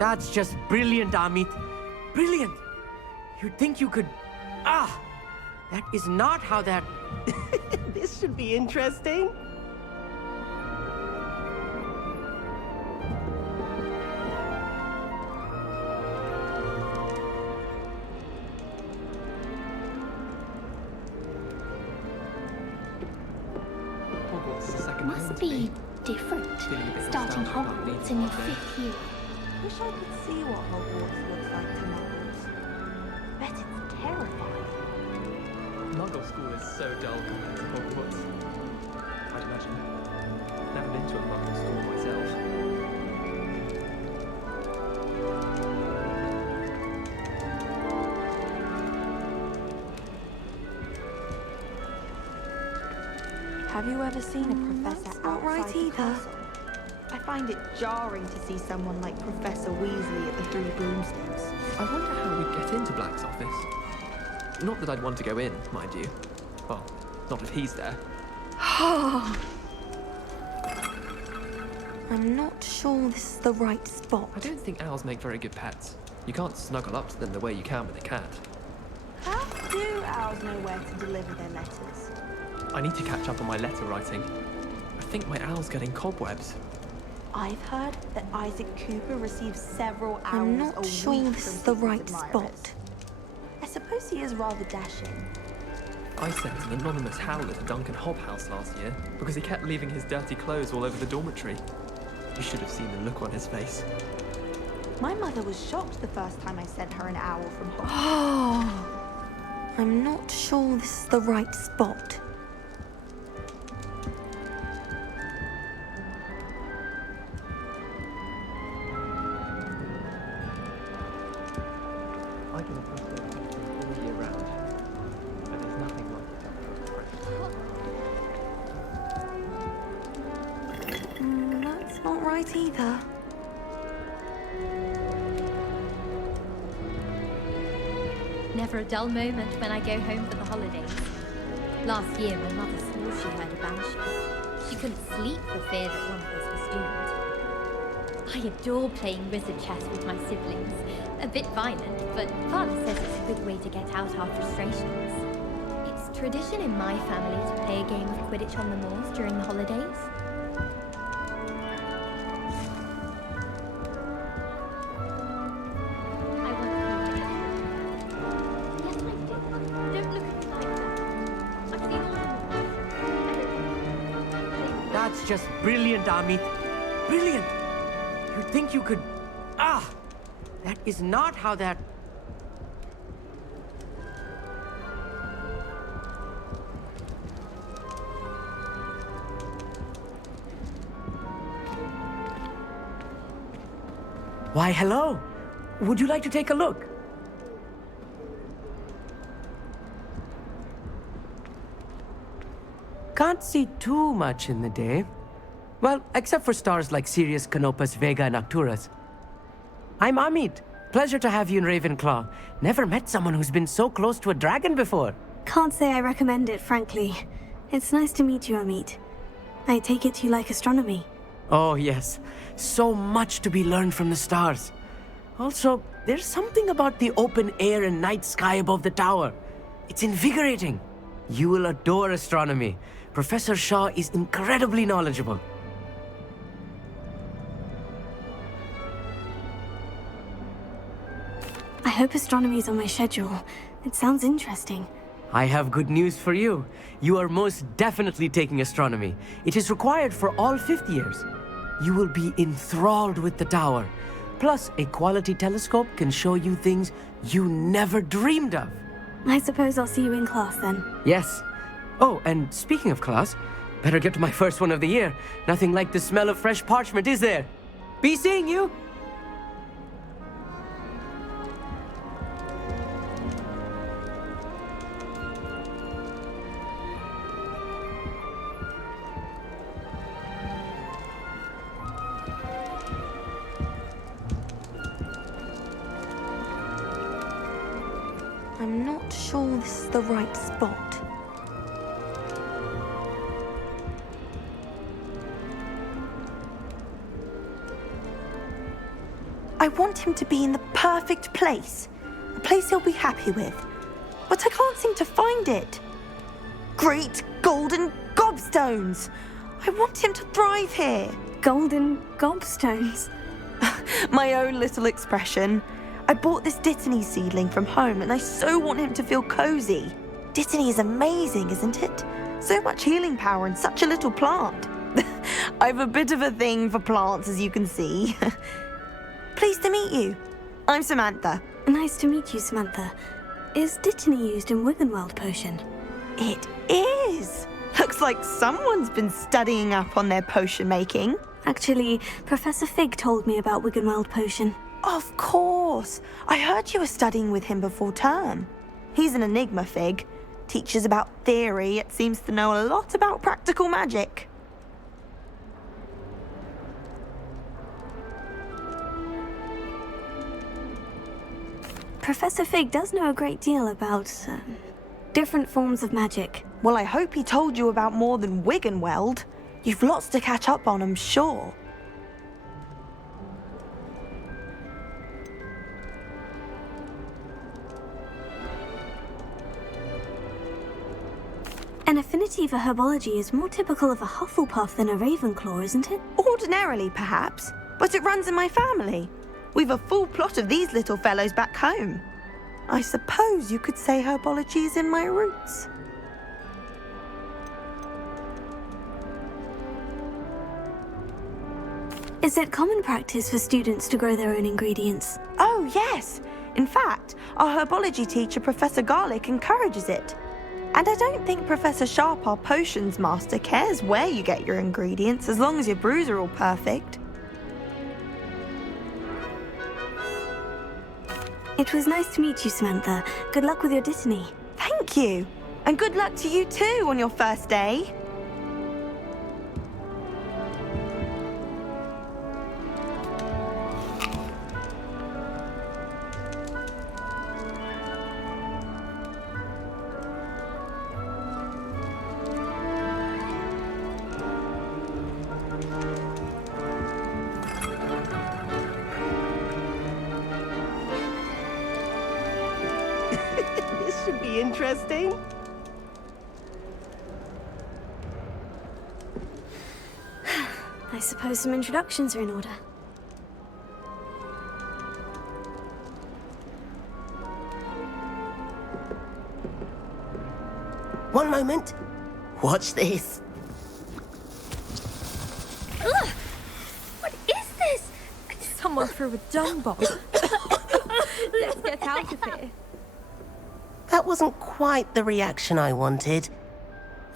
That's just brilliant, Amit. Brilliant! You'd think you could... Ah! That is not how that... This should be interesting. Must be different, starting Hogwarts in your 5th year. Wish I could see what Hogwarts looks like to muggles. Bet it's terrifying. Muggle school is so dull compared to Hogwarts. I'd imagine. Never been to a Muggle school myself. Have you ever seen a professor That's not outside right the either. castle? I find it jarring to see someone like Professor Weasley at the Three Broomsticks. I wonder how we'd get into Black's office. Not that I'd want to go in, mind you. Well, not if he's there. I'm not sure this is the right spot. I don't think owls make very good pets. You can't snuggle up to them the way you can with a cat. How do owls know where to deliver their letters? I need to catch up on my letter writing. I think my owl's getting cobwebs. I've heard that Isaac Cooper received several owls I'm not a sure week this from is the his right admirers. spot. I suppose he is rather dashing. I sent an anonymous howler to Duncan Hobhouse last year because he kept leaving his dirty clothes all over the dormitory. You should have seen the look on his face. My mother was shocked the first time I sent her an owl from Hogwarts. I'm not sure this is the right spot. I can appreciate something all year round, but there's nothing like it for That's not right either. Never a dull moment when I go home for the holidays. Last year, my mother swore she heard a banshee. She couldn't sleep for fear that one of us was doomed. I adore playing wizard chess with my siblings. A bit violent, but Father says it's a good way to get out our frustrations. It's tradition in my family to play a game of Quidditch on the moors during the holidays. I want to be there. Yes, I do. Don't look at me like that. I've seen Hogwarts. That's just brilliant, Amit. Brilliant! You'd think you could... Ah! That is not how that... Why, hello! Would you like to take a look? Can't see too much in the day. Well, except for stars like Sirius, Canopus, Vega, and Arcturus. I'm Amit. Pleasure to have you in Ravenclaw. Never met someone who's been so close to a dragon before. Can't say I recommend it, frankly. It's nice to meet you, Amit. I take it you like astronomy. Oh, yes. So much to be learned from the stars. Also, there's something about the open air and night sky above the tower. It's invigorating. You will adore astronomy. Professor Shaw is incredibly knowledgeable. I hope astronomy's on my schedule. It sounds interesting. I have good news for you. You are most definitely taking astronomy. It is required for all 5th years. You will be enthralled with the tower. Plus, a quality telescope can show you things you never dreamed of. I suppose I'll see you in class then. Yes. Oh, and speaking of class, better get to my first one of the year. Nothing like the smell of fresh parchment, is there? Be seeing you! I'm not sure this is the right spot. I want him to be in the perfect place. A place he'll be happy with. But I can't seem to find it. Great golden gobstones! I want him to thrive here. Golden gobstones. My own little expression. I bought this Dittany seedling from home and I so want him to feel cozy. Dittany is amazing, isn't it? So much healing power in such a little plant. I've a bit of a thing for plants, as you can see. Pleased to meet you. I'm Samantha. Nice to meet you, Samantha. Is Dittany used in Wiggenweld potion? It is. Looks like someone's been studying up on their potion making. Actually, Professor Fig told me about Wiggenweld potion. Of course. I heard you were studying with him before term. He's an enigma, Fig. Teaches about theory, yet seems to know a lot about practical magic. Professor Fig does know a great deal about different forms of magic. Well, I hope he told you about more than Wiggenweld. You've lots to catch up on, I'm sure. An affinity for herbology is more typical of a Hufflepuff than a Ravenclaw, isn't it? Ordinarily, perhaps, but it runs in my family. We've a full plot of these little fellows back home. I suppose you could say herbology is in my roots. Is it common practice for students to grow their own ingredients? Oh, yes. In fact, our herbology teacher, Professor Garlick, encourages it. And I don't think Professor Sharp, our potions master, cares where you get your ingredients as long as your brews are all perfect. It was nice to meet you, Samantha. Good luck with your Dittany. Thank you. And good luck to you too on your first day. This should be interesting. I suppose some introductions are in order. One moment. Watch this. Ugh! What is this? Someone threw a dung bomb. Let's get out of here. That wasn't quite the reaction I wanted.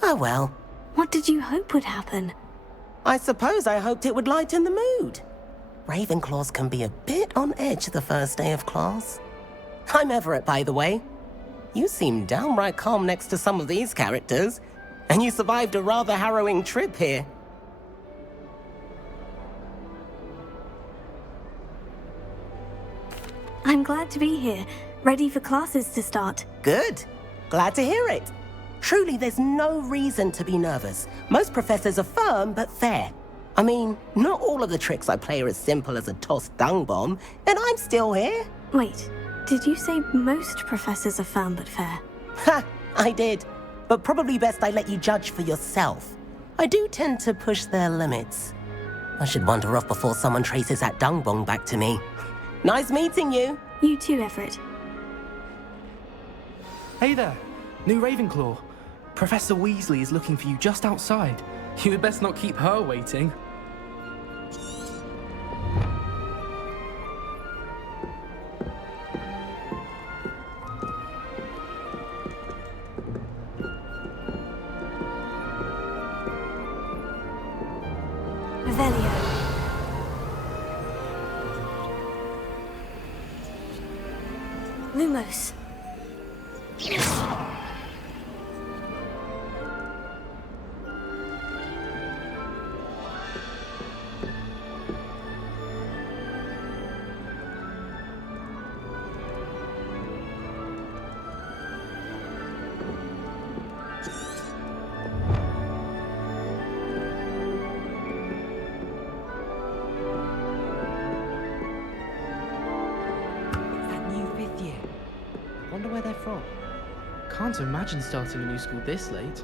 Oh well. What did you hope would happen? I suppose I hoped it would lighten the mood. Ravenclaws can be a bit on edge the first day of class. I'm Everett, by the way. You seem downright calm next to some of these characters, and you survived a rather harrowing trip here. I'm glad to be here, ready for classes to start. Good. Glad to hear it. Truly, there's no reason to be nervous. Most professors are firm but fair. I mean, not all of the tricks I play are as simple as a tossed dung bomb, and I'm still here. Wait, did you say most professors are firm but fair? Ha! I did. But probably best I let you judge for yourself. I do tend to push their limits. I should wander off before someone traces that dung bomb back to me. Nice meeting you. You too, Everett. Hey there, new Ravenclaw. Professor Weasley is looking for you just outside. You had best not keep her waiting. Revelio. Lumos. wonder where they're from. Can't imagine starting a new school this late.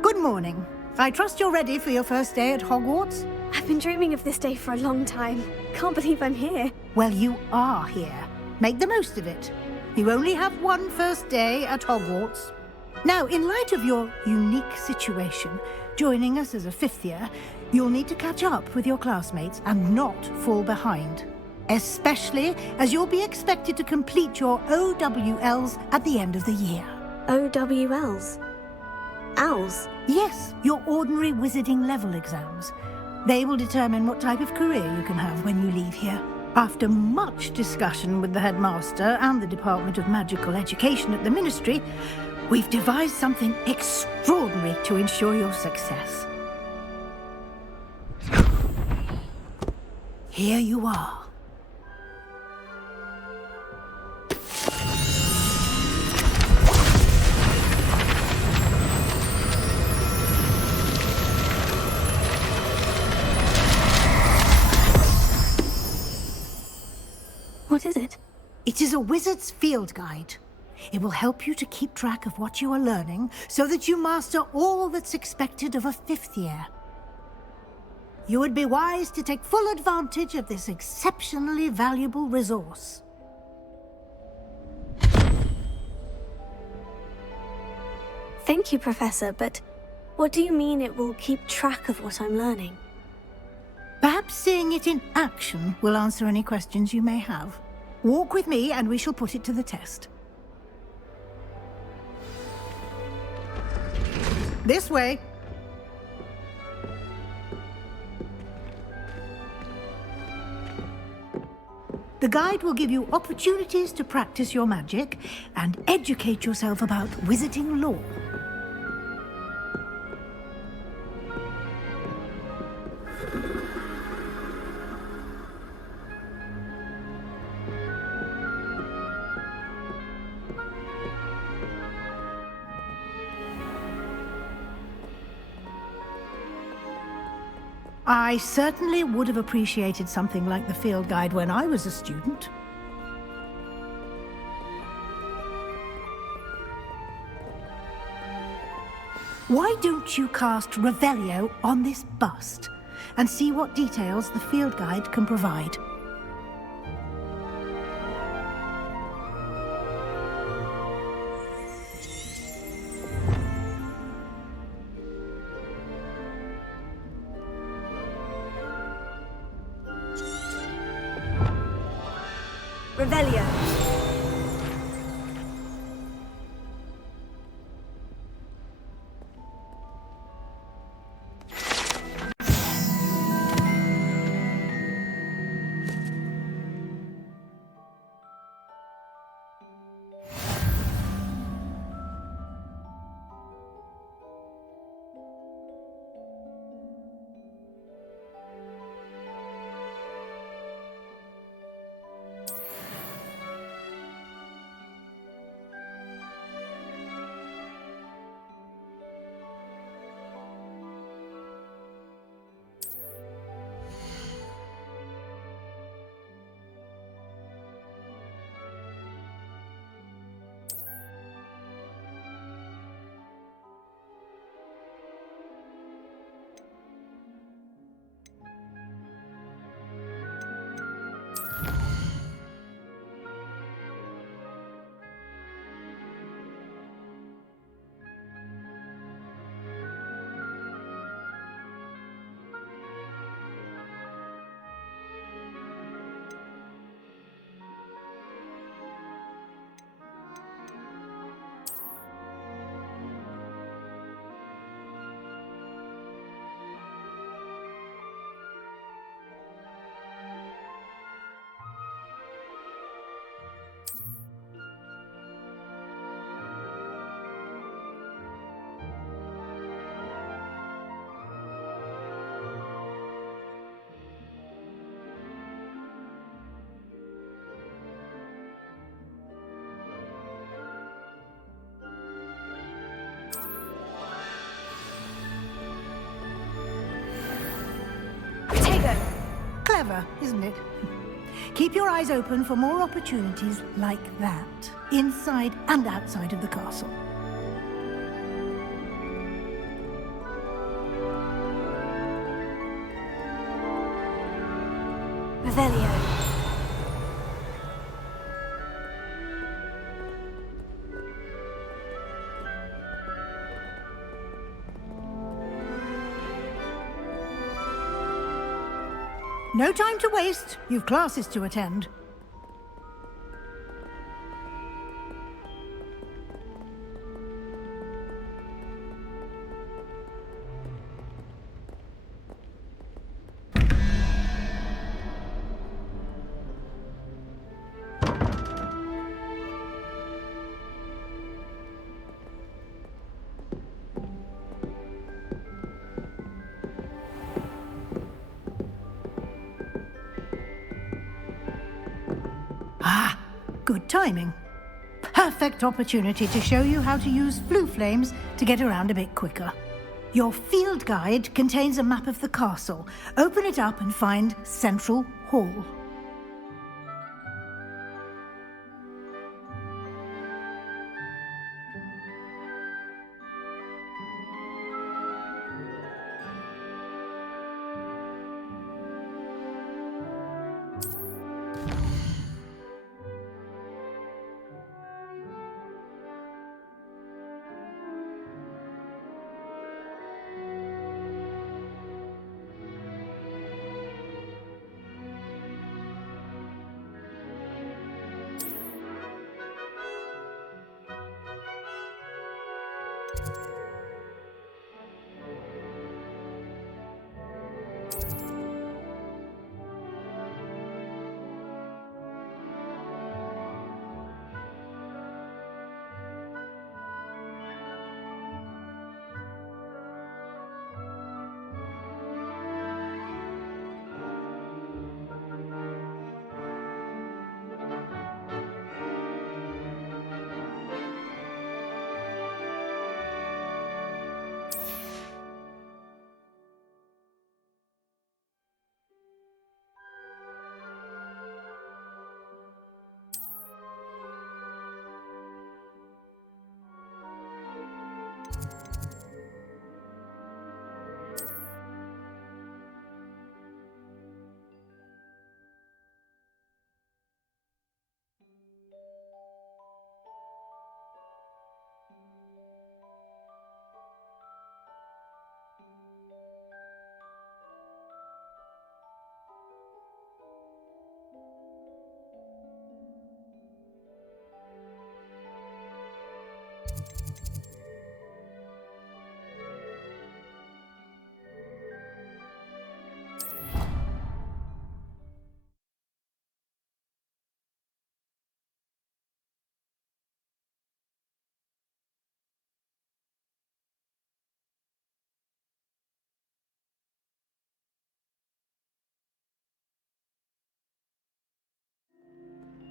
Good morning. I trust you're ready for your first day at Hogwarts? I've been dreaming of this day for a long time. Can't believe I'm here. Well, you are here. Make the most of it. You only have one first day at Hogwarts. Now, in light of your unique situation, joining us as a fifth year, you'll need to catch up with your classmates and not fall behind. Especially as you'll be expected to complete your OWLs at the end of the year. OWLs? Owls? Yes, your ordinary wizarding level exams. They will determine what type of career you can have when you leave here. After much discussion with the headmaster and the Department of Magical Education at the Ministry, we've devised something extraordinary to ensure your success. Here you are. What is it? It is a wizard's field guide. It will help you to keep track of what you are learning so that you master all that's expected of a fifth year. You would be wise to take full advantage of this exceptionally valuable resource. Thank you, Professor, but what do you mean it will keep track of what I'm learning? Perhaps seeing it in action will answer any questions you may have. Walk with me and we shall put it to the test. This way. The guide will give you opportunities to practice your magic and educate yourself about wizarding lore. I certainly would have appreciated something like the field guide when I was a student. Why don't you cast Revelio on this bust and see what details the field guide can provide? Revelio. clever, isn't it? Keep your eyes open for more opportunities like that, inside and outside of the castle. Revelio. No time to waste. You've classes to attend. Good timing. Perfect opportunity to show you how to use flue flames to get around a bit quicker. Your field guide contains a map of the castle. Open it up and find Central Hall.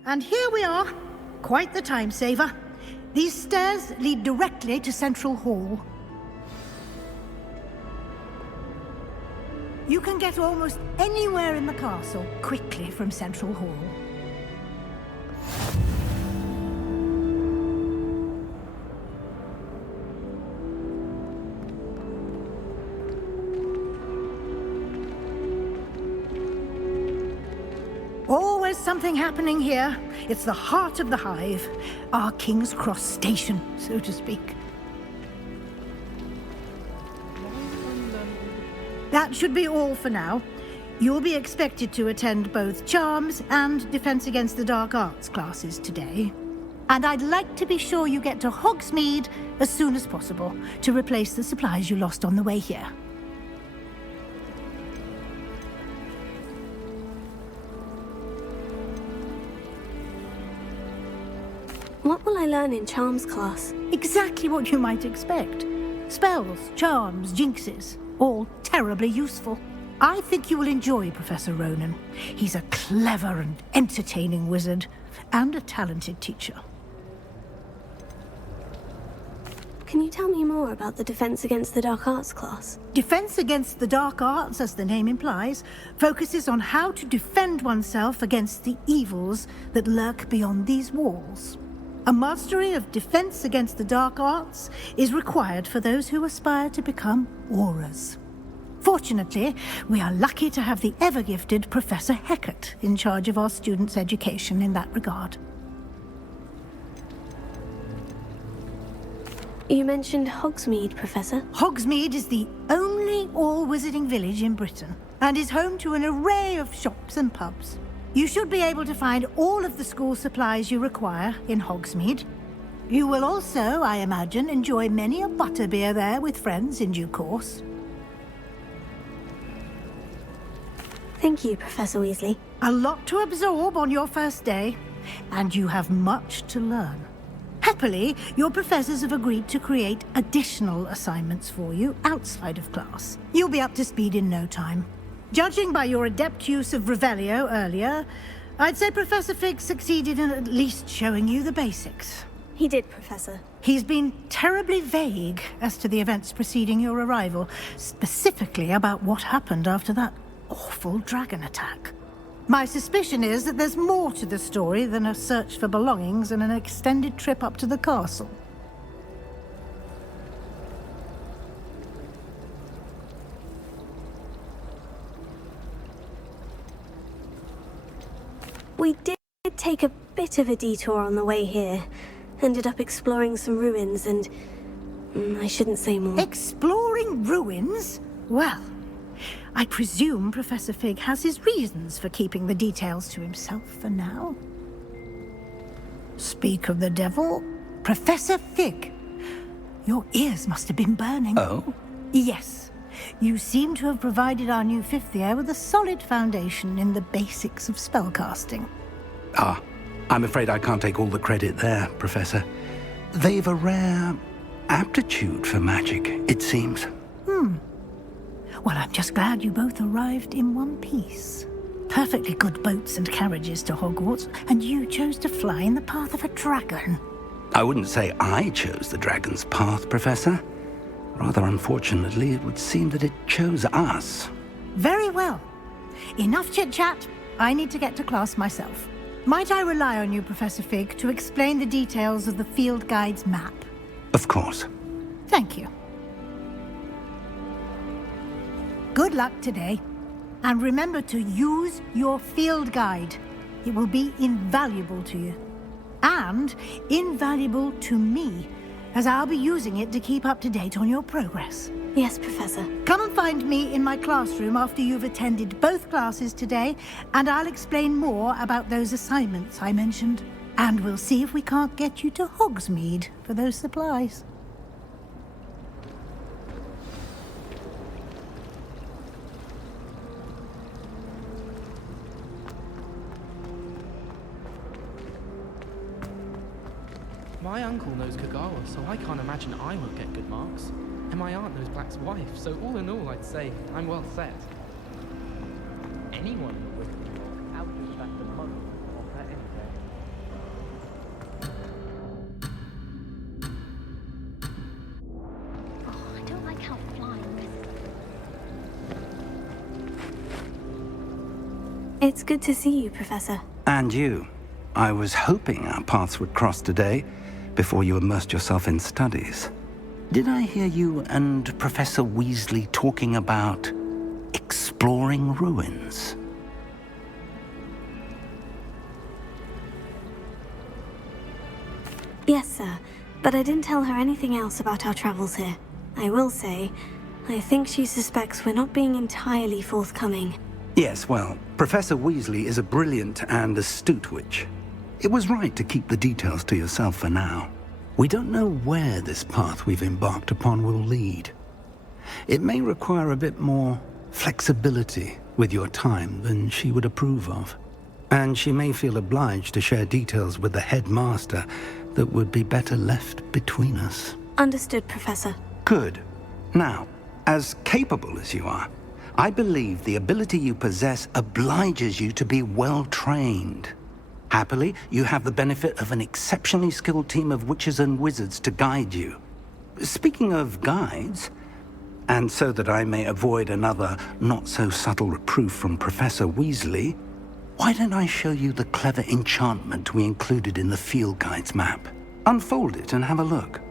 And here we are. Quite the time saver. These stairs lead directly to Central Hall. You can get almost anywhere in the castle quickly from Central Hall. Always something happening here. It's the heart of the hive. Our King's Cross station, so to speak. That should be all for now. You'll be expected to attend both Charms and Defense Against the Dark Arts classes today. And I'd like to be sure you get to Hogsmeade as soon as possible to replace the supplies you lost on the way here. What will I learn in Charms class? Exactly what you might expect. Spells, charms, jinxes, all terribly useful. I think you will enjoy Professor Ronan. He's a clever and entertaining wizard, and a talented teacher. Can you you tell me more about the Defense Against the Dark Arts class? Defense Against the Dark Arts, as the name implies, focuses on how to defend oneself against the evils that lurk beyond these walls. A mastery of Defense Against the Dark Arts is required for those who aspire to become auras. Fortunately, we are lucky to have the ever-gifted Professor Hecat in charge of our students' education in that regard. You mentioned Hogsmeade, Professor. Hogsmeade is the only all-wizarding village in Britain and is home to an array of shops and pubs. You should be able to find all of the school supplies you require in Hogsmeade. You will also, I imagine, enjoy many a butterbeer there with friends in due course. Thank you, Professor Weasley. A lot to absorb on your first day, and you have much to learn. Happily, your professors have agreed to create additional assignments for you outside of class. You'll be up to speed in no time. Judging by your adept use of Revelio earlier, I'd say Professor Fig succeeded in at least showing you the basics. He did, Professor. He's been terribly vague as to the events preceding your arrival, specifically about what happened after that awful dragon attack. My suspicion is that there's more to the story than a search for belongings and an extended trip up to the castle. We did take a bit of a detour on the way here. Ended up exploring some ruins and... I shouldn't say more. Exploring ruins? Well, I presume Professor Fig has his reasons for keeping the details to himself for now. Speak of the devil, Professor Fig. Your ears must have been burning. Oh? Yes. You seem to have provided our new fifth year with a solid foundation in the basics of spellcasting. Ah, I'm afraid I can't take all the credit there, Professor. They've a rare aptitude for magic, it seems. Well, I'm just glad you both arrived in one piece. Perfectly good boats and carriages to Hogwarts, and you chose to fly in the path of a dragon. I wouldn't say I chose the dragon's path, Professor. Rather unfortunately, it would seem that it chose us. Very well. Enough chit-chat. I need to get to class myself. Might I rely on you, Professor Fig, to explain the details of the field guide's map? Of course. Thank you. Good luck today. And remember to use your field guide. It will be invaluable to you. And invaluable to me, as I'll be using it to keep up to date on your progress. Yes, Professor. Come and find me in my classroom after you've attended both classes today, and I'll explain more about those assignments I mentioned. And we'll see if we can't get you to Hogsmeade for those supplies. My uncle knows Kagawa, so I can't imagine I won't get good marks. And my aunt knows Black's wife, so all in all, I'd say I'm well set. Anyone with out of at the moment or that anywhere. Oh, I don't like how flying messes. It's good to see you, Professor. And you. I was hoping our paths would cross today, before you immersed yourself in studies. Did I hear you and Professor Weasley talking about exploring ruins? Yes, sir. But I didn't tell her anything else about our travels here. I will say, I think she suspects we're not being entirely forthcoming. Yes, well, Professor Weasley is a brilliant and astute witch. It was right to keep the details to yourself for now. We don't know where this path we've embarked upon will lead. It may require a bit more flexibility with your time than she would approve of. And she may feel obliged to share details with the headmaster that would be better left between us. Understood, Professor. Good. Now, as capable as you are, I believe the ability you possess obliges you to be well trained. Happily, you have the benefit of an exceptionally skilled team of witches and wizards to guide you. Speaking of guides, and so that I may avoid another not-so-subtle reproof from Professor Weasley, why don't I show you the clever enchantment we included in the field guide's map? Unfold it and have a look.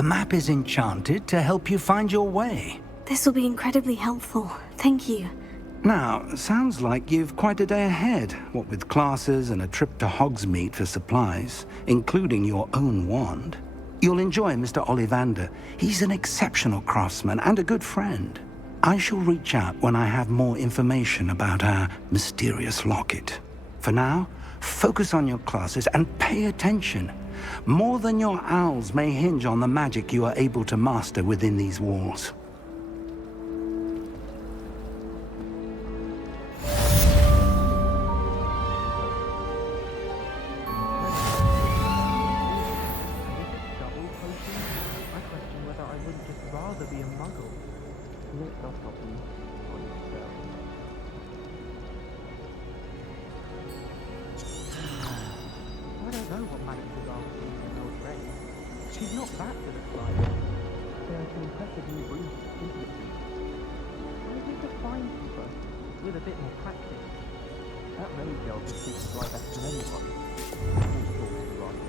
The map is enchanted to help you find your way. This will be incredibly helpful. Thank you. Now, sounds like you've quite a day ahead, what with classes and a trip to Hogsmeade for supplies, including your own wand. You'll enjoy Mr. Ollivander. He's an exceptional craftsman and a good friend. I shall reach out when I have more information about our mysterious locket. For now, focus on your classes and pay attention. More than your owls may hinge on the magic you are able to master within these walls. She's not that good at flying. There are some impressive new boots, isn't it? Maybe to find people with a bit more practice. That many girls would seek to fly better than anyone. All sorts of right.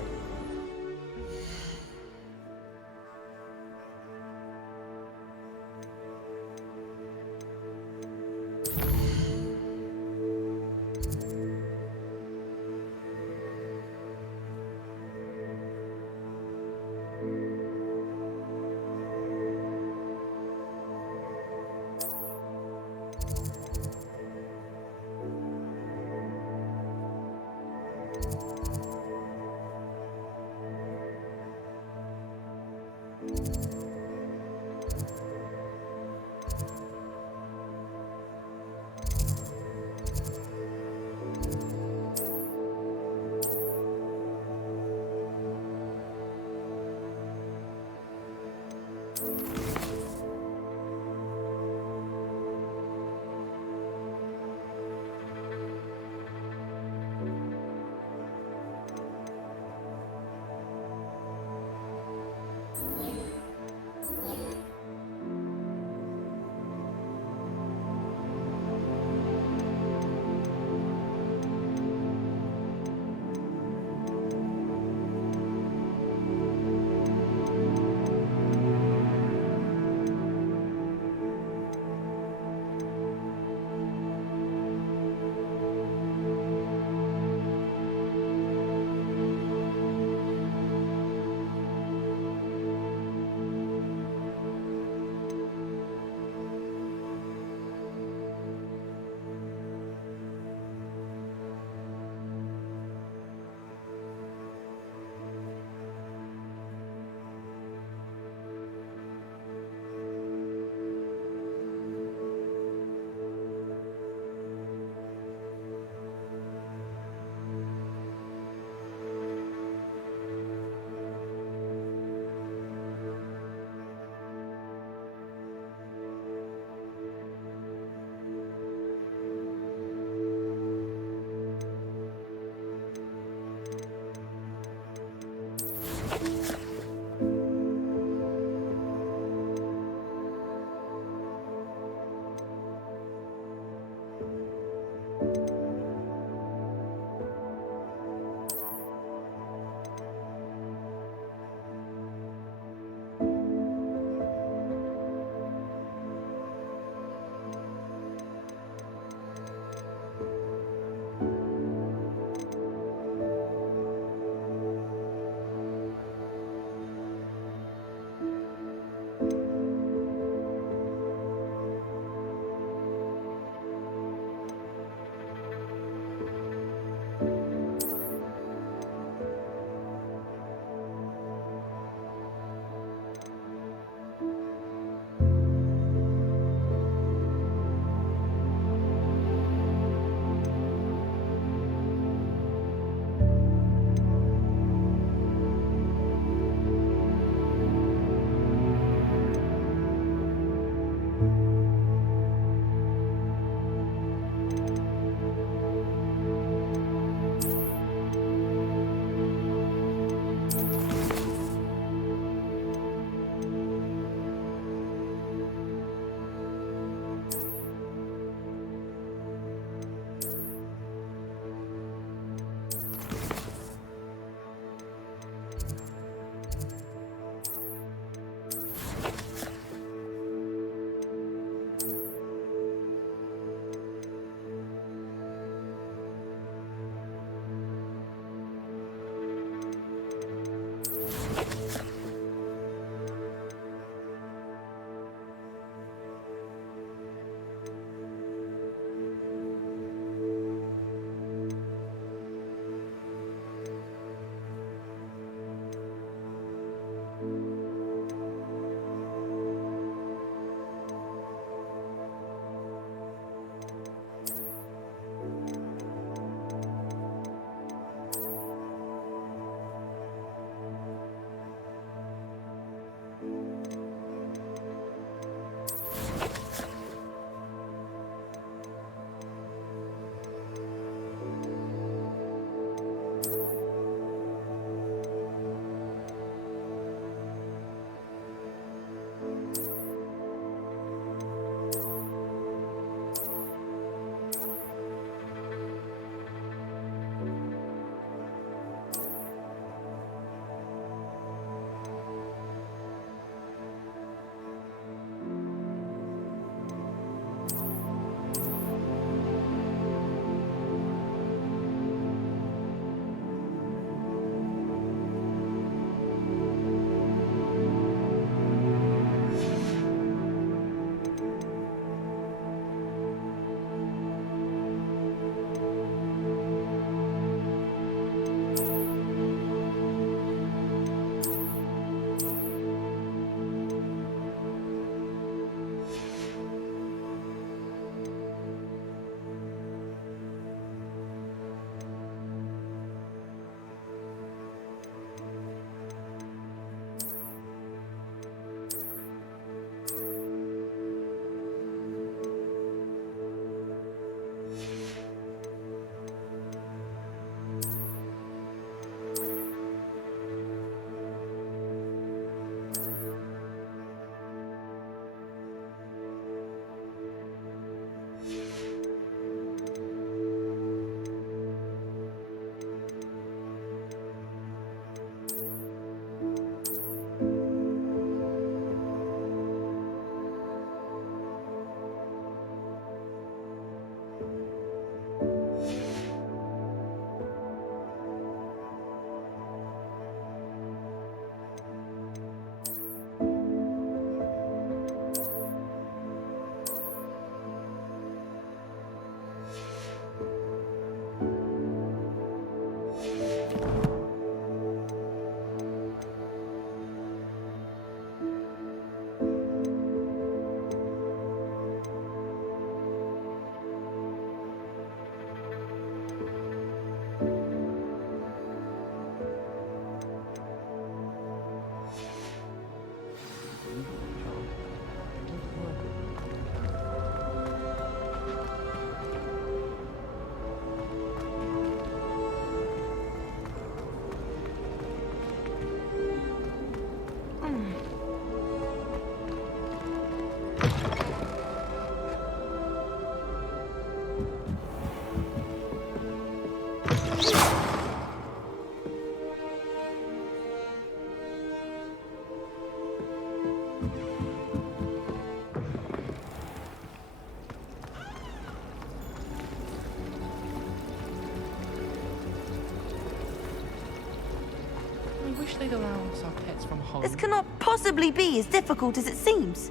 figure out our pets from home. This cannot possibly be as difficult as it seems.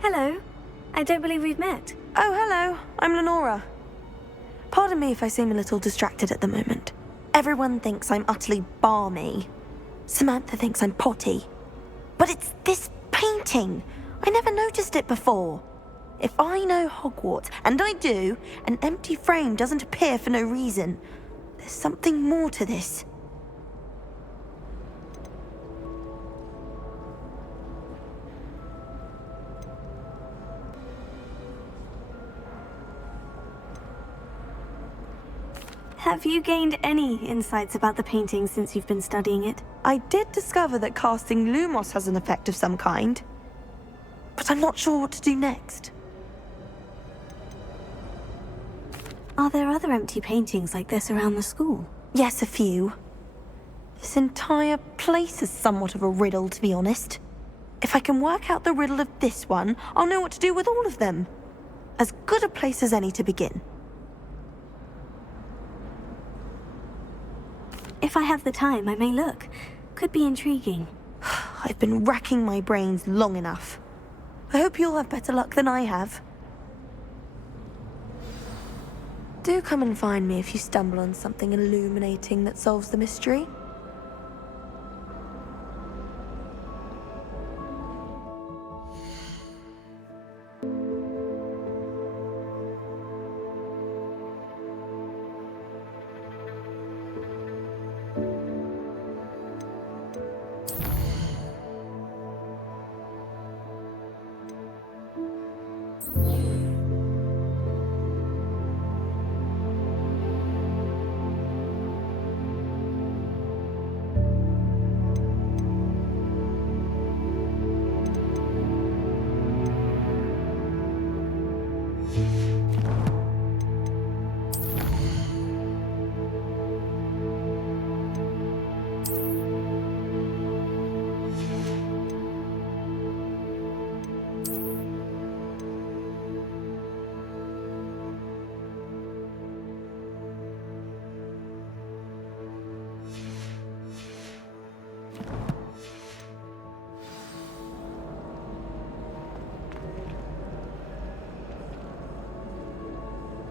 Hello. I don't believe we've met. Oh, hello. I'm Lenora. Pardon me if I seem a little distracted at the moment. Everyone thinks I'm utterly balmy. Samantha thinks I'm potty. But it's this painting. I never noticed it before. If I know Hogwarts, and I do, an empty frame doesn't appear for no reason. There's something more to this. Have you gained any insights about the painting since you've been studying it? I did discover that casting Lumos has an effect of some kind. But I'm not sure what to do next. Are there other empty paintings like this around the school? Yes, a few. This entire place is somewhat of a riddle, to be honest. If I can work out the riddle of this one, I'll know what to do with all of them. As good a place as any to begin. If I have the time, I may look. Could be intriguing. I've been racking my brains long enough. I hope you'll have better luck than I have. Do come and find me if you stumble on something illuminating that solves the mystery.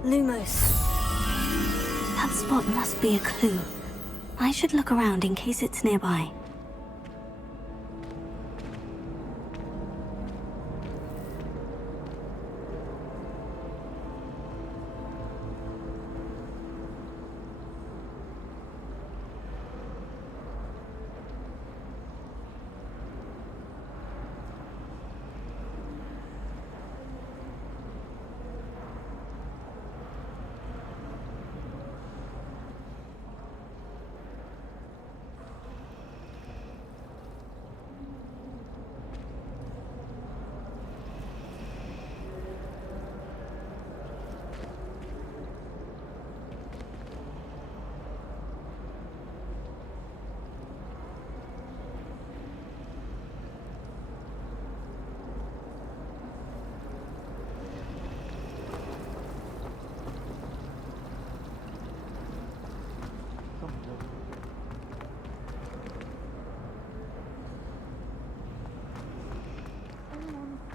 Lumos. That spot must be a clue. I should look around in case it's nearby.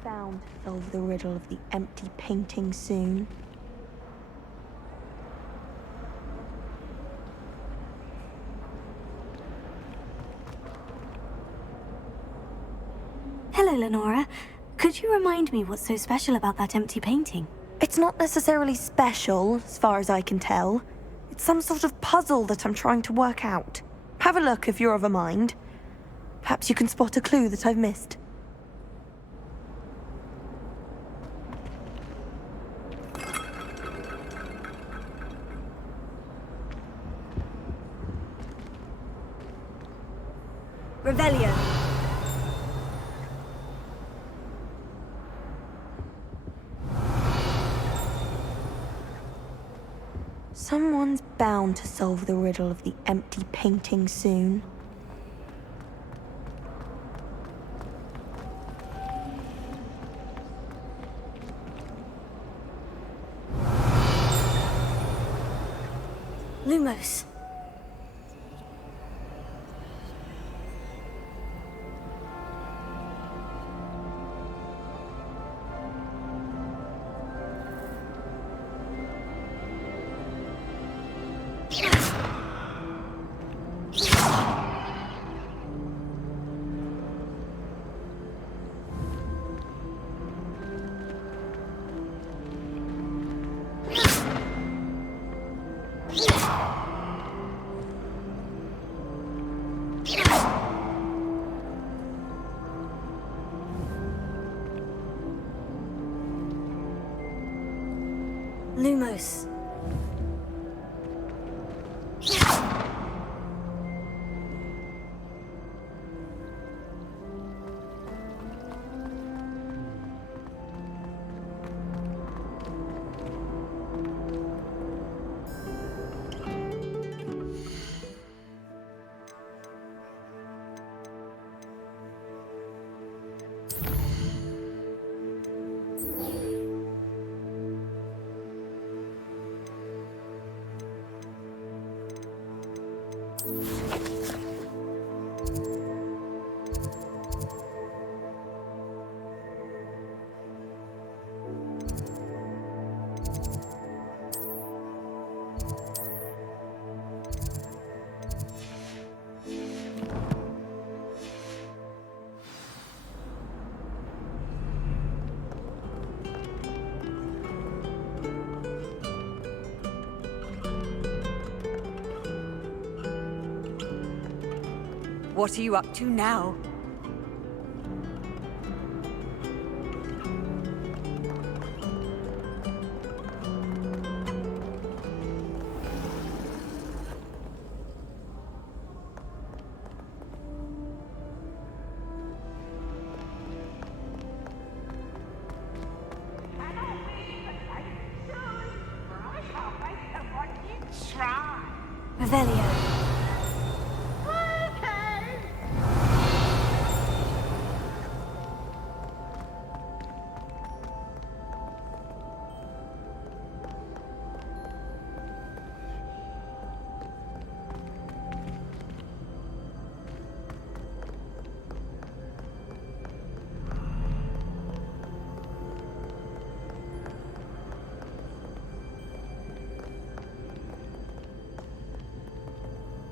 Bound to solve the riddle of the empty painting soon. Hello, Lenora. Could you remind me what's so special about that empty painting? It's not necessarily special, as far as I can tell. It's some sort of puzzle that I'm trying to work out. Have a look if you're of a mind. Perhaps you can spot a clue that I've missed. Revelio. Someone's bound to solve the riddle of the empty painting soon. Lumos. Lumos. What are you up to now? Revelio.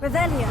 Revelio.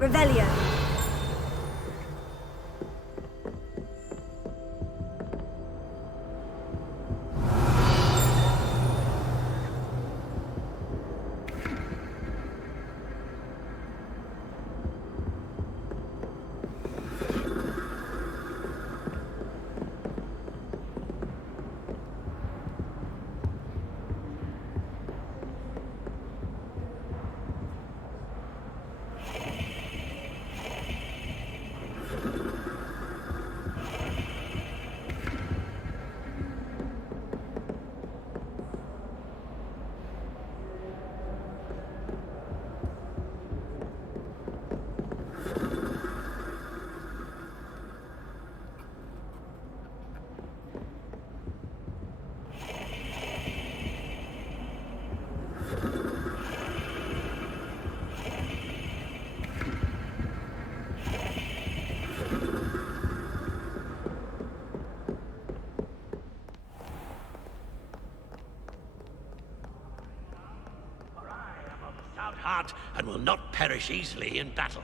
Revelio. Heart and will not perish easily in battle.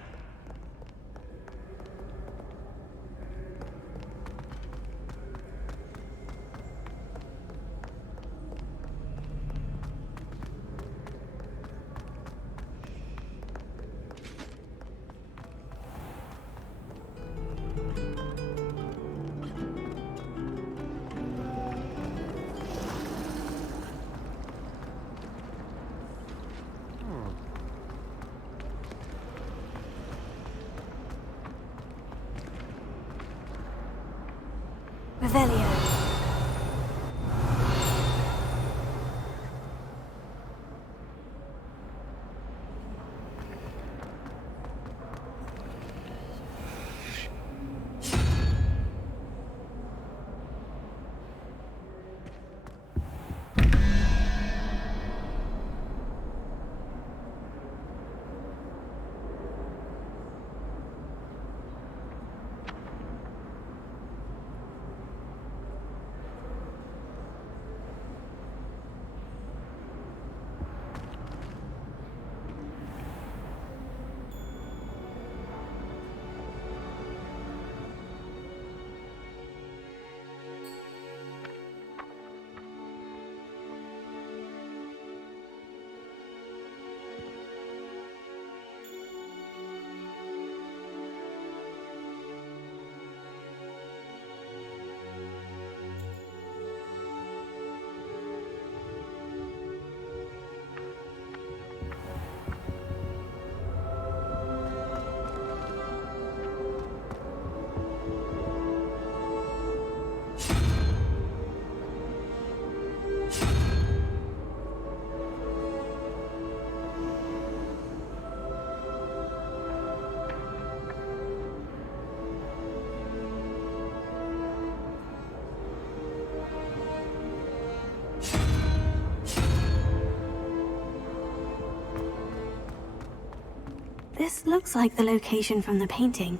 This looks like the location from the painting.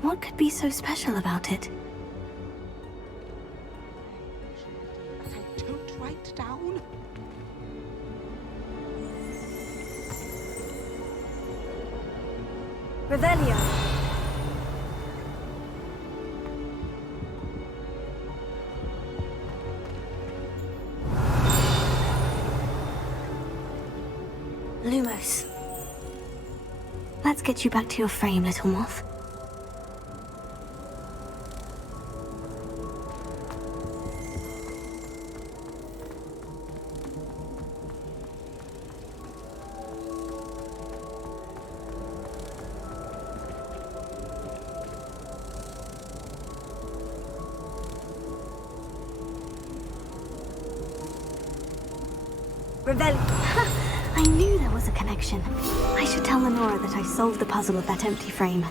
What could be so special about it? Don't write down. Revelio. Lumos. Let's get you back to your frame, little moth. Revelio. I knew there was a connection. I should tell Lenora that I solved the puzzle of that empty frame.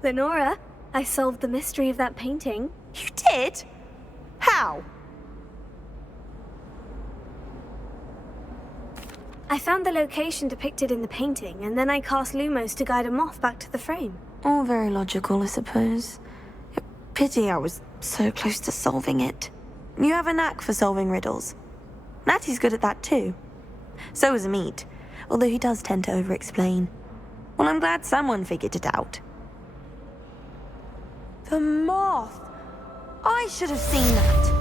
Lenora, I solved the mystery of that painting. You did? How? I found the location depicted in the painting, and then I cast Lumos to guide a moth back to the frame. All very logical, I suppose. Pity I was so close to solving it. You have a knack for solving riddles. Natty's good at that too. So is Amit, although he does tend to over-explain. Well, I'm glad someone figured it out. The moth! I should have seen that.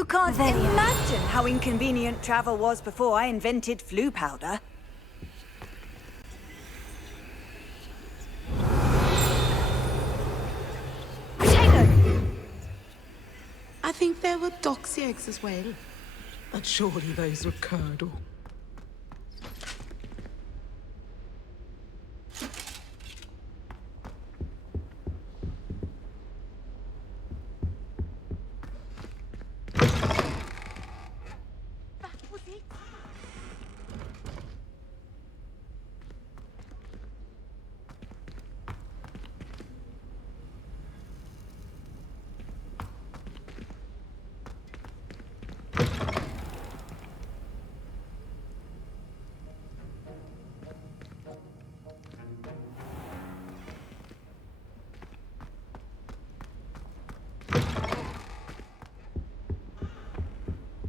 You can't imagine how inconvenient travel was before I invented flu powder. I think there were doxy eggs as well. But surely those were curdle.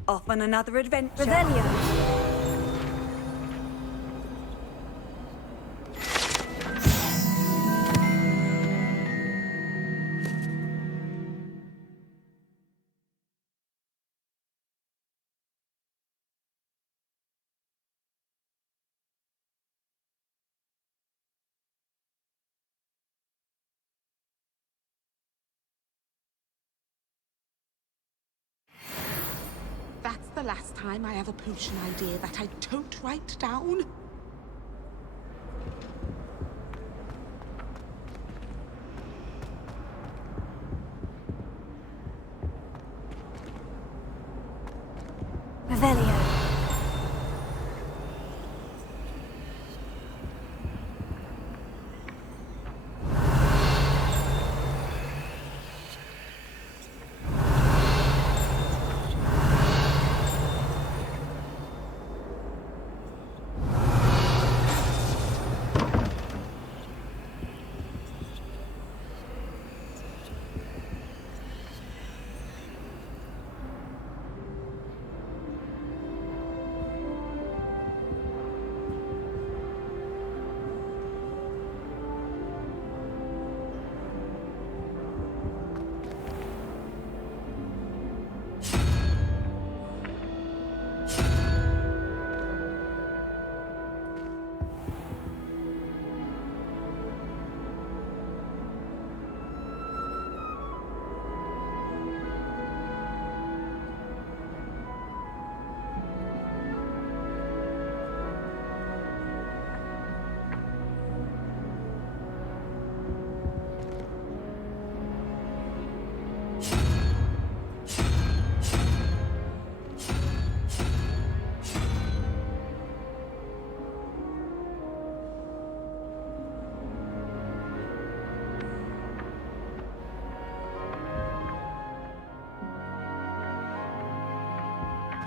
Off on another adventure. Revelio. That's the last time I have a potion idea that I don't write down. Revelio.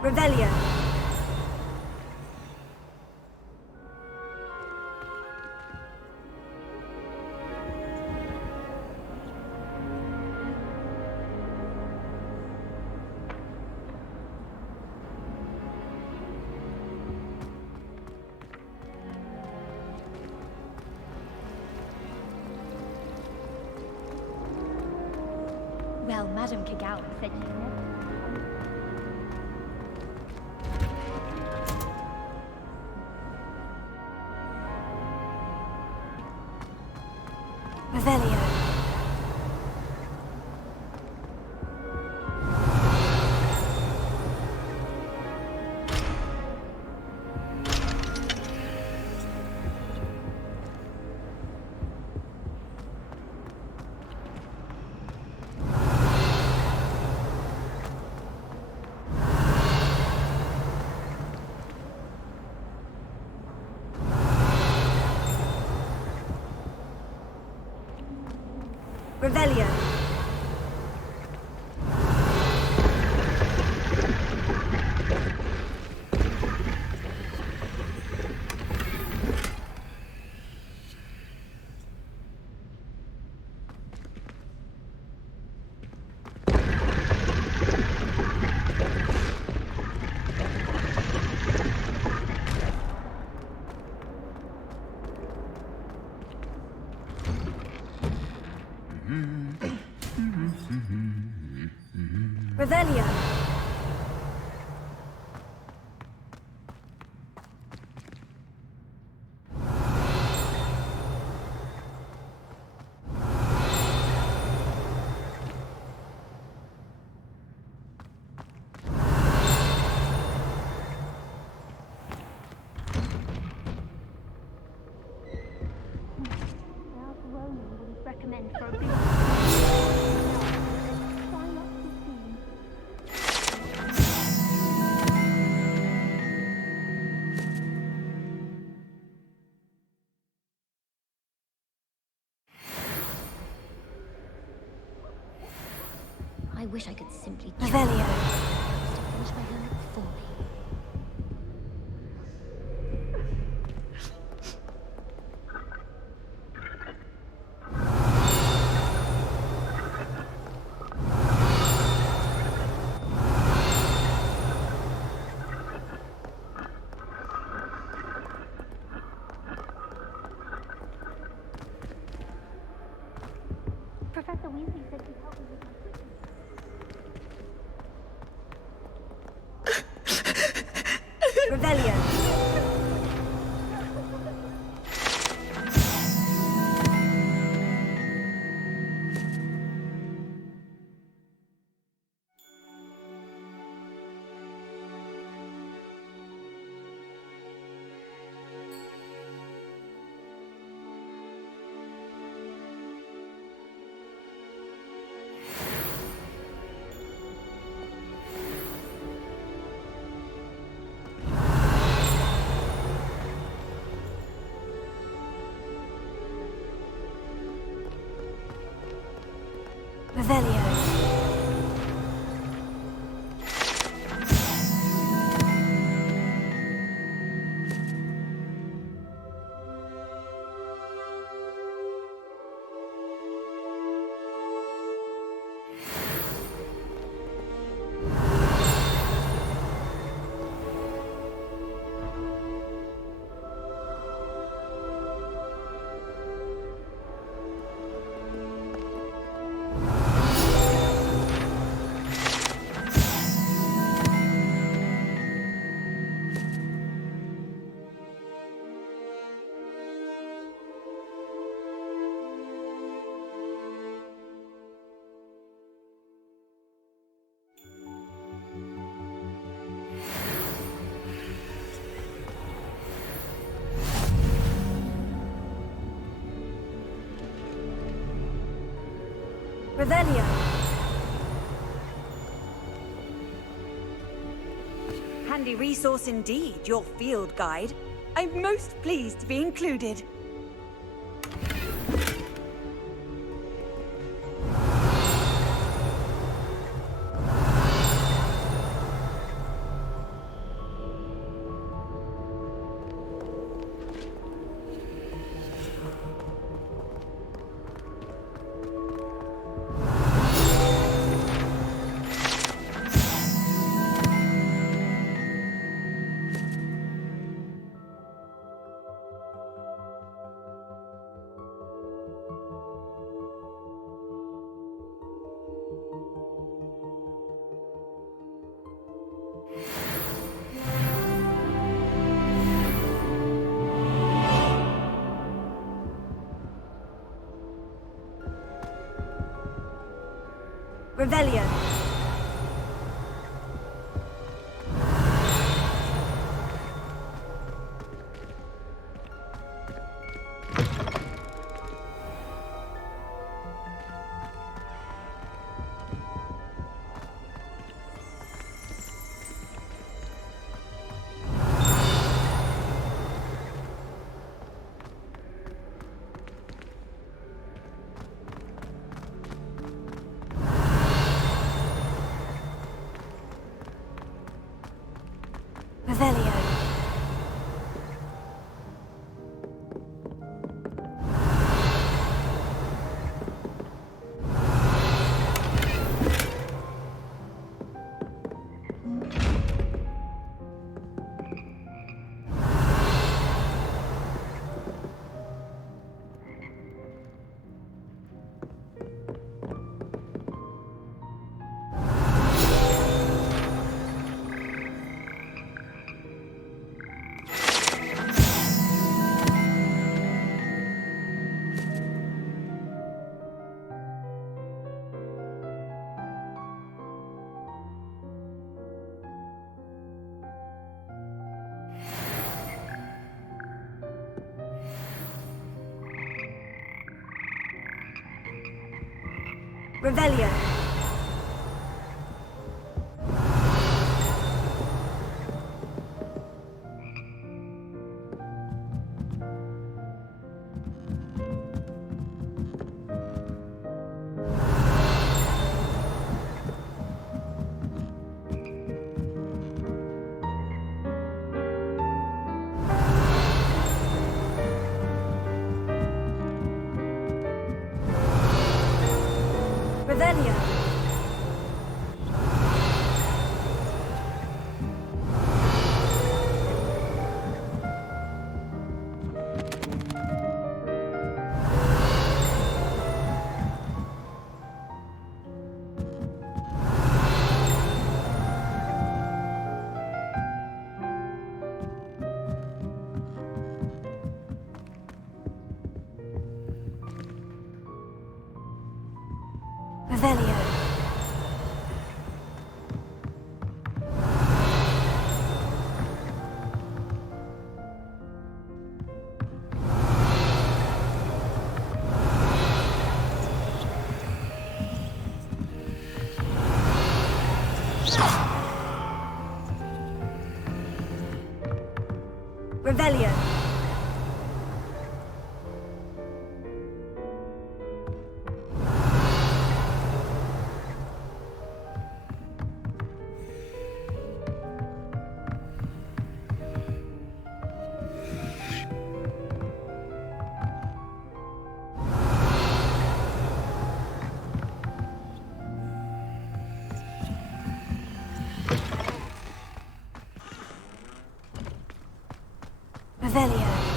Revelio. Well, Madame Kagawa said she'd never... Revelio. Revelio. Revelio. I wish I could simply Revelio. finish my homework for me. Professor Weasley said he'd help me with my quizzes. Rebellion. Revelio. Revelio. Handy resource indeed, your field guide. I'm most pleased to be included. Revelio. Revelio. Revelio. Revelio. Revelio. Revelio.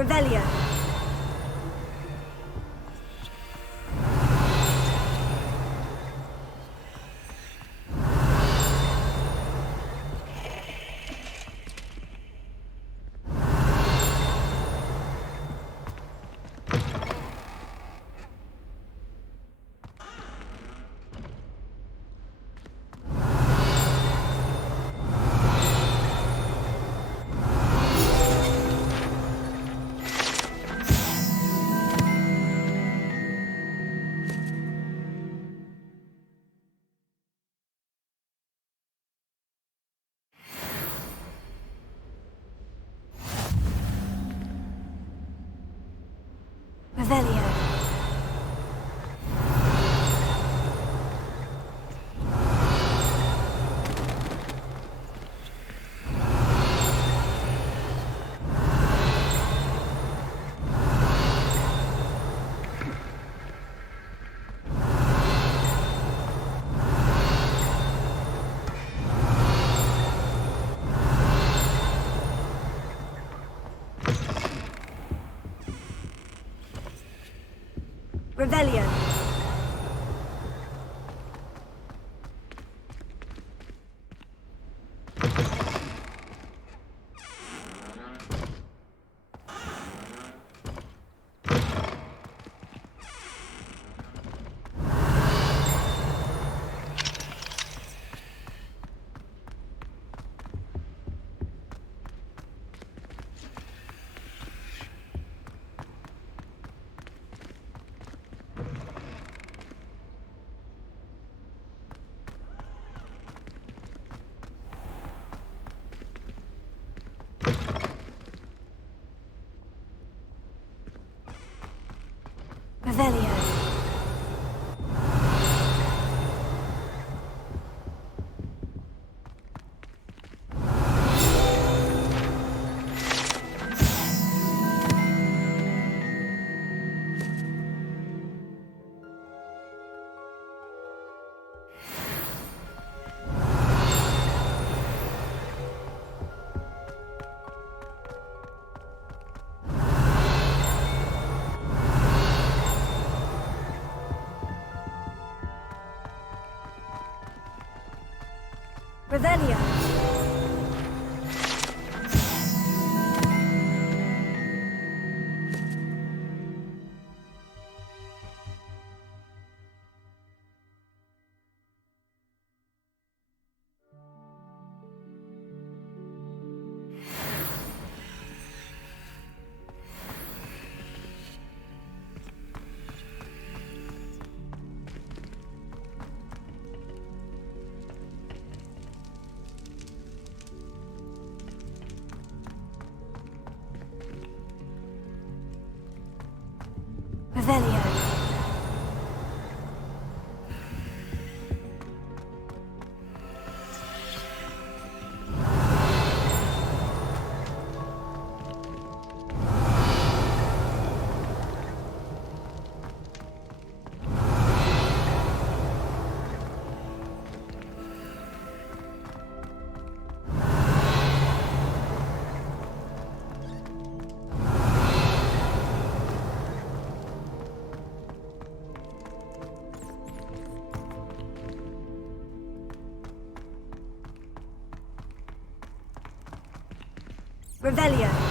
Revelio. Revelio. Revelio. Revelio. Revelio. Revelio. Revelio.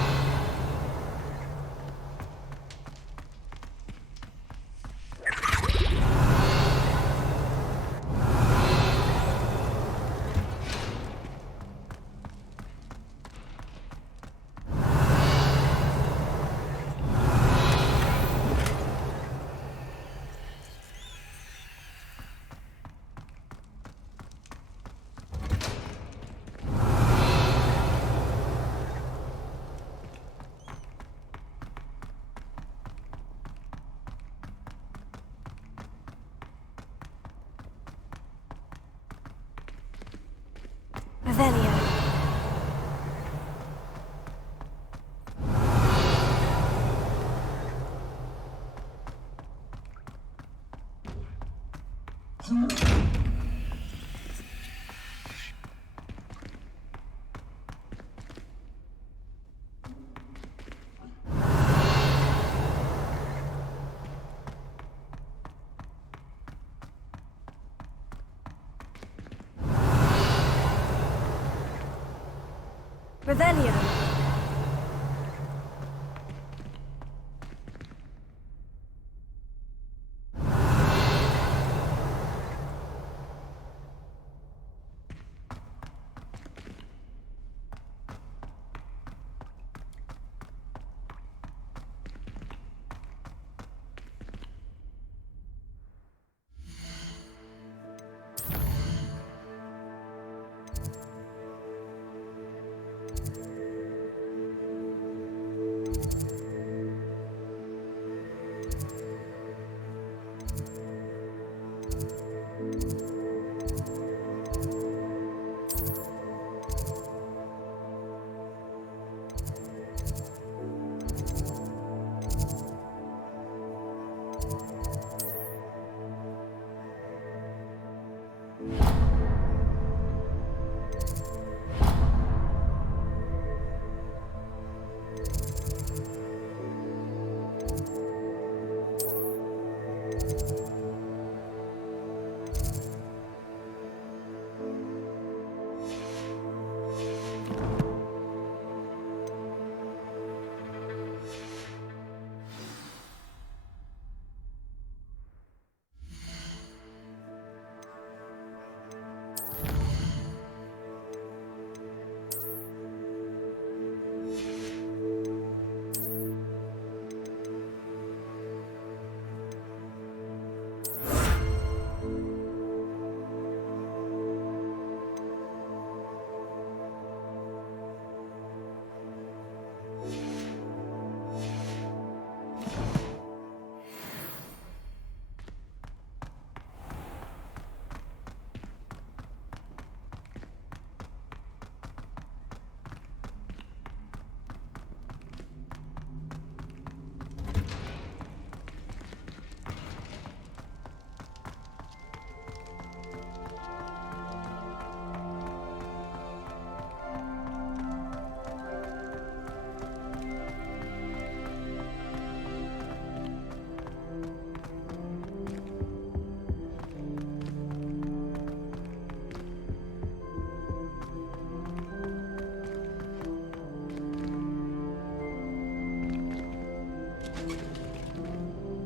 Revelio. Revelio.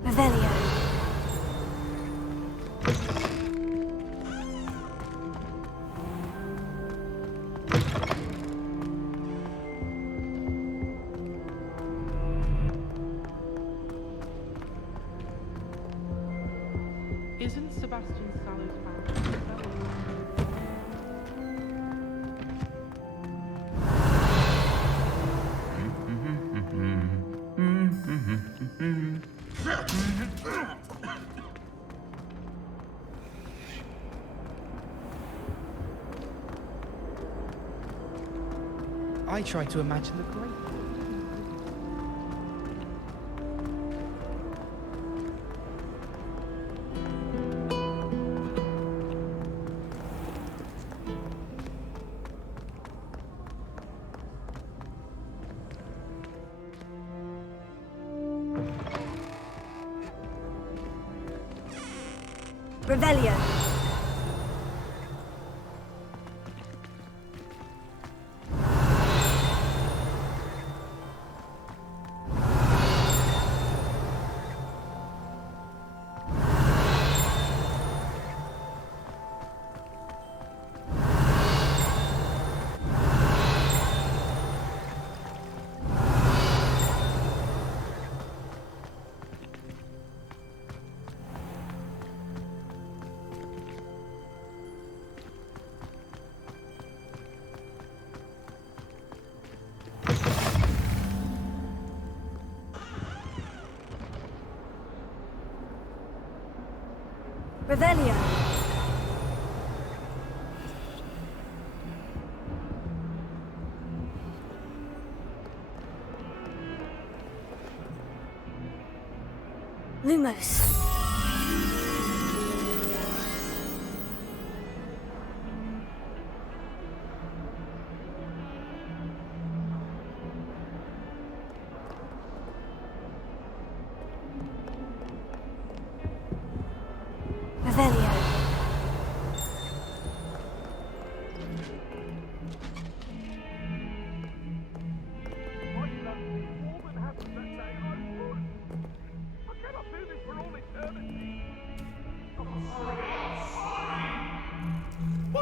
Revelio. Isn't Sebastian Sallow's family? I try to imagine the great. Revelio. Revelio. Lumos. Revelio.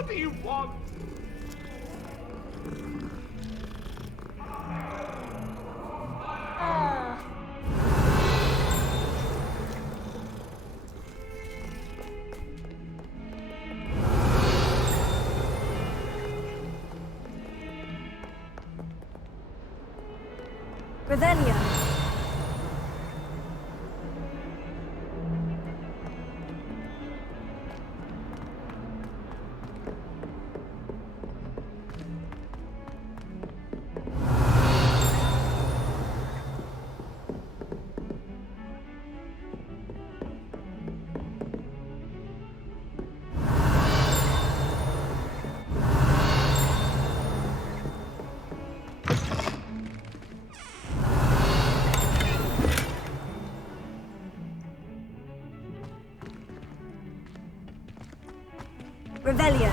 What do you want? Revelio. Revelio.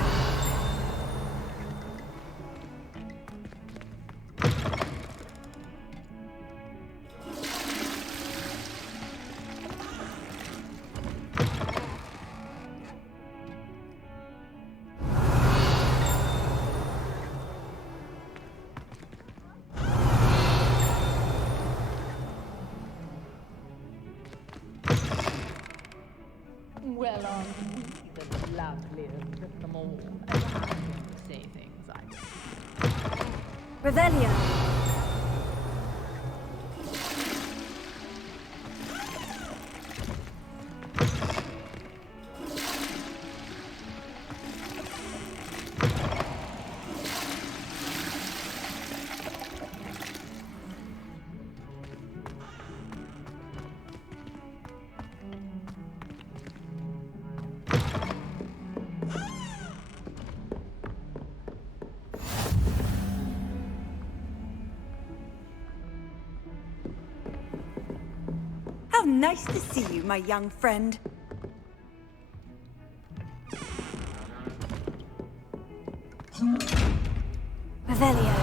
Well, aren't we the loveliest of them all? And I can say things like Revelio. How nice to see you, my young friend. Revelio.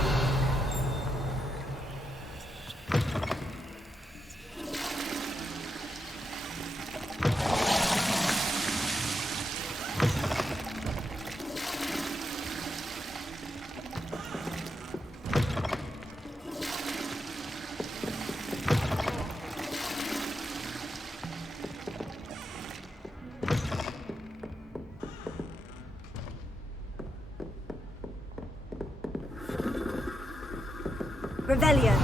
Revelio.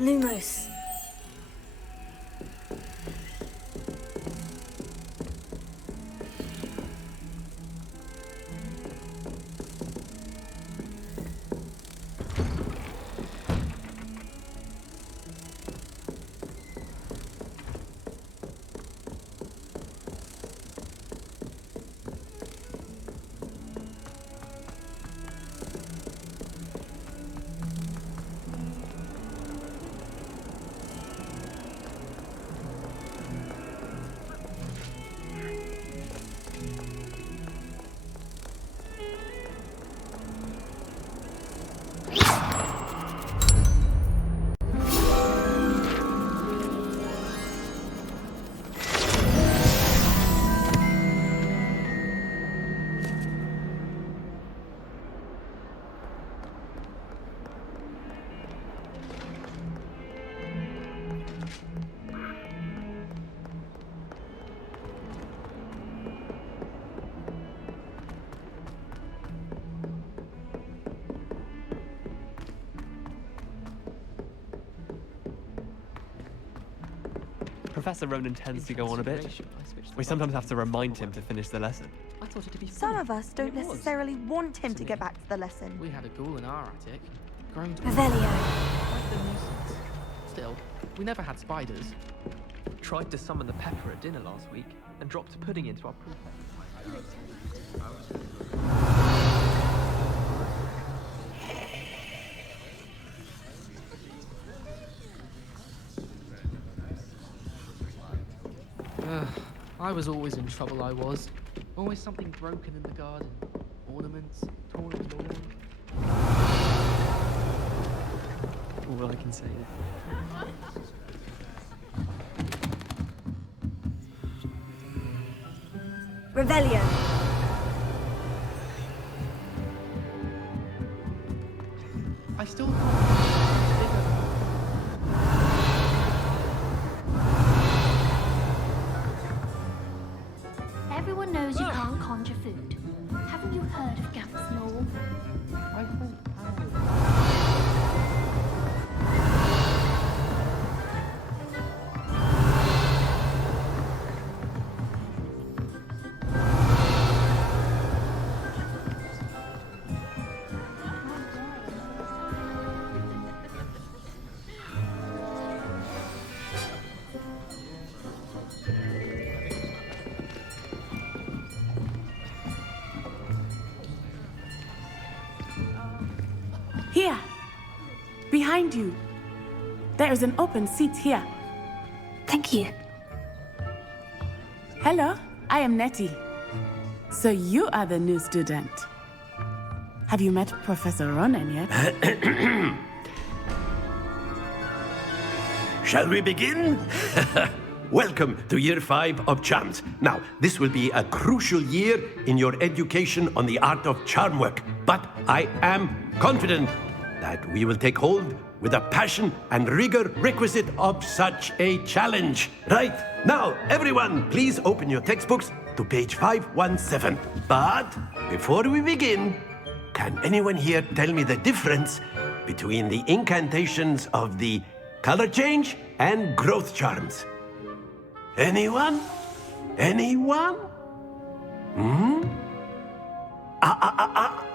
Lumos. Professor Ronan tends to go on a bit. We sometimes have to remind him to finish the lesson. I thought it'd be Some of us don't necessarily want him to get back to the lesson. We had a ghoul in our attic. Growing to Revelio. quite the nuisance. Still, we never had spiders. Tried to summon the pepper at dinner last week and dropped pudding into our prefect. I was always in trouble, I was. Always something broken in the garden. Ornaments, torn lawn. All I can say. Revelio. I still can't. Everyone knows you can't conjure food. Haven't you heard of Gaff's law? I went Here, behind you. There is an open seat here. Thank you. Hello, I am Nettie. So you are the new student. Have you met Professor Ronan yet? Shall we begin? Welcome to Year 5 of Charms. Now, this will be a crucial year in your education on the art of charm work. But I am confident that we will take hold with the passion and rigor requisite of such a challenge. Right, now, everyone, please open your textbooks to page 517. But before we begin, can anyone here tell me the difference between the incantations of the color change and growth charms? Anyone? Anyone?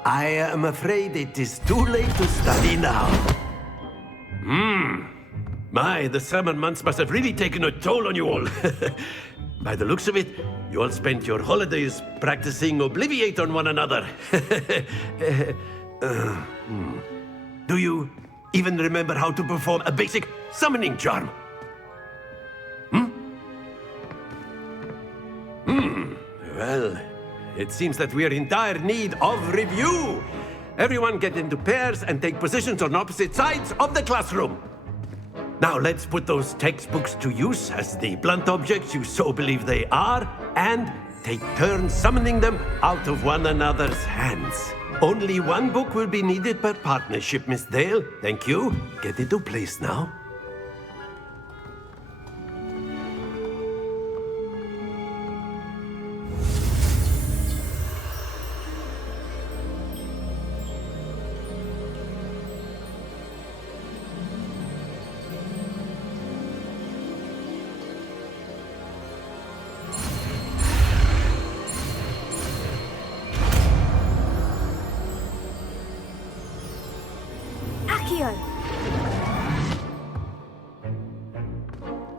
I am afraid it is too late to study now. My, the summer months must have really taken a toll on you all. By the looks of it, you all spent your holidays practicing Obliviate on one another. Do you even remember how to perform a basic summoning charm? Well, it seems that we are in dire need of review. Everyone get into pairs and take positions on opposite sides of the classroom. Now let's put those textbooks to use as the blunt objects you so believe they are, and take turns summoning them out of one another's hands. Only one book will be needed per partnership, Miss Dale. Thank you. Get into place now.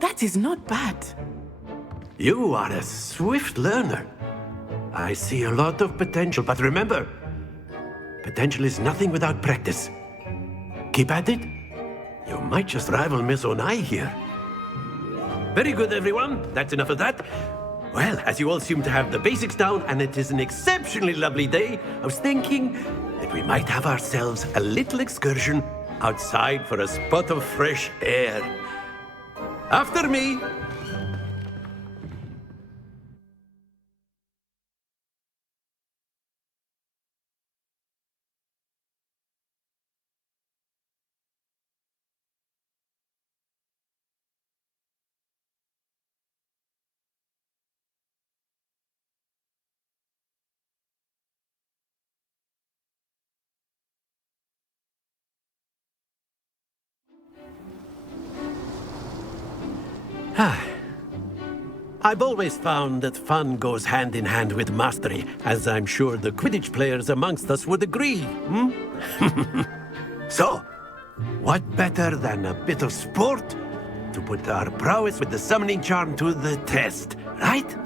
That is not bad. You are a swift learner. I see a lot of potential, but remember, potential is nothing without practice. Keep at it. You might just rival Miss Onai here. Very good, everyone. That's enough of that. Well, as you all seem to have the basics down, and it is an exceptionally lovely day, I was thinking that we might have ourselves a little excursion outside for a spot of fresh air. After me. I've always found that fun goes hand in hand with mastery, as I'm sure the Quidditch players amongst us would agree. So, what better than a bit of sport to put our prowess with the summoning charm to the test, right?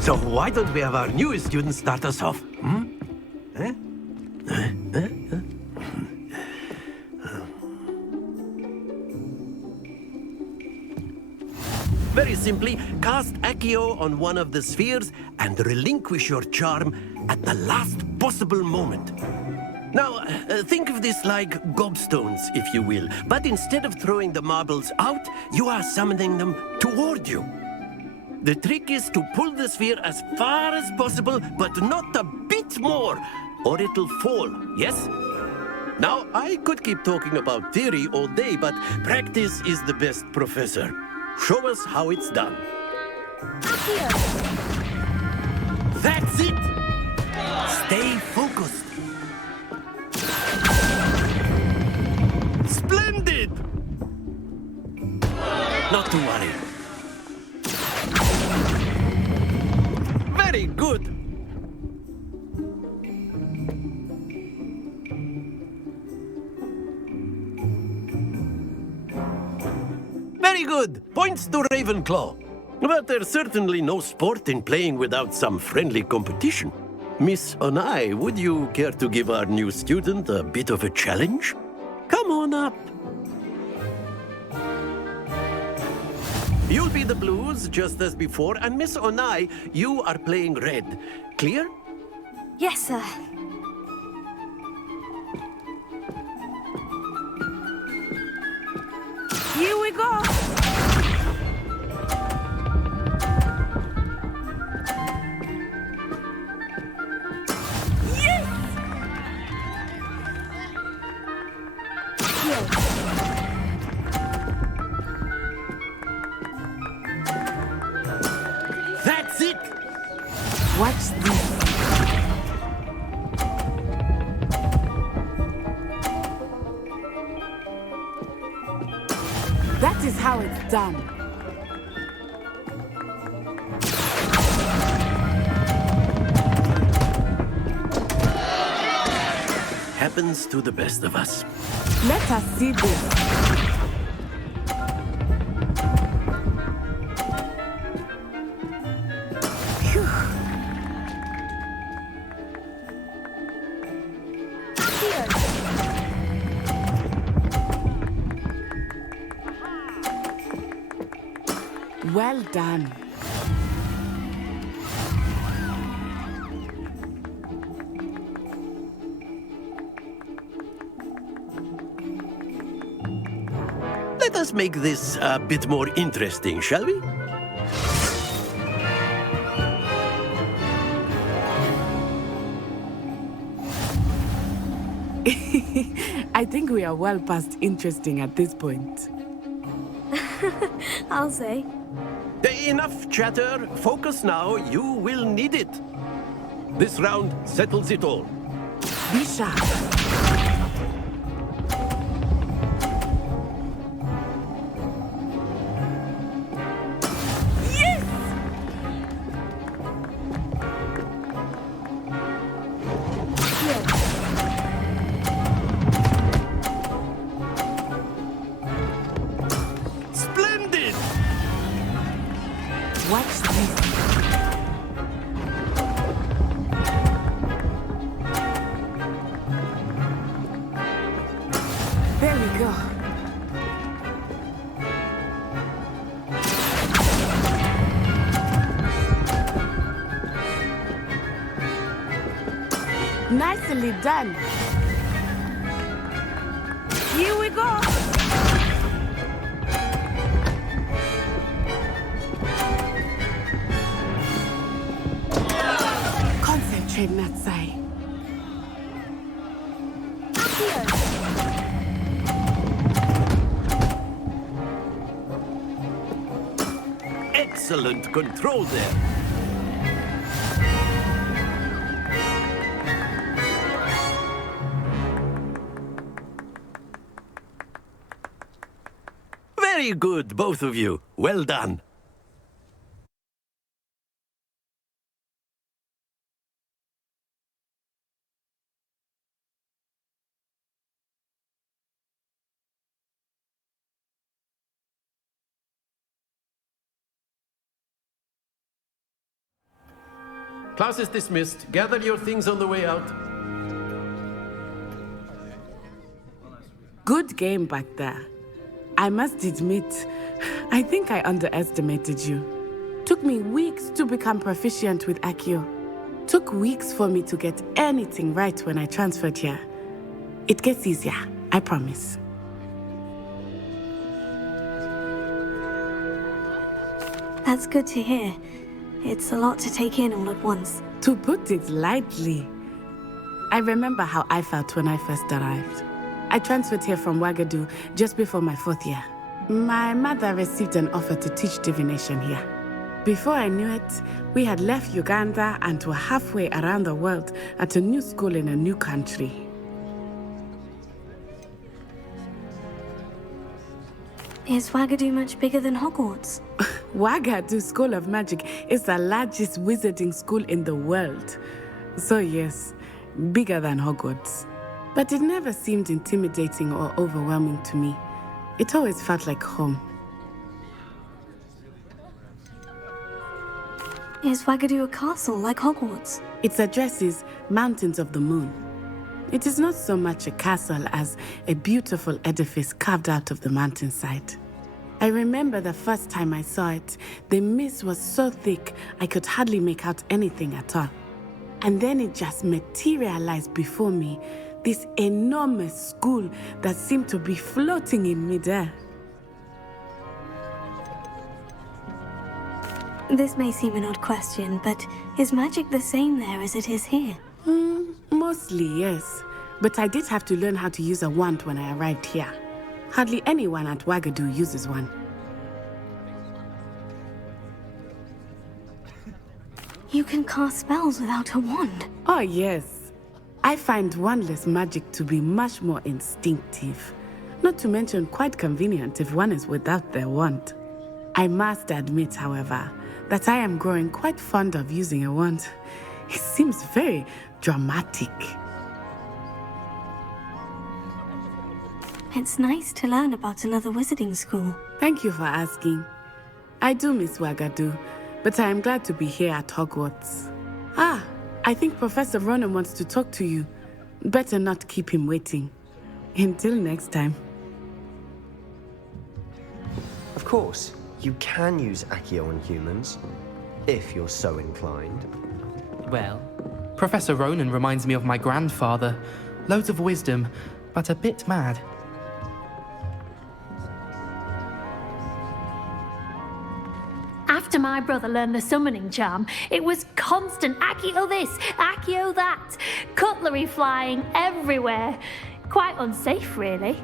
So why don't we have our newest student start us off? Very simply, cast Accio on one of the spheres and relinquish your charm at the last possible moment. Now, think of this like gobstones, if you will. But instead of throwing the marbles out, you are summoning them toward you. The trick is to pull the sphere as far as possible, but not a bit more, or it'll fall, yes? Now, I could keep talking about theory all day, but practice is the best professor. Show us how it's done. That's it! Stay focused. Splendid! Not to worry. Very good. Very good. Points to Ravenclaw. But there's certainly no sport in playing without some friendly competition. Miss Onai, would you care to give our new student a bit of a challenge? Come on up. You'll be the blues, just as before, and Miss Onai, you are playing red. Clear? Yes, sir. Here we go! Yes! That's it! Watch this. That is how it's done. Happens to the best of us. Let us see this. Phew. Well done. Let us make this a bit more interesting, shall we? I think we are well past interesting at this point. I'll say. Enough chatter. Focus now. You will need it. This round settles it all. Be sharp. Yes! Splendid! Watch this. There we go. Nicely done. Here we go. Concentrate, Natsai. Excellent control there. Very good, both of you. Well done. class is dismissed. Gather your things on the way out. Good game back there. I must admit, I think I underestimated you. Took me weeks to become proficient with Accio. Took weeks for me to get anything right when I transferred here. It gets easier, I promise. That's good to hear. It's a lot to take in all at once. To put it lightly, I remember how I felt when I first arrived. I transferred here from Ouagadougou just before my 4th year. My mother received an offer to teach divination here. Before I knew it, we had left Uganda and were halfway around the world at a new school in a new country. Is Ouagadougou much bigger than Hogwarts? Ouagadougou School of Magic is the largest wizarding school in the world. So yes, bigger than Hogwarts. But it never seemed intimidating or overwhelming to me. It always felt like home. Is Ouagadougou a castle like Hogwarts? Its address is Mountains of the Moon. It is not so much a castle as a beautiful edifice carved out of the mountainside. I remember the first time I saw it, the mist was so thick I could hardly make out anything at all. And then it just materialized before me, this enormous school that seemed to be floating in midair. This may seem an odd question, but is magic the same there as it is here? Mostly, yes. But I did have to learn how to use a wand when I arrived here. Hardly anyone at Ouagadougou uses one. You can cast spells without a wand? Oh, yes. I find wandless magic to be much more instinctive. Not to mention quite convenient if one is without their wand. I must admit, however, that I am growing quite fond of using a wand. It seems very dramatic. It's nice to learn about another wizarding school. Thank you for asking. I do miss Ouagadougou, but I am glad to be here at Hogwarts. Ah, I think Professor Ronan wants to talk to you. Better not keep him waiting. Until next time. Of course, you can use Accio on humans, if you're so inclined. Well, Professor Ronan reminds me of my grandfather. Loads of wisdom, but a bit mad. After my brother learned the summoning charm, it was constant Accio this, Accio that, cutlery flying everywhere. Quite unsafe, really.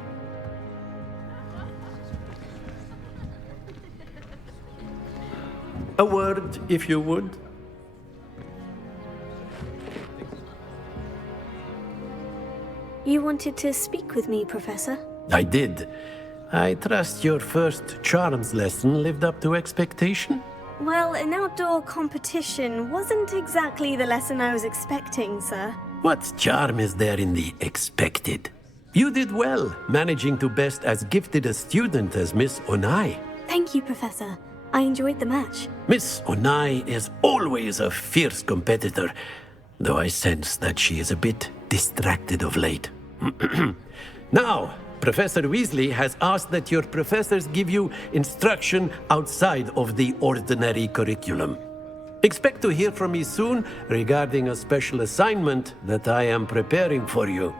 A word, if you would. You wanted to speak with me, Professor? I did. I trust your first charms lesson lived up to expectation? Well, an outdoor competition wasn't exactly the lesson I was expecting, sir. What charm is there in the expected? You did well, managing to best as gifted a student as Miss Onai. Thank you, Professor. I enjoyed the match. Miss Onai is always a fierce competitor, though I sense that she is a bit distracted of late. Now, Professor Weasley has asked that your professors give you instruction outside of the ordinary curriculum. Expect to hear from me soon regarding a special assignment that I am preparing for you.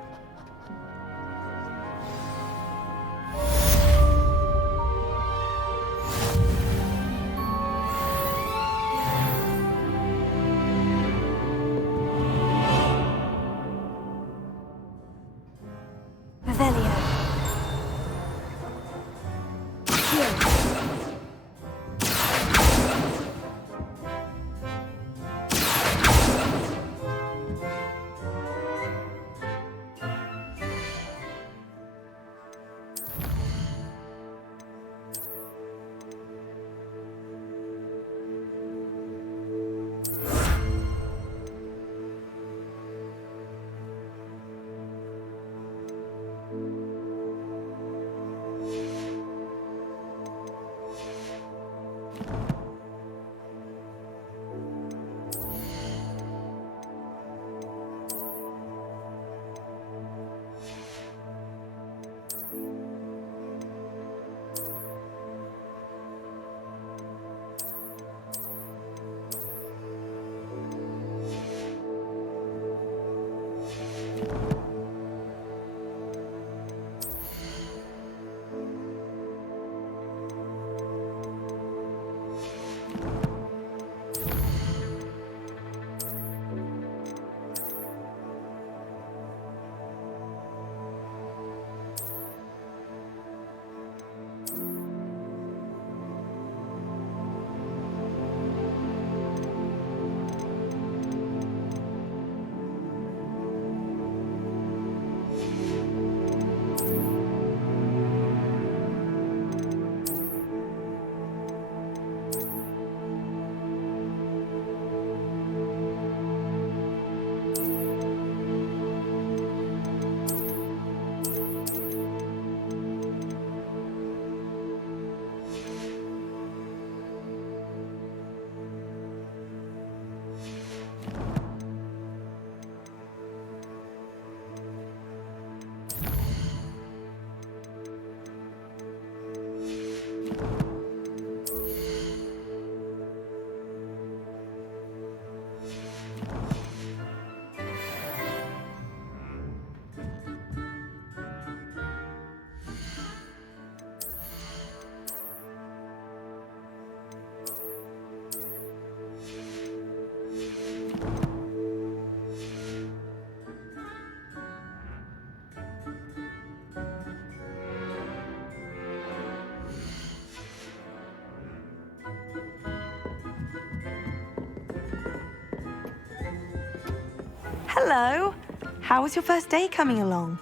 Hello. How was your first day coming along?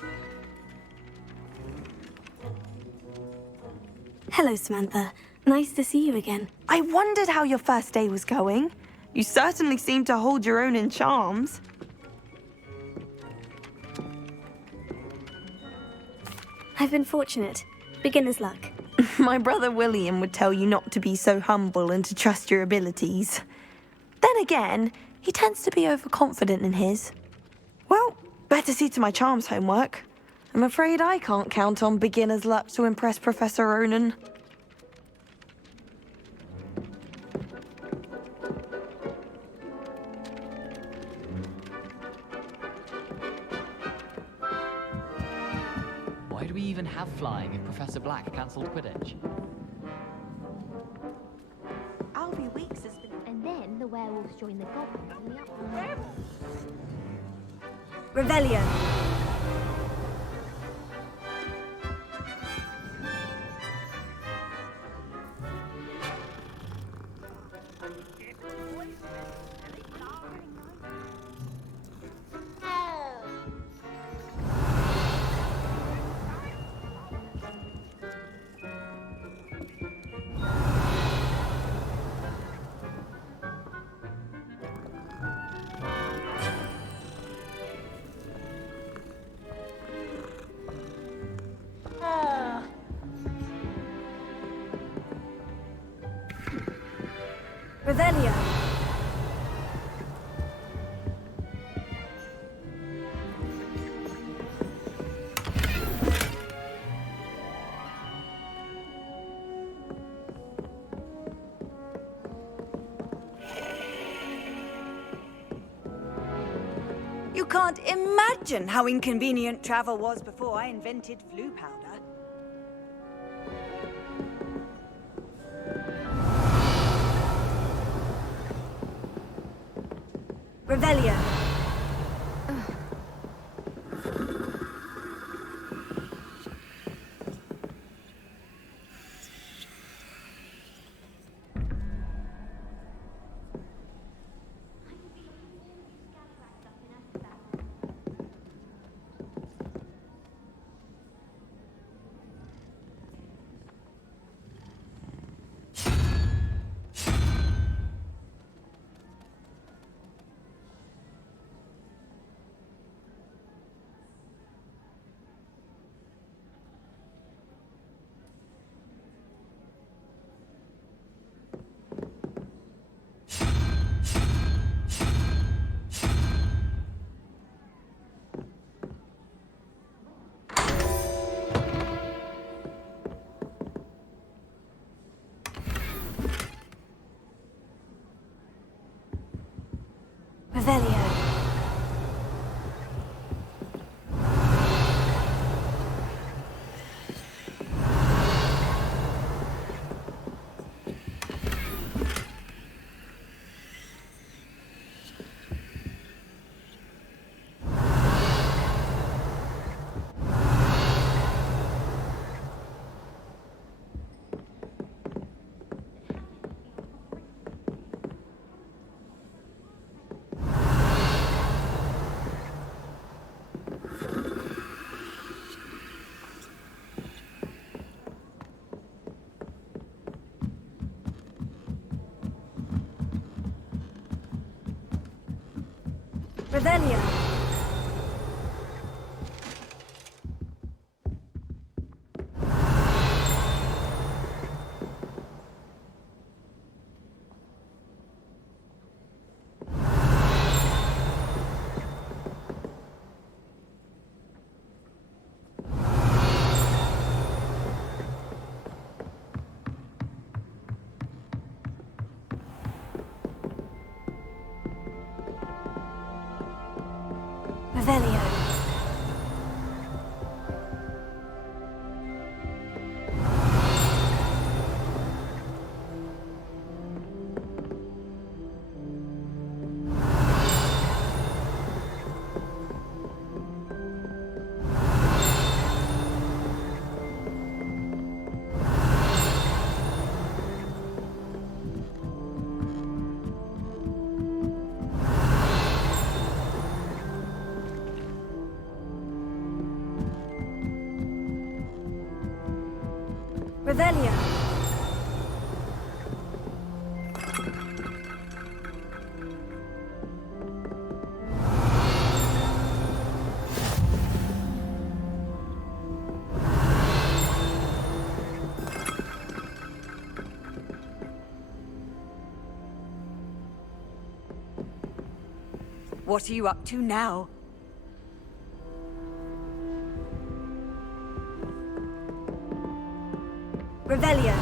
Hello, Samantha. Nice to see you again. I wondered how your first day was going. You certainly seem to hold your own in charms. I've been fortunate. Beginner's luck. My brother William would tell you not to be so humble and to trust your abilities. Then again, he tends to be overconfident in his. Well, better see to my charms homework. I'm afraid I can't count on beginner's luck to impress Professor Ronan. Why do we even have flying if Professor Black cancelled Quidditch? Albie Weeks has been... And then the werewolves join the goblins in the upper. Revelio. Revelio. You can't imagine how inconvenient travel was before I invented flu powder. Revelio. Revelio. Revelio. Revelio. What are you up to now? Revelio.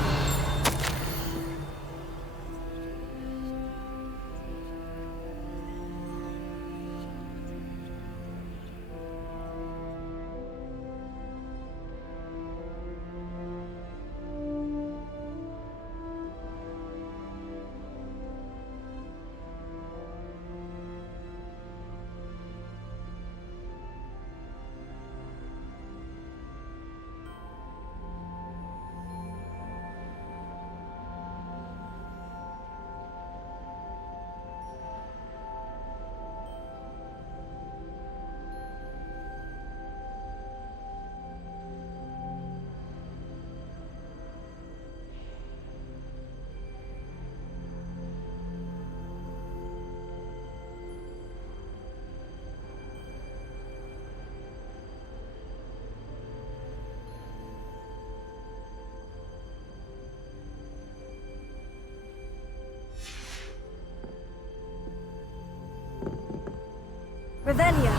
Revelio.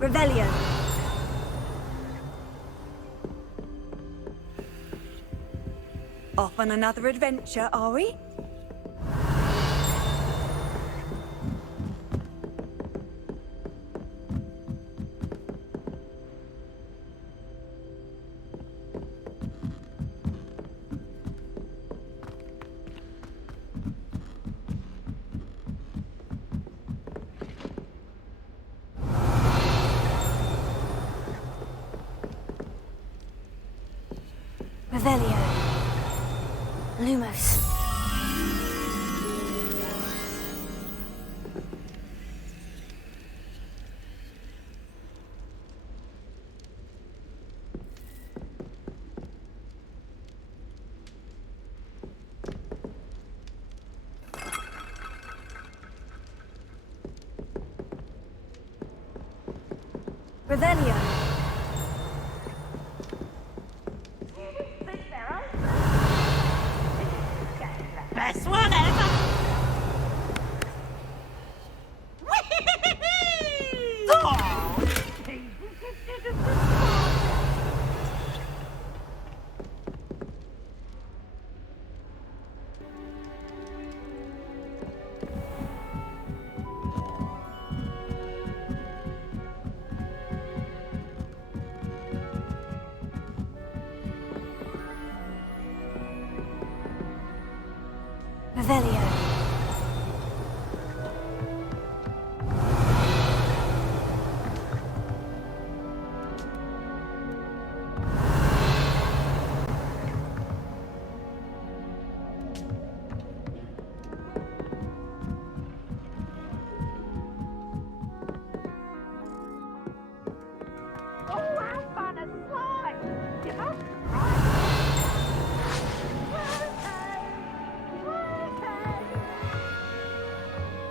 Revelio. Off on another adventure, are we? Revelio. Lumos. Revelio. Best one ever! Revelio.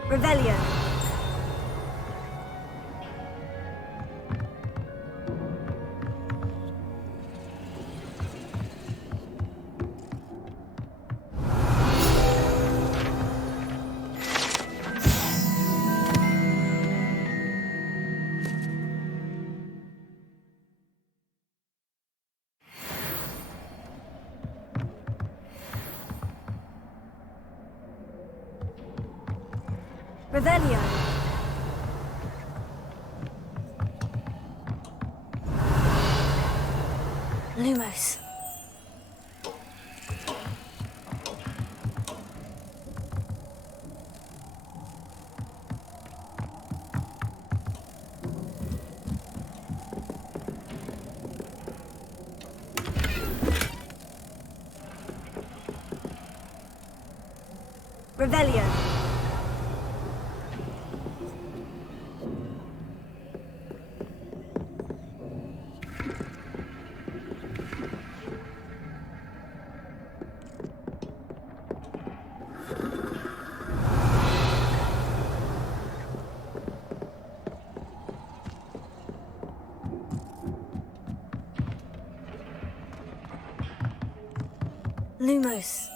Revelio. Revelio. Lumos. Revelio. Lumos.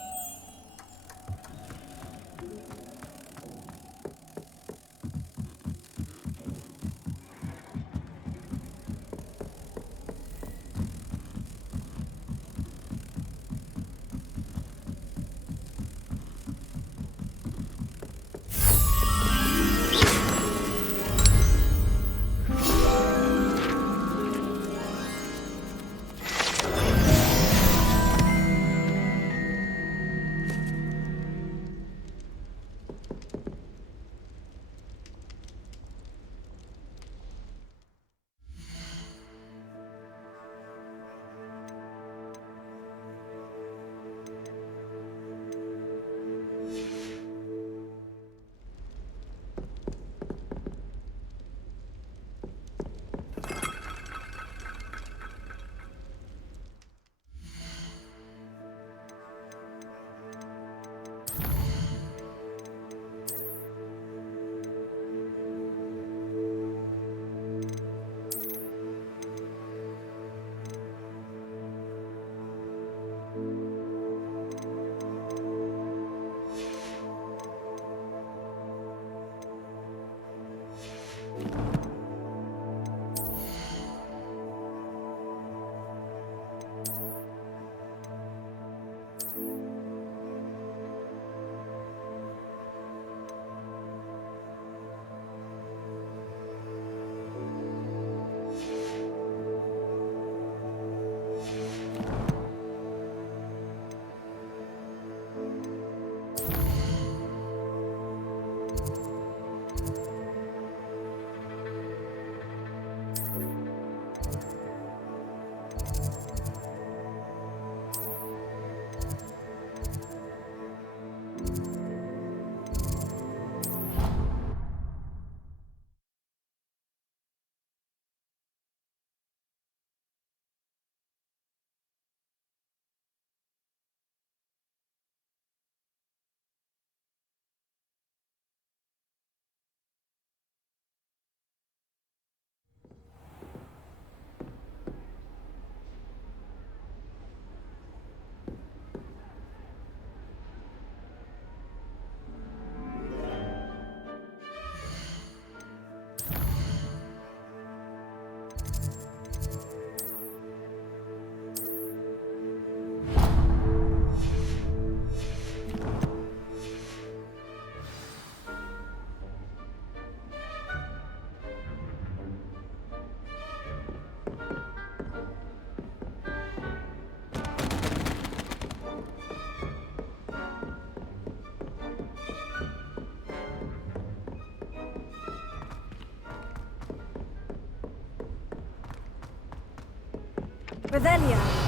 Revelio.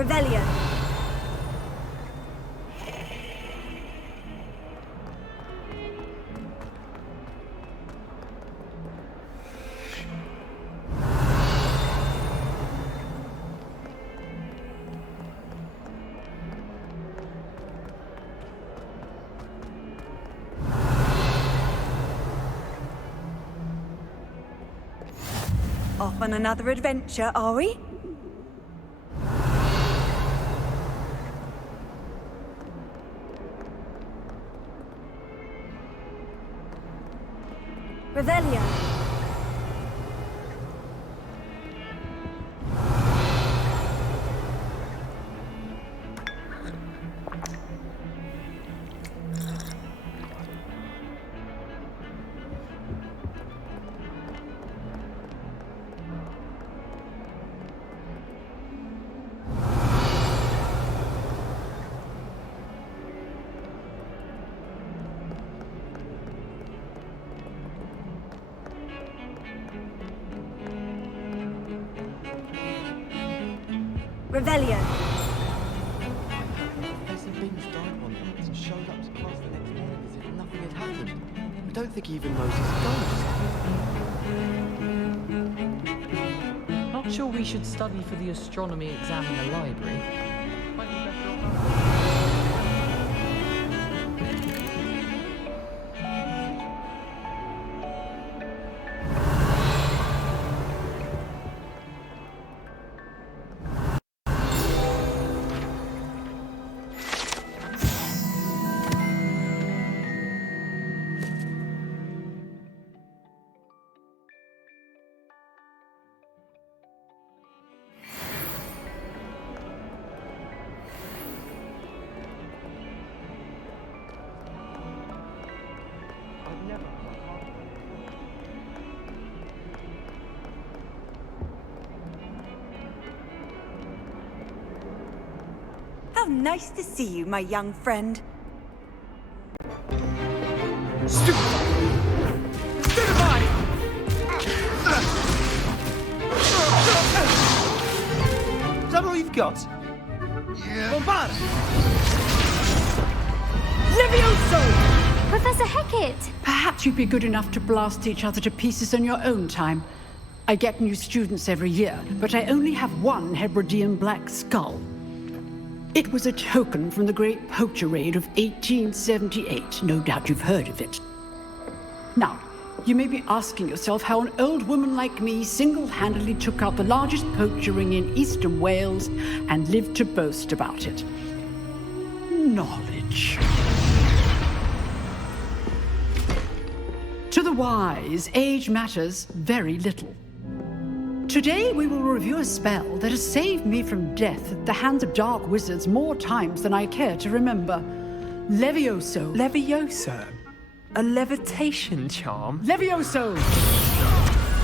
Revelio. Off on another adventure, are we? Revelio. Revelio. Professor Binns died one night and showed up to class the next day as if nothing had happened. I don't think he even knows his ghost. Not sure we should study for the astronomy exam in the library. Might be better off. How nice to see you, my young friend. Stupefy! Is that all you've got? Yeah. Bombard! Levioso! Professor Hecat! Perhaps you'd be good enough to blast each other to pieces in your own time. I get new students every year, but I only have one Hebridean black skull. It was a token from the Great Poacher Raid of 1878. No doubt you've heard of it. Now, you may be asking yourself how an old woman like me single-handedly took out the largest poacher ring in eastern Wales and lived to boast about it. Knowledge. To the wise, age matters very little. Today we will review a spell that has saved me from death at the hands of dark wizards more times than I care to remember. Levioso. Levioso? A levitation charm? Levioso!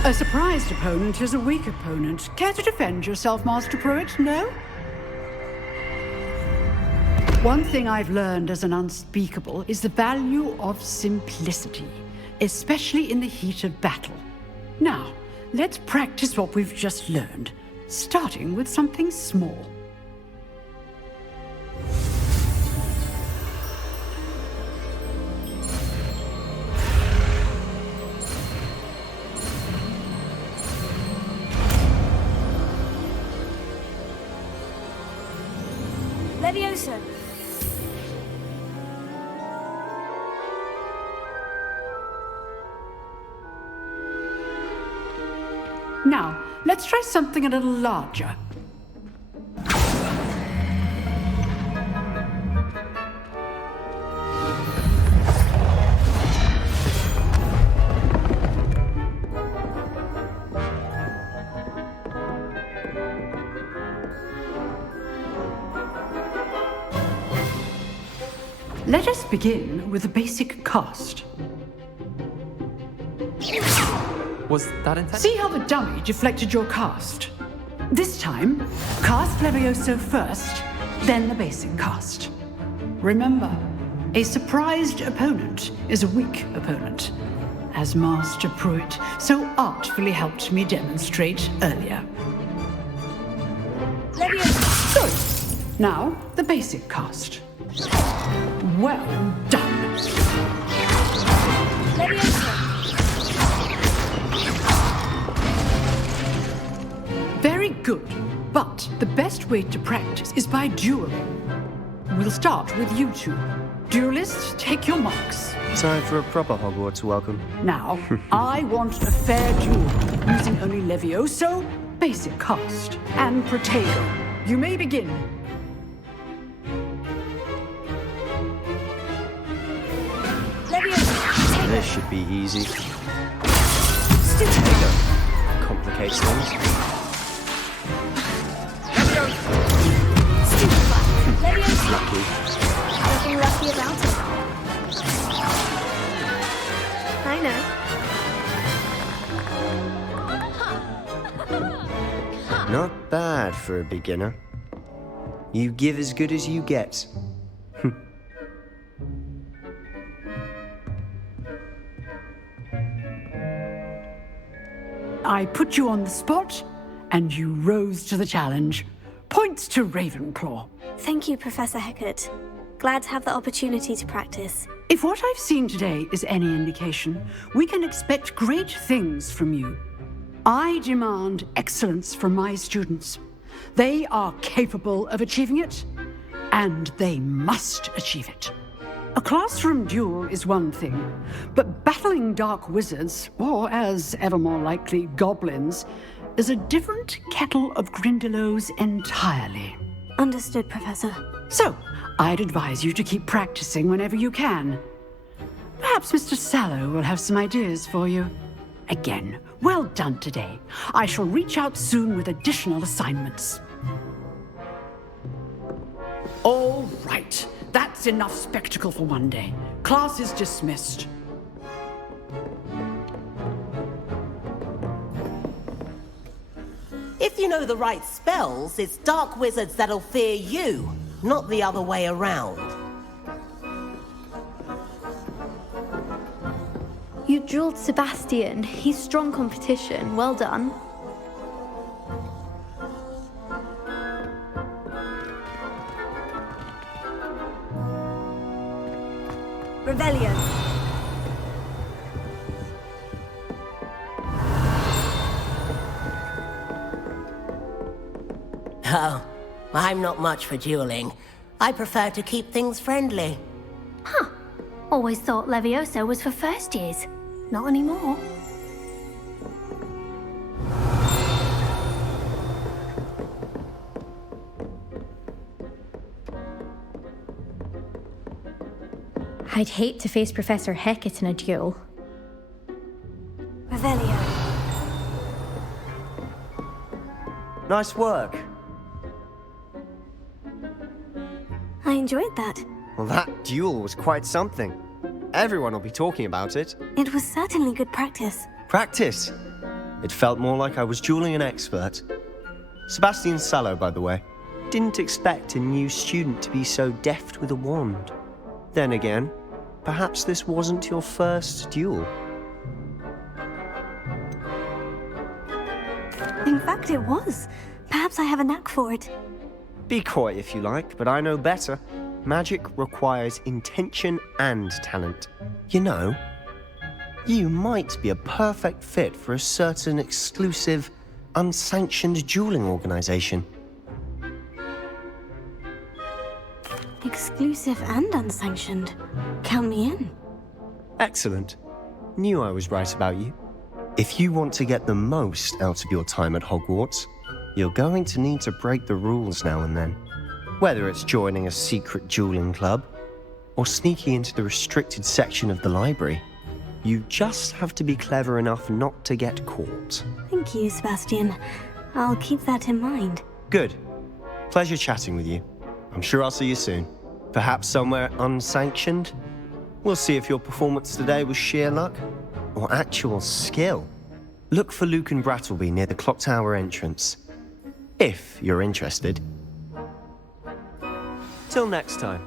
A surprised opponent is a weak opponent. Care to defend yourself, Master Pruitt? No? One thing I've learned as an unspeakable is the value of simplicity, especially in the heat of battle. Now, let's practice what we've just learned, starting with something small. Levioso. Now, let's try something a little larger. Let us begin with the basic cast. Was that intentional? See how the dummy deflected your cast? This time, cast Levioso first, then the basic cast. Remember, a surprised opponent is a weak opponent, as Master Pruitt so artfully helped me demonstrate earlier. Levioso. Good. Now, the basic cast. Well done. Levioso. Very good, but the best way to practice is by dueling. We'll start with you two. Duelists, take your marks. Time for a proper Hogwarts welcome. Now, I want a fair duel, using only Levioso, basic cast, and Protego. You may begin. Levioso. This should be easy. complicates things. Lucky. Nothing lucky about it. I know. Not bad for a beginner. You give as good as you get. I put you on the spot, and you rose to the challenge. Points to Ravenclaw. Thank you, Professor Hecat. Glad to have the opportunity to practice. If what I've seen today is any indication, we can expect great things from you. I demand excellence from my students. They are capable of achieving it, and they must achieve it. A classroom duel is one thing, but battling dark wizards, or as ever more likely, goblins, is a different kettle of Grindylows entirely. Understood, Professor. So, I'd advise you to keep practicing whenever you can. Perhaps Mr. Sallow will have some ideas for you. Again, well done today. I shall reach out soon with additional assignments. All right. That's enough spectacle for one day. Class is dismissed. If you know the right spells, it's dark wizards that'll fear you, not the other way around. You drilled Sebastian. He's strong competition. Well done. Revelio. Oh, I'm not much for dueling. I prefer to keep things friendly. Huh. Always thought Levioso was for first years. Not anymore. I'd hate to face Professor Hecat in a duel. Revelio. Nice work. I enjoyed that. Well, that duel was quite something. Everyone will be talking about it. It was certainly good practice. Practice? It felt more like I was dueling an expert. Sebastian Sallow, by the way. Didn't expect a new student to be so deft with a wand. Then again, perhaps this wasn't your first duel. In fact, it was. Perhaps I have a knack for it. Be coy if you like, but I know better. Magic requires intention and talent. You know, you might be a perfect fit for a certain exclusive, unsanctioned dueling organization. Exclusive and unsanctioned. Count me in. Excellent. Knew I was right about you. If you want to get the most out of your time at Hogwarts, you're going to need to break the rules now and then. Whether it's joining a secret dueling club, or sneaking into the restricted section of the library, you just have to be clever enough not to get caught. Thank you, Sebastian. I'll keep that in mind. Good. Pleasure chatting with you. I'm sure I'll see you soon. Perhaps somewhere unsanctioned? We'll see if your performance today was sheer luck or actual skill. Look for Luke and Brattleby near the clock tower entrance, if you're interested. Till next time.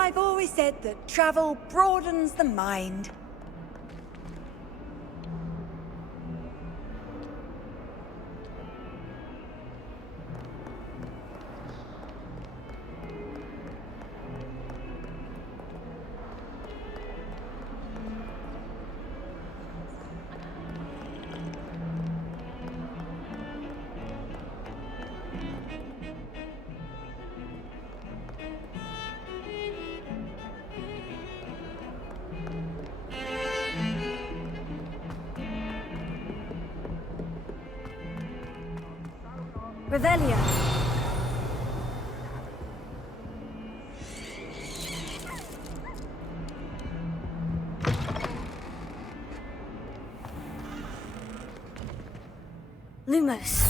I've always said that travel broadens the mind. Revelio. Lumos.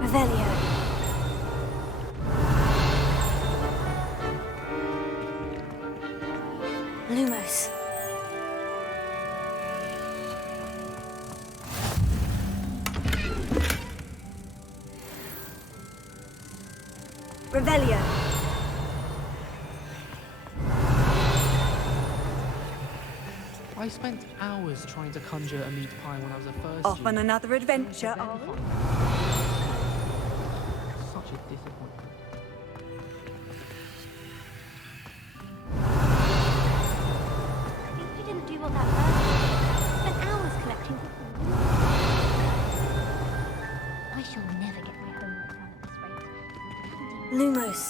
Revelio. Lumos. Revelio. I spent hours trying to conjure a meat pie when I was a first Off on year. another adventure, are we? Such a disappointment. I think you didn't do what that first. Spent hours collecting. I shall never get my homework done at this rate. Lumos.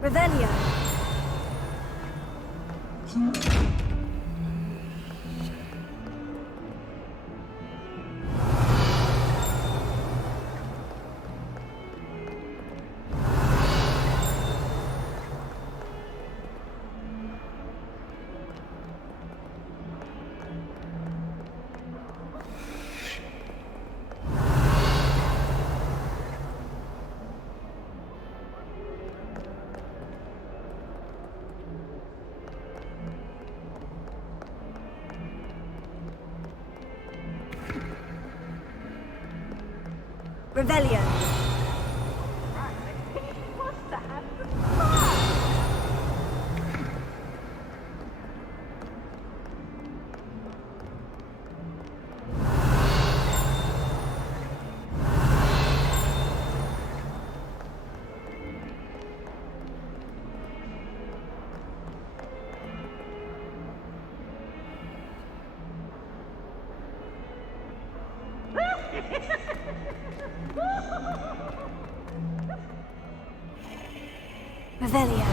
Revelio. Revelio. Revelio.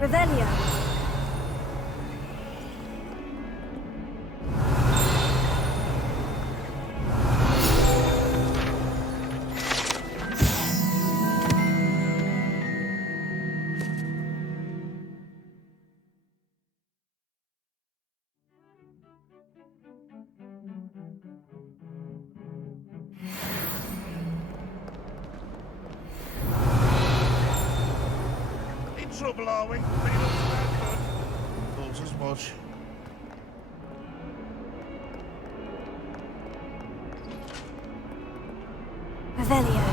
Revelio. Trouble, are we? But it looks that good. Thought as much. Revelio.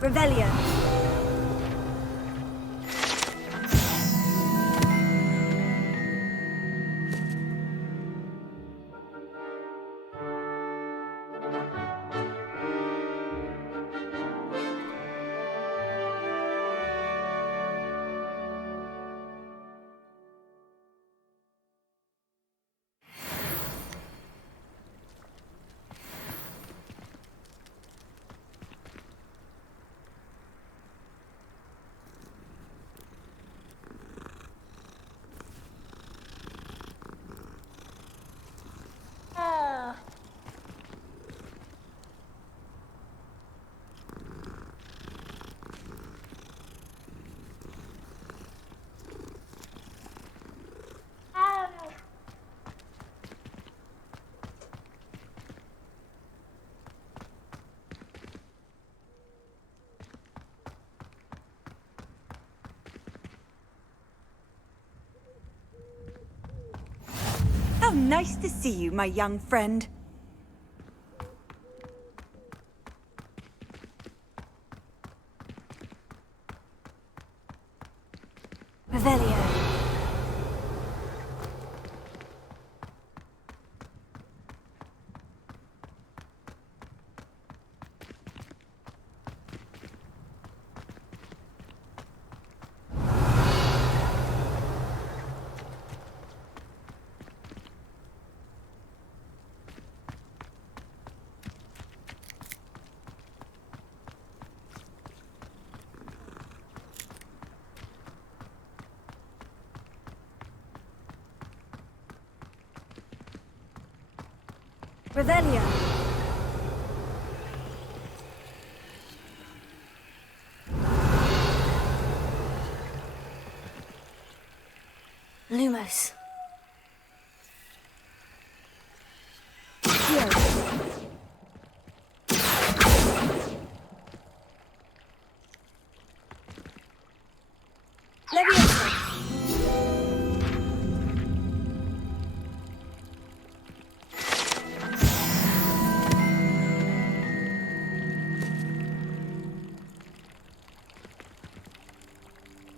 Revelio. How nice to see you, my young friend. Revelio. Revelio. Lumos.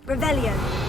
Revelio.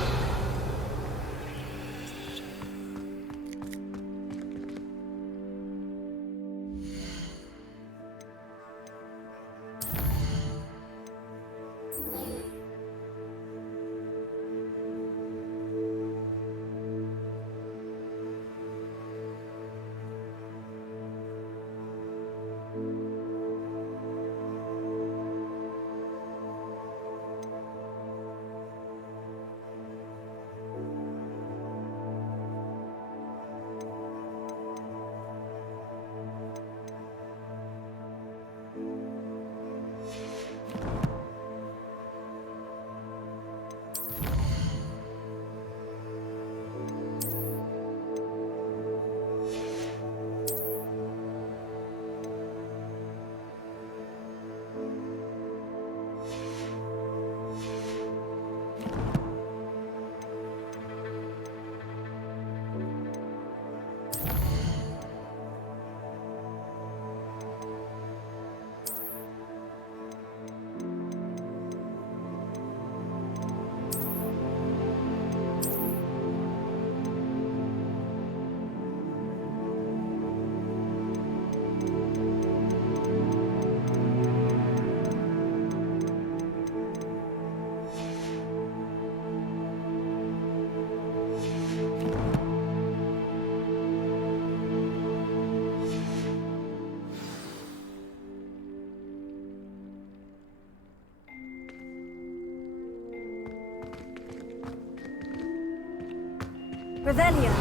Revelio.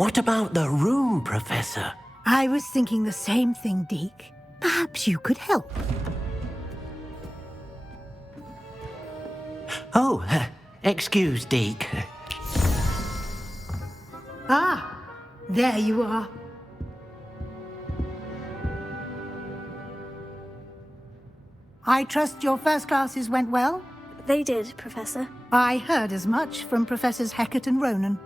What about the room, Professor? I was thinking the same thing, Deke. Perhaps you could help. Oh, excuse, Deke. Ah, there you are. I trust your first classes went well? They did, Professor. I heard as much from Professors Hecat and Ronan.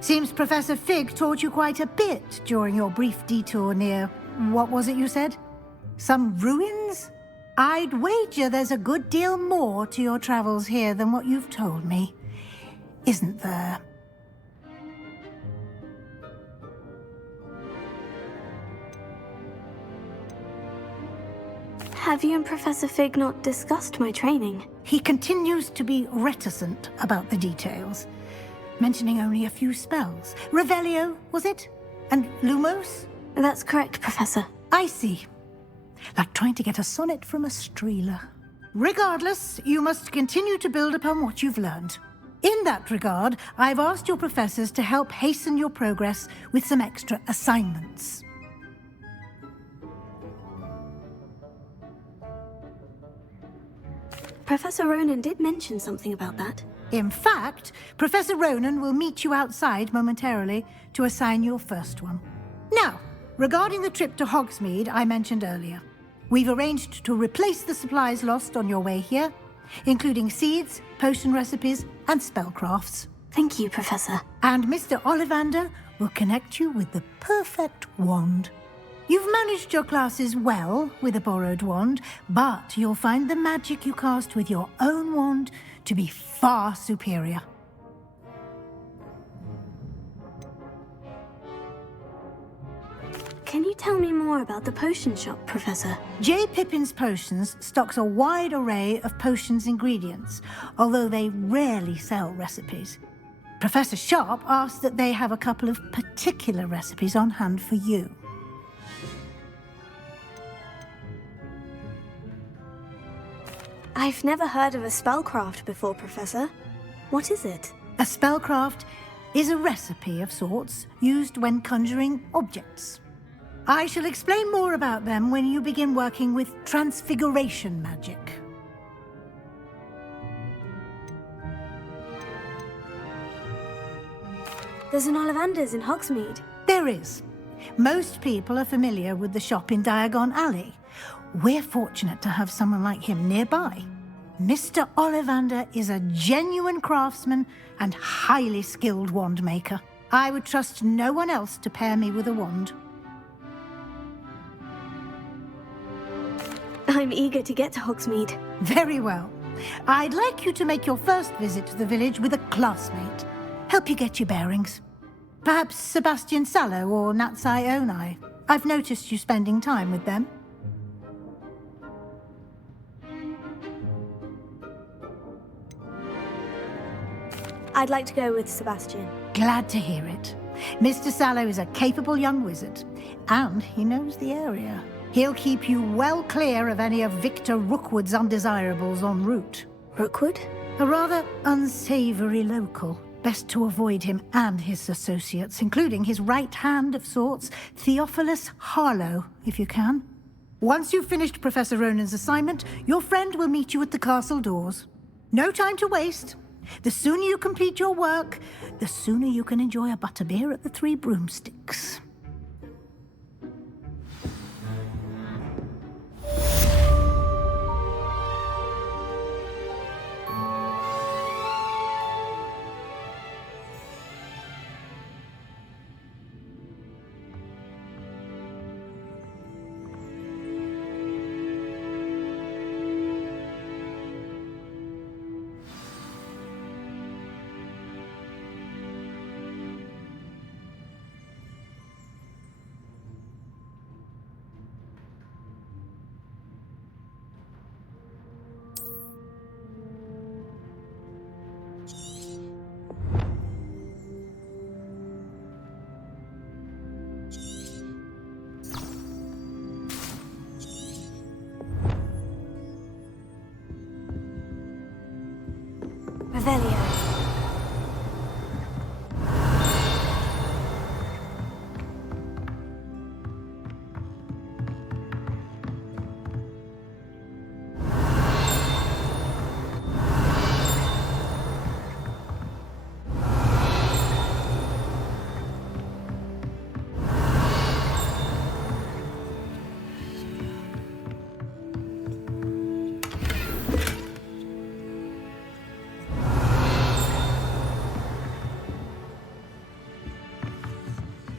Seems Professor Fig taught you quite a bit during your brief detour near... what was it you said? Some ruins? I'd wager there's a good deal more to your travels here than what you've told me. Isn't there? Have you and Professor Fig not discussed my training? He continues to be reticent about the details, mentioning only a few spells. Revelio, was it? And Lumos? That's correct, Professor. I see. Like trying to get a sonnet from a streeler. Regardless, you must continue to build upon what you've learned. In that regard, I've asked your professors to help hasten your progress with some extra assignments. Professor Ronan did mention something about that. In fact, Professor Ronan will meet you outside momentarily to assign your first one. Now, regarding the trip to Hogsmeade I mentioned earlier, we've arranged to replace the supplies lost on your way here, including seeds, potion recipes, and spellcrafts. Thank you, Professor. And Mr. Ollivander will connect you with the perfect wand. You've managed your classes well with a borrowed wand, but you'll find the magic you cast with your own wand to be far superior. Can you tell me more about the potion shop, Professor? J. Pippin's Potions stocks a wide array of potions ingredients, although they rarely sell recipes. Professor Sharp asked that they have a couple of particular recipes on hand for you. I've never heard of a spellcraft before, Professor. What is it? A spellcraft is a recipe of sorts used when conjuring objects. I shall explain more about them when you begin working with transfiguration magic. There's an Ollivander's in Hogsmeade. There is. Most people are familiar with the shop in Diagon Alley. We're fortunate to have someone like him nearby. Mr. Ollivander is a genuine craftsman and highly skilled wand maker. I would trust no one else to pair me with a wand. I'm eager to get to Hogsmeade. Very well. I'd like you to make your first visit to the village with a classmate. Help you get your bearings. Perhaps Sebastian Sallow or Natsai Onai. I've noticed you spending time with them. I'd like to go with Sebastian. Glad to hear it. Mr. Sallow is a capable young wizard, and he knows the area. He'll keep you well clear of any of Victor Rookwood's undesirables en route. Rookwood? A rather unsavory local. Best to avoid him and his associates, including his right hand of sorts, Theophilus Harlow, if you can. Once you've finished Professor Ronan's assignment, your friend will meet you at the castle doors. No time to waste. The sooner you complete your work, the sooner you can enjoy a butterbeer at the Three Broomsticks. Revelio.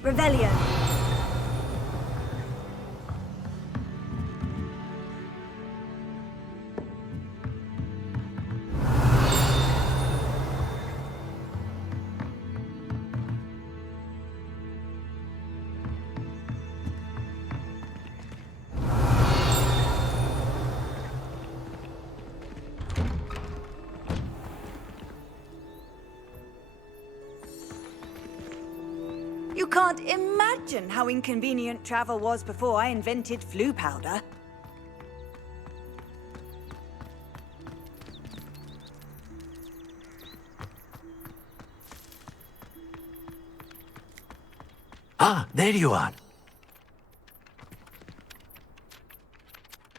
Revelio. You can't imagine how inconvenient travel was before I invented flu powder. Ah, there you are.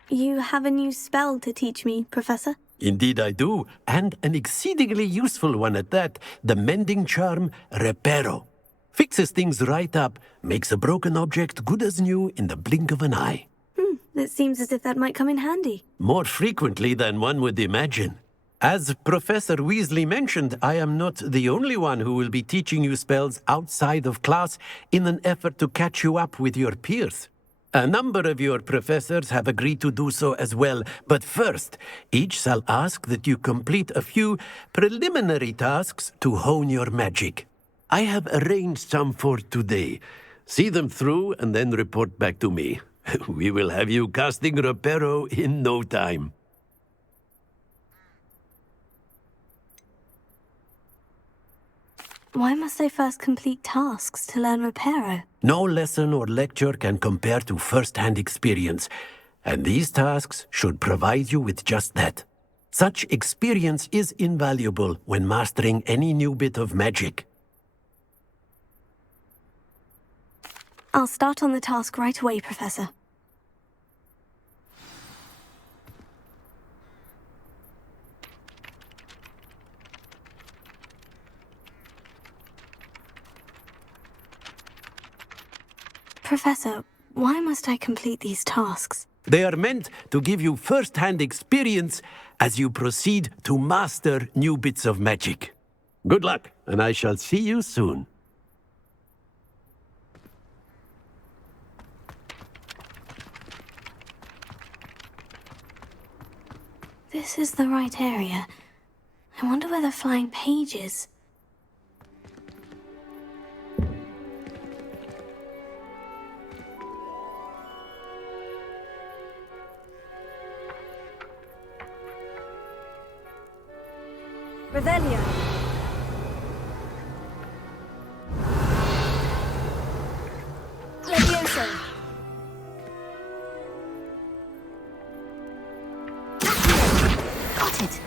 You have a new spell to teach me, Professor? Indeed I do, and an exceedingly useful one at that, the mending charm Reparo. Fixes things right up, makes a broken object good as new in the blink of an eye. It seems as if that might come in handy. More frequently than one would imagine. As Professor Weasley mentioned, I am not the only one who will be teaching you spells outside of class in an effort to catch you up with your peers. A number of your professors have agreed to do so as well, but first, each shall ask that you complete a few preliminary tasks to hone your magic. I have arranged some for today. See them through and then report back to me. We will have you casting Reparo in no time. Why must I first complete tasks to learn Reparo? No lesson or lecture can compare to first-hand experience, and these tasks should provide you with just that. Such experience is invaluable when mastering any new bit of magic. I'll start on the task right away, Professor. Professor, why must I complete these tasks? They are meant to give you first-hand experience as you proceed to master new bits of magic. Good luck, and I shall see you soon. This is the right area. I wonder where the flying page is. Revelio. Levioso. Got it.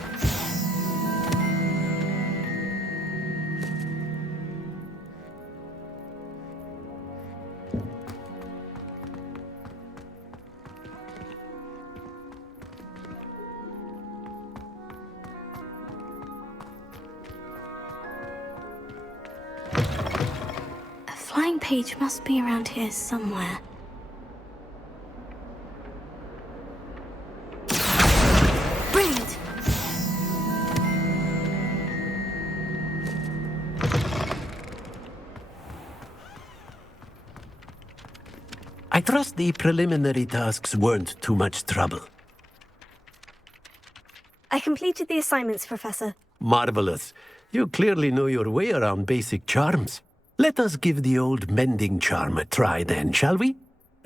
flying page must be around here somewhere. Brilliant! I trust the preliminary tasks weren't too much trouble. I completed the assignments, Professor. Marvelous. You clearly know your way around basic charms. Let us give the old mending charm a try then, shall we?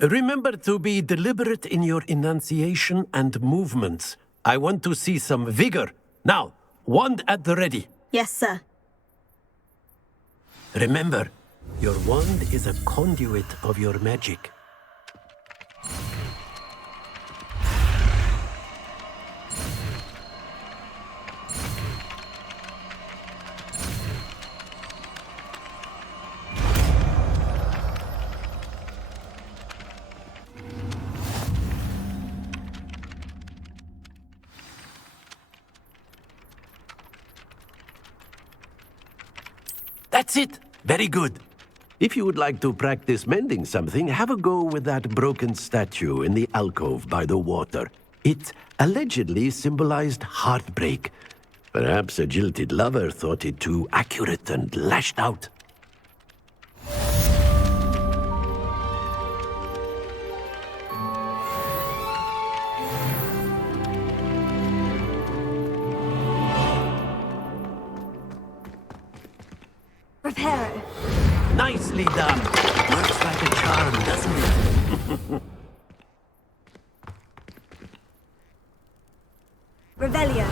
Remember to be deliberate in your enunciation and movements. I want to see some vigor. Now, wand at the ready. Yes, sir. Remember, your wand is a conduit of your magic. That's it. Very good. If you would like to practice mending something, have a go with that broken statue in the alcove by the water. It allegedly symbolized heartbreak. Perhaps a jilted lover thought it too accurate and lashed out. Reparo. Nicely done. Works like a charm, doesn't it? Revelio.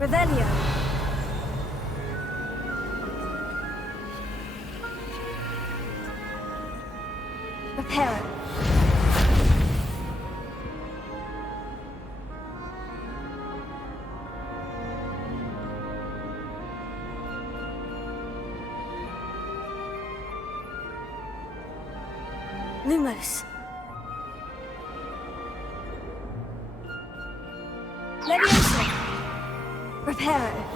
Revelio. Prepare. Lumos. Leviosa. Prepare.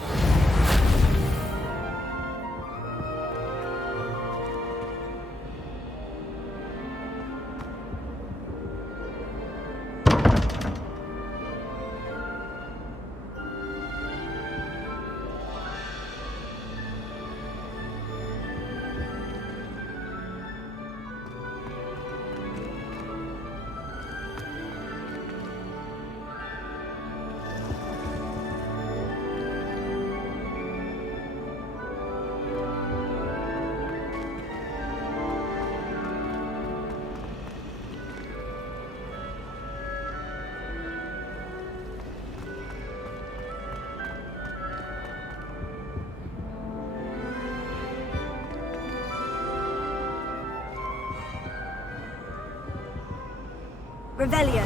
Revelio.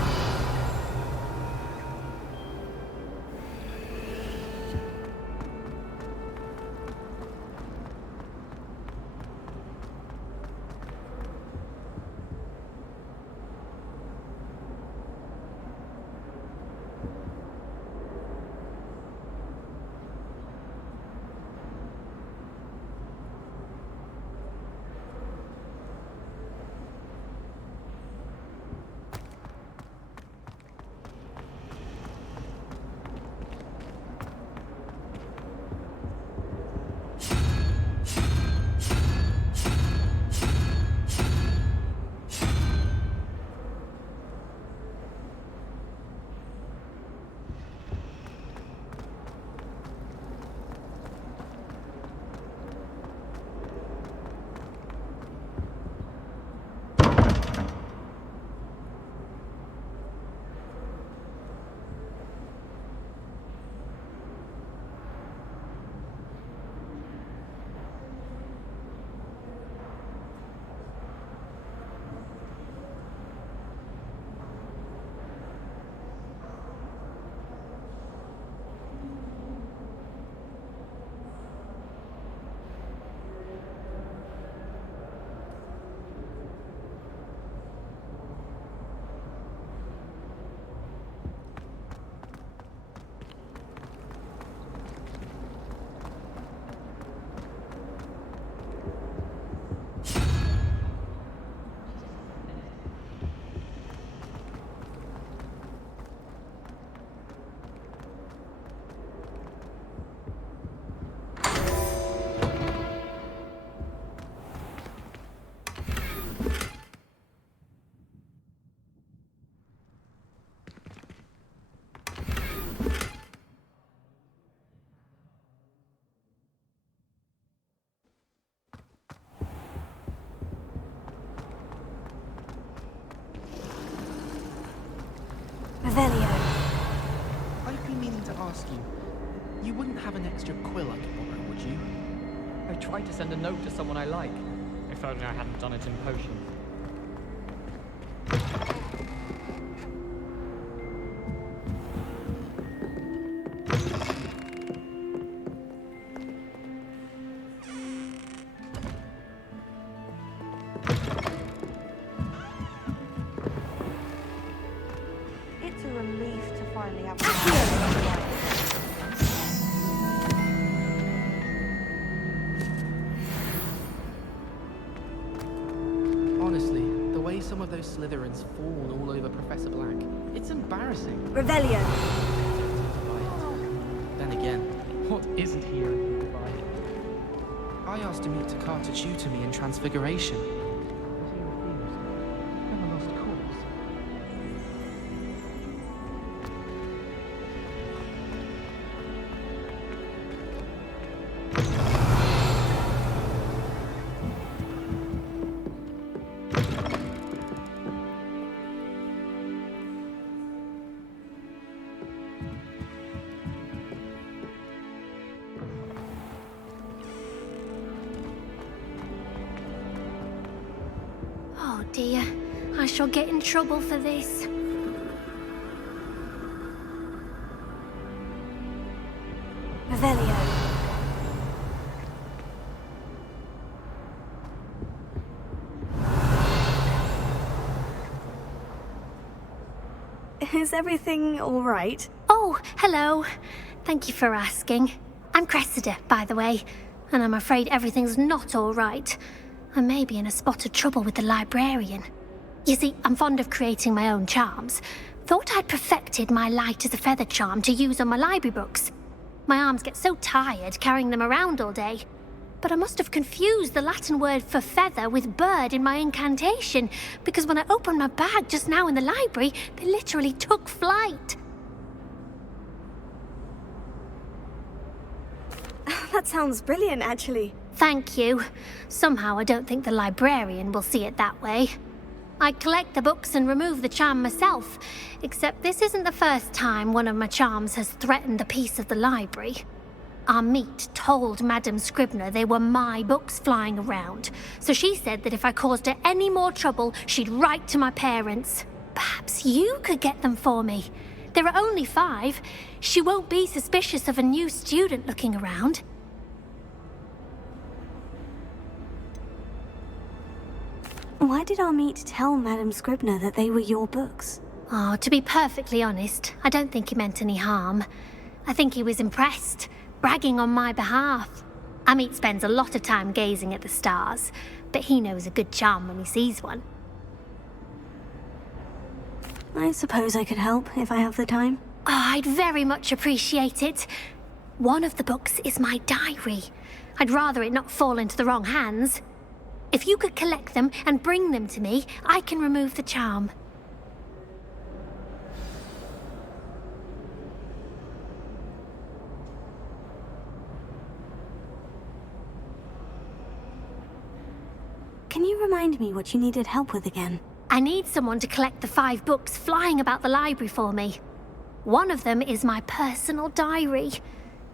Revelio. I've been meaning to ask you. You wouldn't have an extra quill I could borrow, would you? I tried to send a note to someone I like. If only I hadn't done it in potion. It's a relief to finally have Honestly, the way some of those Slytherins fawn all over Professor Black, it's embarrassing. Revelio. Then again, what isn't he open to buy? I asked Amita to tutor me in Transfiguration. But he refused. I'm a lost cause. Oh dear, I shall get in trouble for this. Revelio. Is everything all right? Oh, hello. Thank you for asking. I'm Cressida, by the way, and I'm afraid everything's not all right. I may be in a spot of trouble with the librarian. You see, I'm fond of creating my own charms. Thought I'd perfected my light as a feather charm to use on my library books. My arms get so tired carrying them around all day. But I must have confused the Latin word for feather with bird in my incantation, because when I opened my bag just now in the library, they literally took flight. That sounds brilliant, actually. Thank you. Somehow I don't think the librarian will see it that way. I collect the books and remove the charm myself, except this isn't the first time one of my charms has threatened the peace of the library. Our meet told Madame Scribner they were my books flying around, so she said that if I caused her any more trouble, she'd write to my parents. Perhaps you could get them for me. There are only 5. She won't be suspicious of a new student looking around. Why did our meet tell Madame Scribner that they were your books? Oh, to be perfectly honest, I don't think he meant any harm. I think he was impressed, bragging on my behalf. Amit spends a lot of time gazing at the stars, but he knows a good charm when he sees one. I suppose I could help if I have the time. Oh, I'd very much appreciate it. One of the books is my diary. I'd rather it not fall into the wrong hands. If you could collect them and bring them to me, I can remove the charm. Can you remind me what you needed help with again? I need someone to collect the 5 books flying about the library for me. One of them is my personal diary,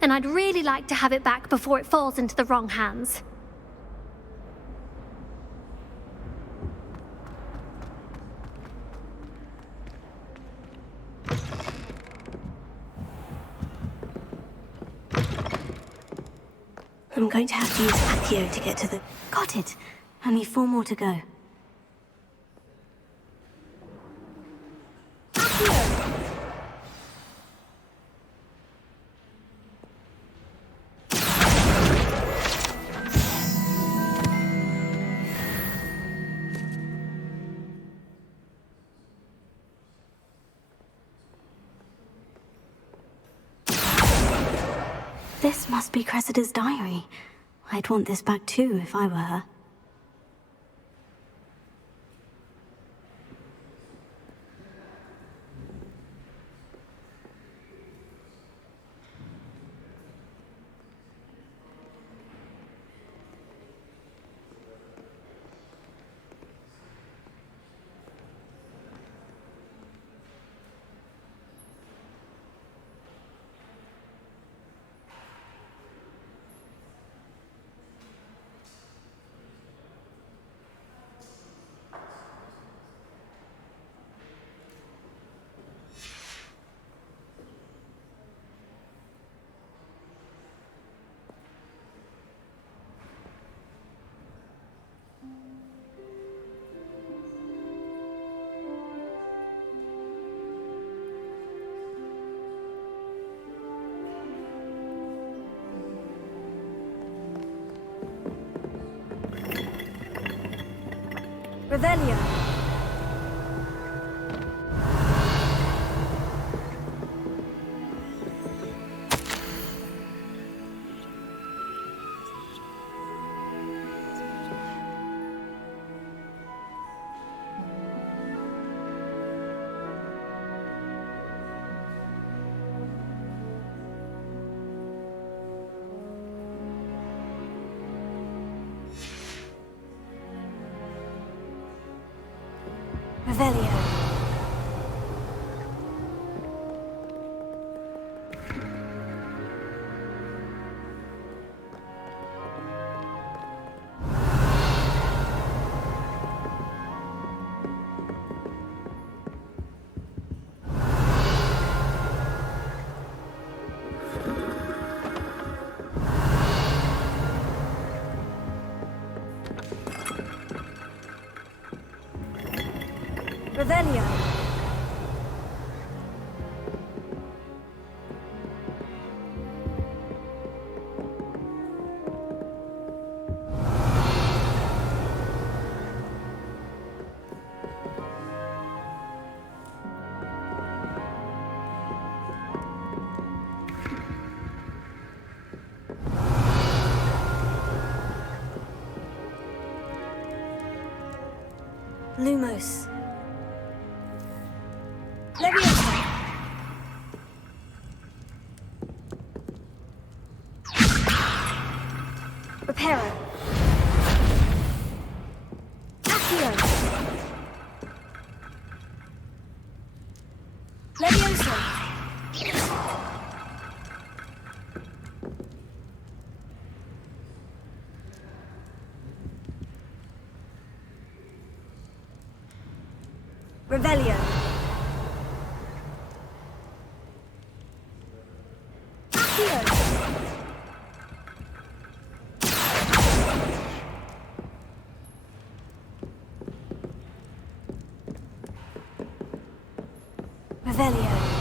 and I'd really like to have it back before it falls into the wrong hands. I'm going to have to use Accio to get to the... Got it! Only 4 more to go. This must be Cressida's diary. I'd want this back too if I were her. Revelio. Revelio. Revelio. Lumos. Leviosa. Reparo. Accio. Leviosa. Revelio. Accio. Revelio.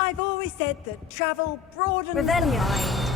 I've always said that travel broadens the Revelio. mind.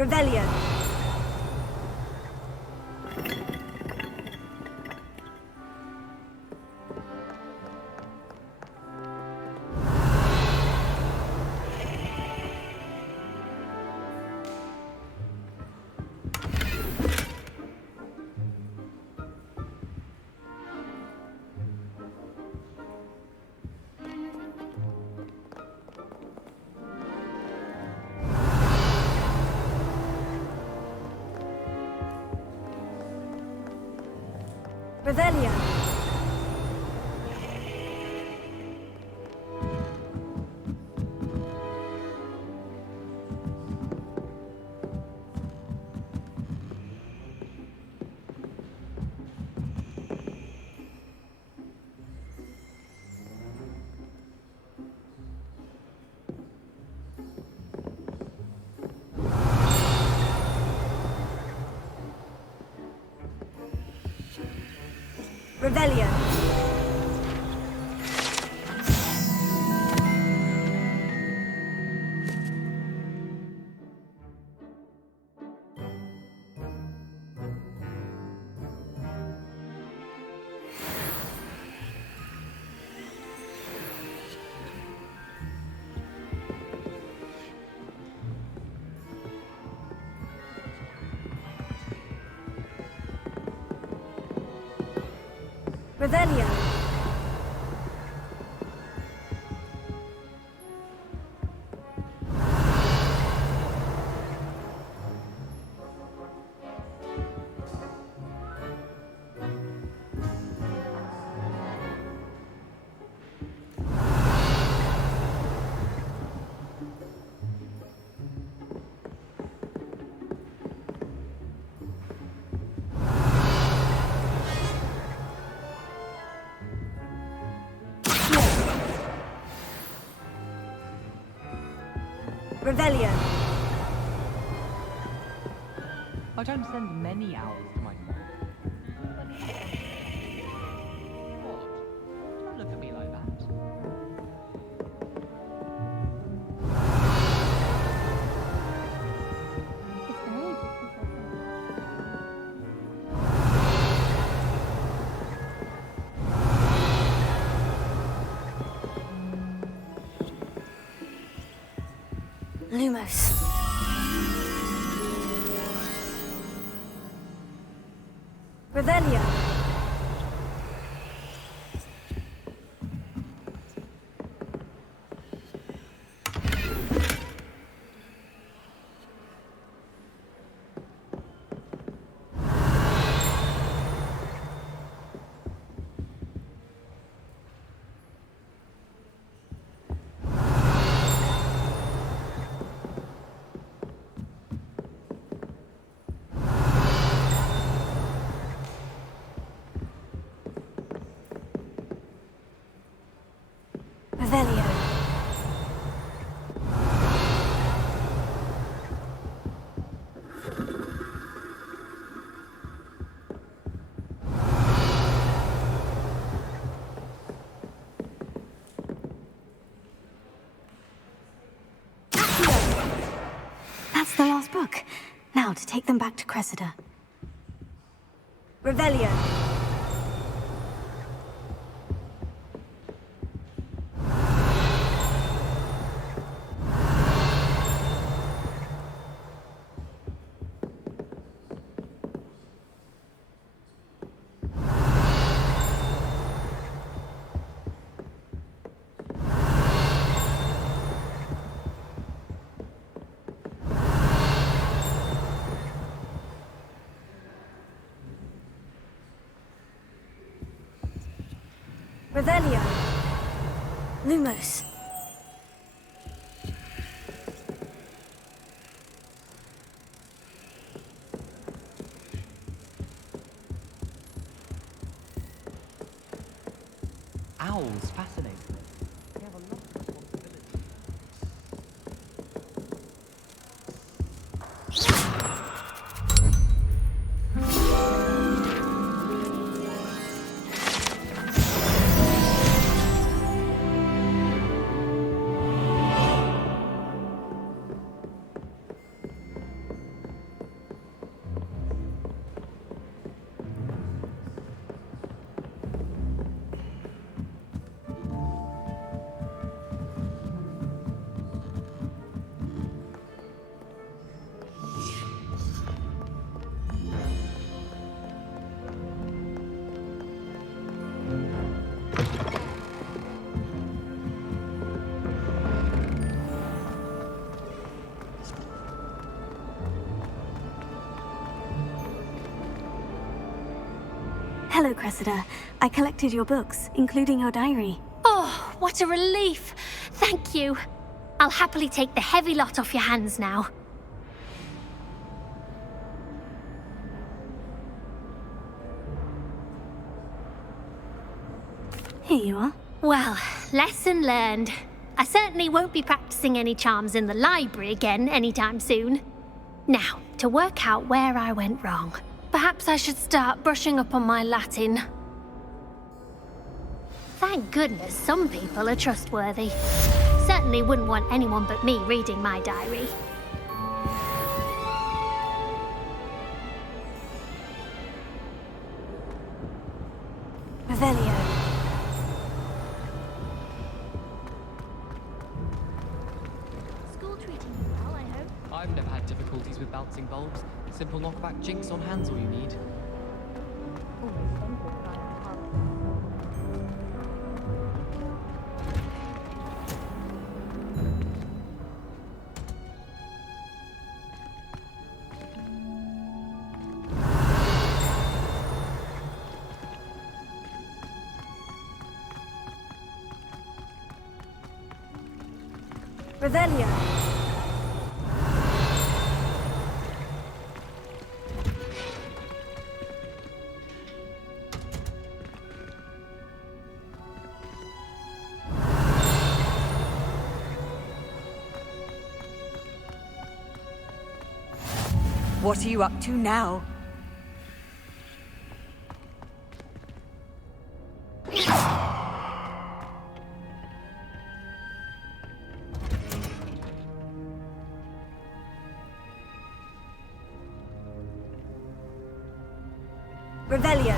Revelio. Revelio. Revelio. Revelio. Revelio. I don't send many hours to my phone. What? Don't look at me like that. Lumos. Revelio. Revelio. That's the last book. Now to take them back to Cressida. Revelio. Revelio. Lumos. Owls, fascinating. They have a lot of responsibility. Hello, Cressida. I collected your books, including your diary. Oh, what a relief. Thank you. I'll happily take the heavy lot off your hands now. Here you are. Well, lesson learned. I certainly won't be practicing any charms in the library again anytime soon. Now, to work out where I went wrong. Perhaps I should start brushing up on my Latin. Thank goodness some people are trustworthy. Certainly wouldn't want anyone but me reading my diary. Revelio. School treating you well, I hope. I've never had difficulties with bouncing bulbs. Simple knockback jinx on hand's all you need. Revelio. What are you up to now? Revelio.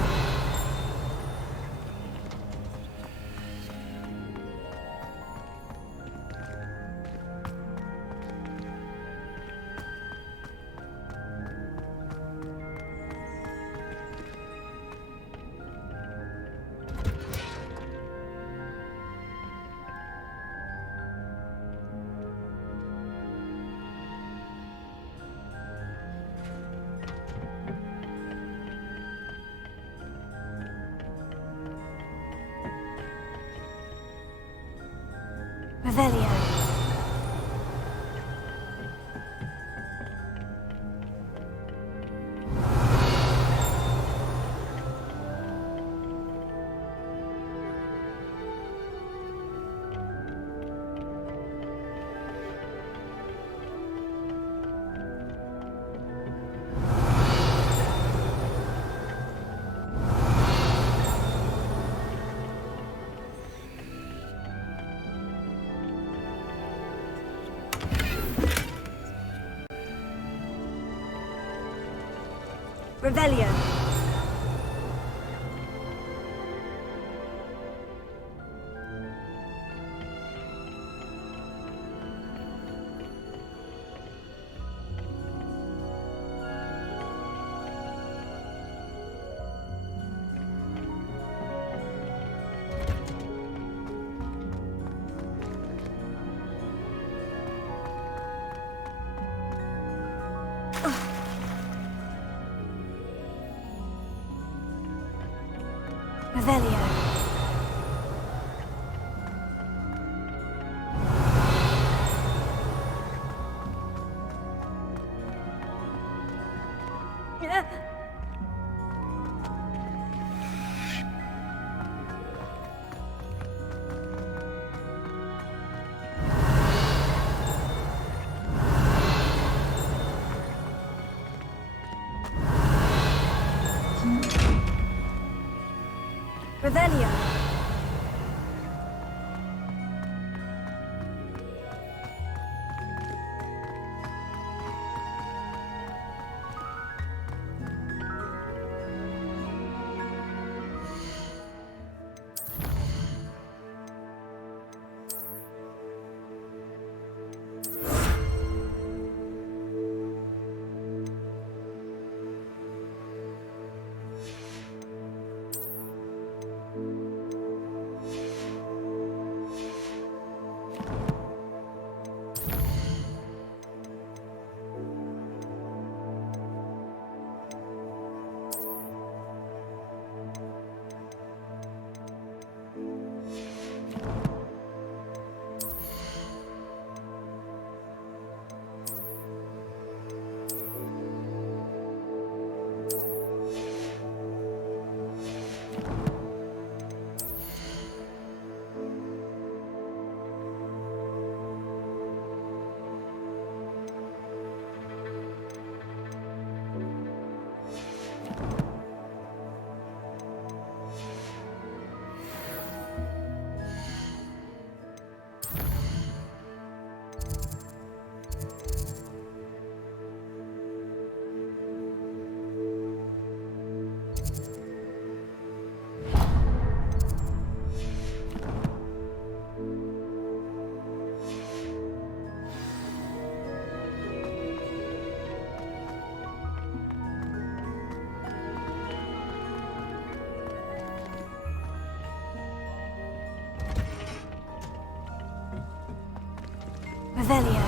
Revelio. Revelio. Revelio. Revelio. Revelio.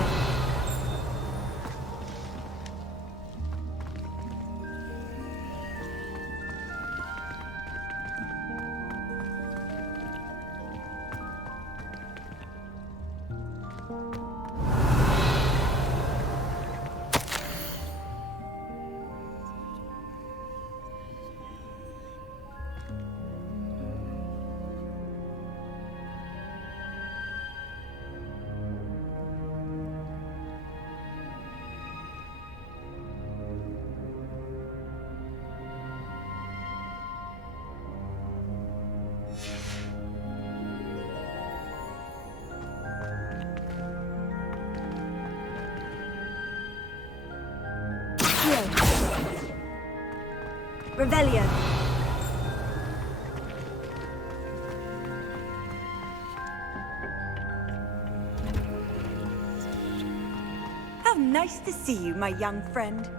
Revelio. How nice to see you, my young friend.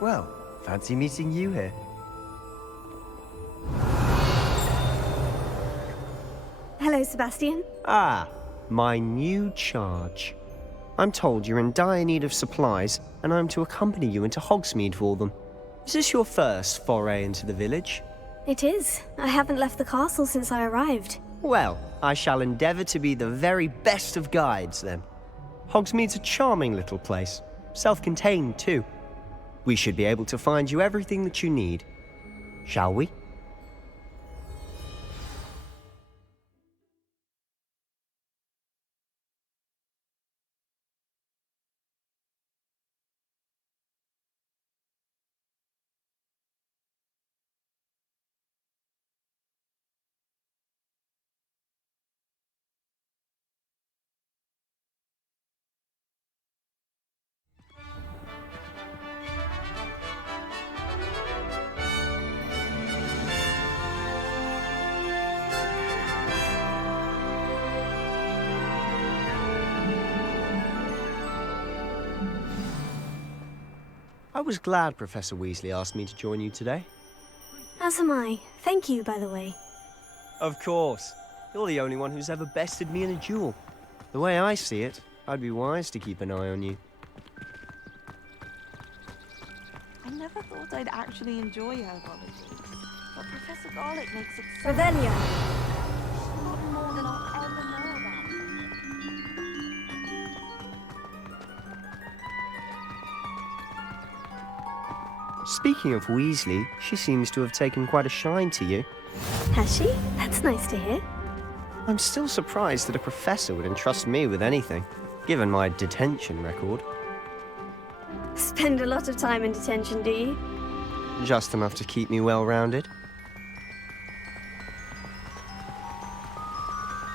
Well, fancy meeting you here. Hello, Sebastian. Ah, my new charge. I'm told you're in dire need of supplies, and I'm to accompany you into Hogsmeade for them. Is this your first foray into the village? It is. I haven't left the castle since I arrived. Well, I shall endeavour to be the very best of guides, then. Hogsmeade's a charming little place. Self-contained, too. We should be able to find you everything that you need. Shall we? I was glad Professor Weasley asked me to join you today. As am I. Thank you, by the way. Of course. You're the only one who's ever bested me in a duel. The way I see it, I'd be wise to keep an eye on you. I never thought I'd actually enjoy herbology, but Professor Garlick makes it so... Revelio. Not more than I'll ever know about. Speaking of Weasley, she seems to have taken quite a shine to you. Has she? That's nice to hear. I'm still surprised that a professor would entrust me with anything, given my detention record. Spend a lot of time in detention, do you? Just enough to keep me well-rounded.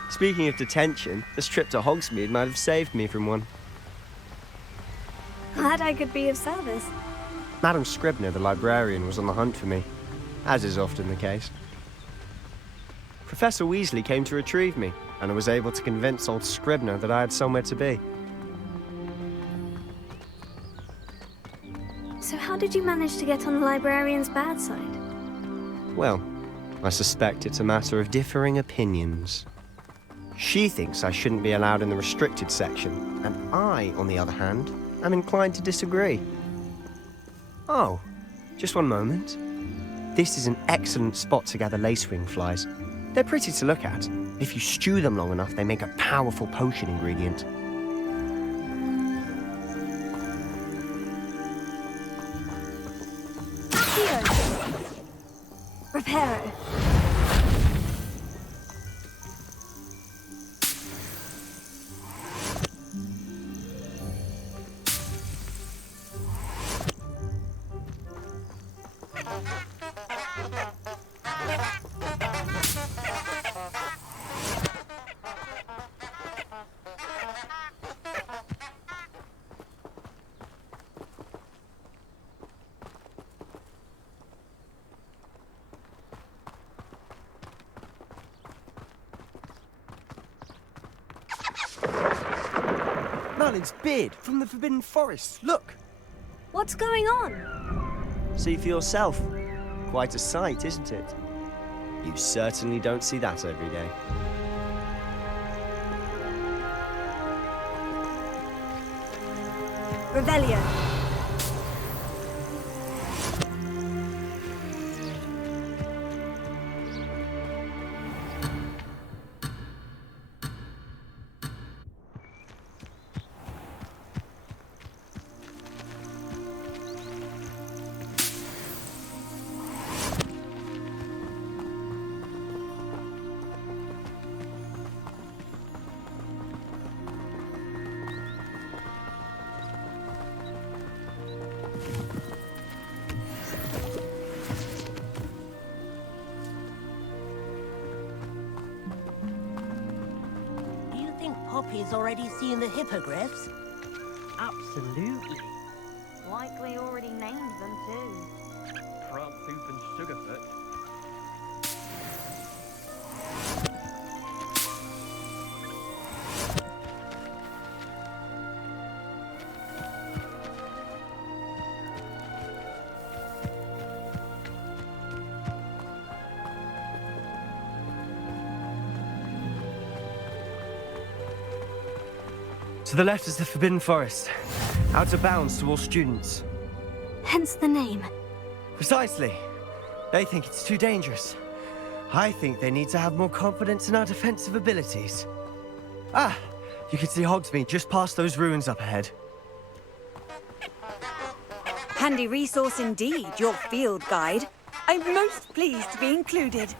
Speaking of detention, this trip to Hogsmeade might have saved me from one. Glad I could be of service. Madam Scribner, the librarian, was on the hunt for me, as is often the case. Professor Weasley came to retrieve me, and I was able to convince old Scribner that I had somewhere to be. So how did you manage to get on the librarian's bad side? Well, I suspect it's a matter of differing opinions. She thinks I shouldn't be allowed in the restricted section, and I, on the other hand, am inclined to disagree. Oh, just one moment. This is an excellent spot to gather lacewing flies. They're pretty to look at. If you stew them long enough, they make a powerful potion ingredient. Reparo. Merlin's beard from the Forbidden Forest. Look! What's going on? See for yourself. Quite a sight, isn't it? You certainly don't see that every day. Revelio. Poppy's already seen the hippogriffs? Absolutely. Likely already named them too. Pranktooth and Sugarfoot. To the left is the Forbidden Forest, out of bounds to all students. Hence the name. Precisely. They think it's too dangerous. I think they need to have more confidence in our defensive abilities. Ah, you can see Hogsmeade just past those ruins up ahead. Handy resource indeed, your field guide. I'm most pleased to be included.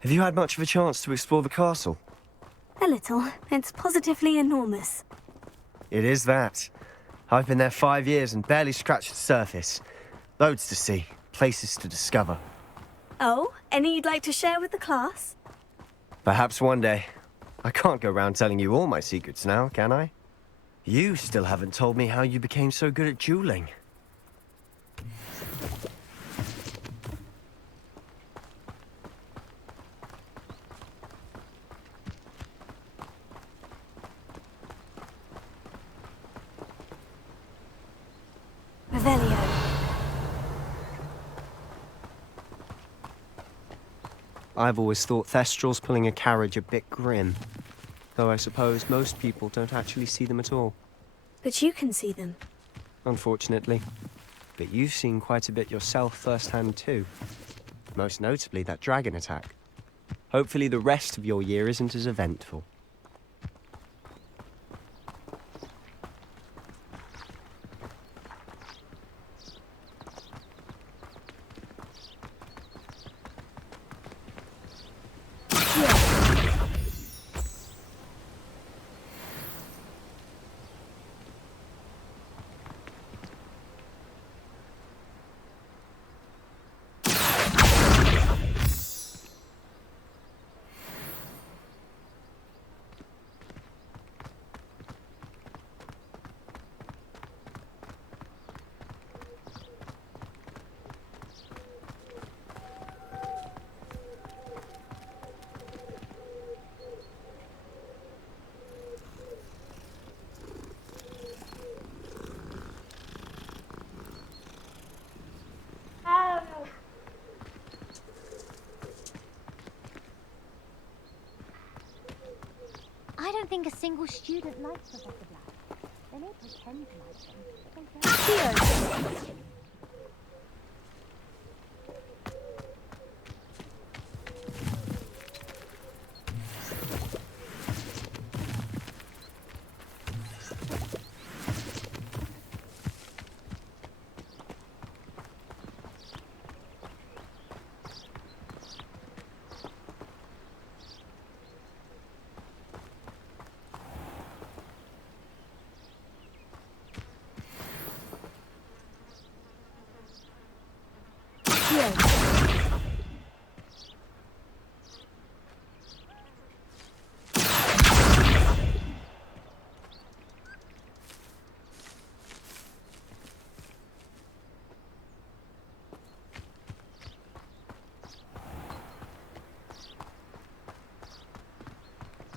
Have you had much of a chance to explore the castle? A little. It's positively enormous. It is that. I've been there 5 years and barely scratched the surface. Loads to see, places to discover. Oh, any you'd like to share with the class? Perhaps one day. I can't go round telling you all my secrets now, can I? You still haven't told me how you became so good at dueling. I've always thought Thestrals pulling a carriage a bit grim. Though I suppose most people don't actually see them at all. But you can see them. Unfortunately. But you've seen quite a bit yourself firsthand too. Most notably that dragon attack. Hopefully the rest of your year isn't as eventful. don't think a single student likes Professor Black. They may pretend to like them.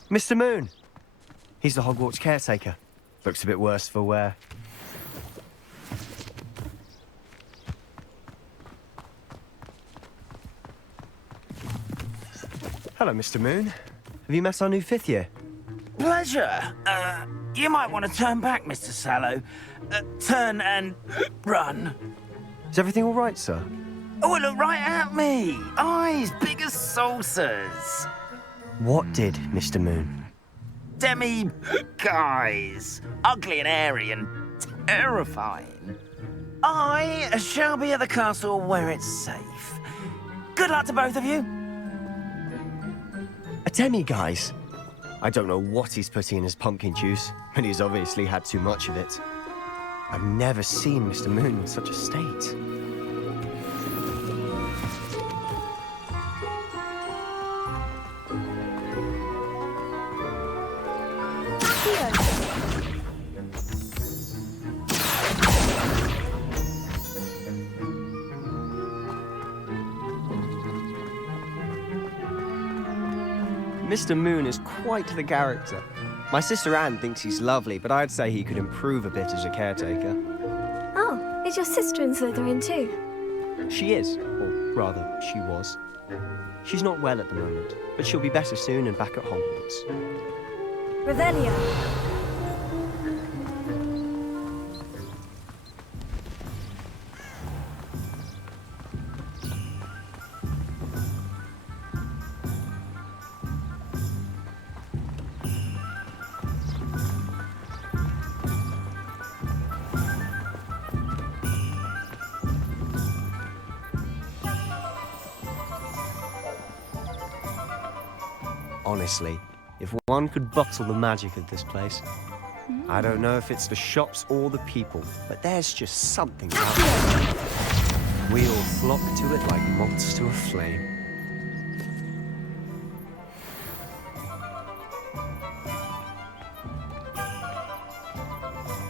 Mr. Moon! He's the Hogwarts caretaker. Looks a bit worse for wear. Hello, Mr. Moon. Have you met our new 5th year? Pleasure. You might want to turn back, Mr. Sallow. Turn and run. Is everything all right, sir? Oh, look right at me. Eyes big as saucers. What did, Mr. Moon? Guys. Ugly and airy and terrifying. I shall be at the castle where it's safe. Good luck to both of you. A demi-guise? I don't know what he's putting in his pumpkin juice, but he's obviously had too much of it. I've never seen Mr. Moon in such a state. Mr. Moon is quite the character. My sister Anne thinks he's lovely, but I'd say he could improve a bit as a caretaker. Oh, is your sister in Slytherin too? She is, or rather, she was. She's not well at the moment, but she'll be better soon and back at Hogwarts. Revelio. Honestly, if one could bottle the magic of this place, I don't know if it's the shops or the people, but there's just something about it. We all flock to it like moths to a flame.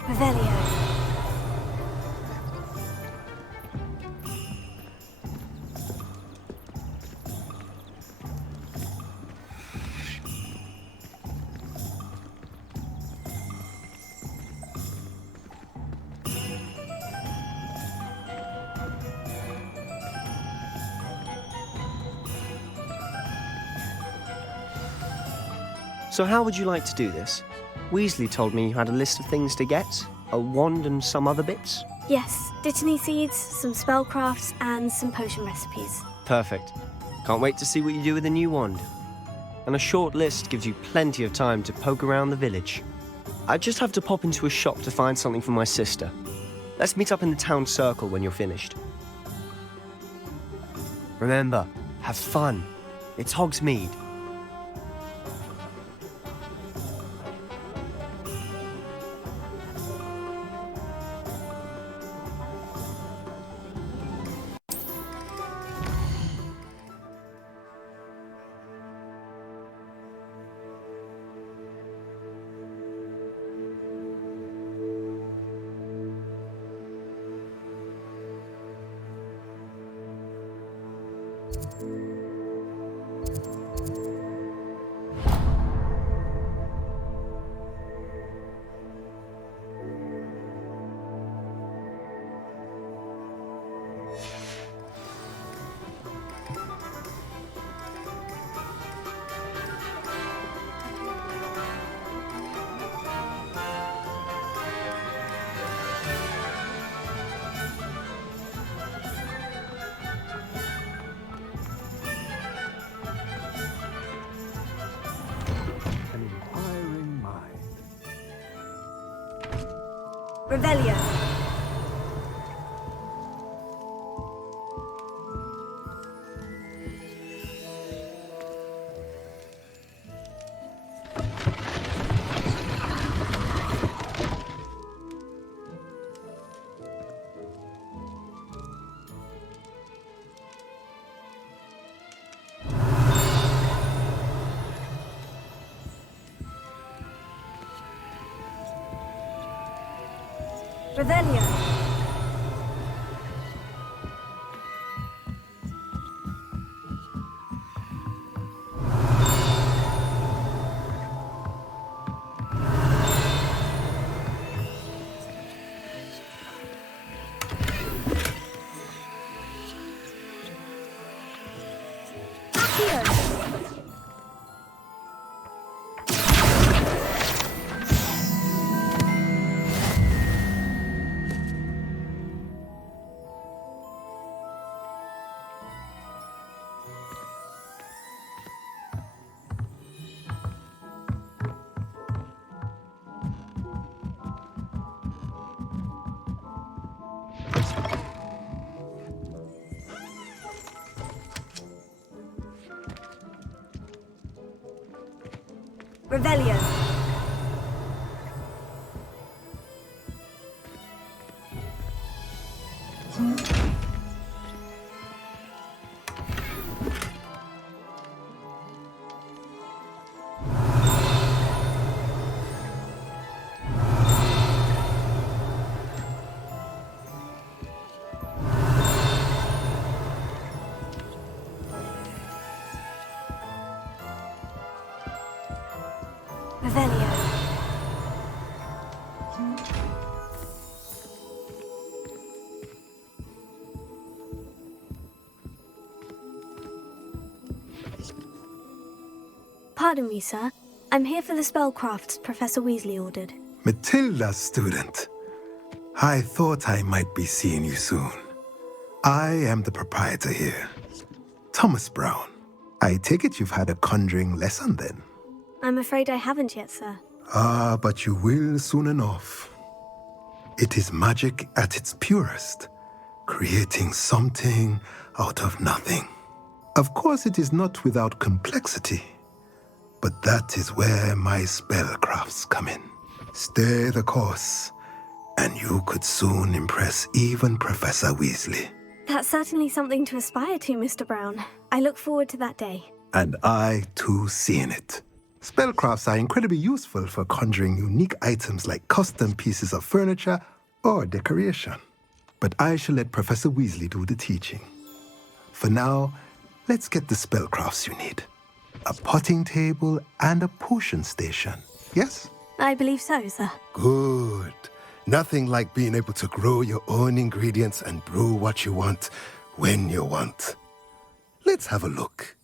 Revelio. So how would you like to do this? Weasley told me you had a list of things to get, a wand and some other bits. Yes, dittany seeds, some spellcrafts, and some potion recipes. Perfect. Can't wait to see what you do with the new wand. And a short list gives you plenty of time to poke around the village. I just have to pop into a shop to find something for my sister. Let's meet up in the town circle when you're finished. Remember, have fun. It's Hogsmeade. Revelio. Revelio. Revelio. Revelio. Pardon me, sir. I'm here for the spellcrafts Professor Weasley ordered. Matilda, student. I thought I might be seeing you soon. I am the proprietor here, Thomas Brown. I take it you've had a conjuring lesson then? I'm afraid I haven't yet, sir. Ah, but you will soon enough. It is magic at its purest, creating something out of nothing. Of course, it is not without complexity, but that is where my spellcrafts come in. Stay the course, and you could soon impress even Professor Weasley. That's certainly something to aspire to, Mr. Brown. I look forward to that day. And I, too, seeing it. Spellcrafts are incredibly useful for conjuring unique items like custom pieces of furniture or decoration. But I shall let Professor Weasley do the teaching. For now, let's get the spellcrafts you need. A potting table and a potion station, yes? I believe so, sir. Good. Nothing like being able to grow your own ingredients and brew what you want when you want. Let's have a look.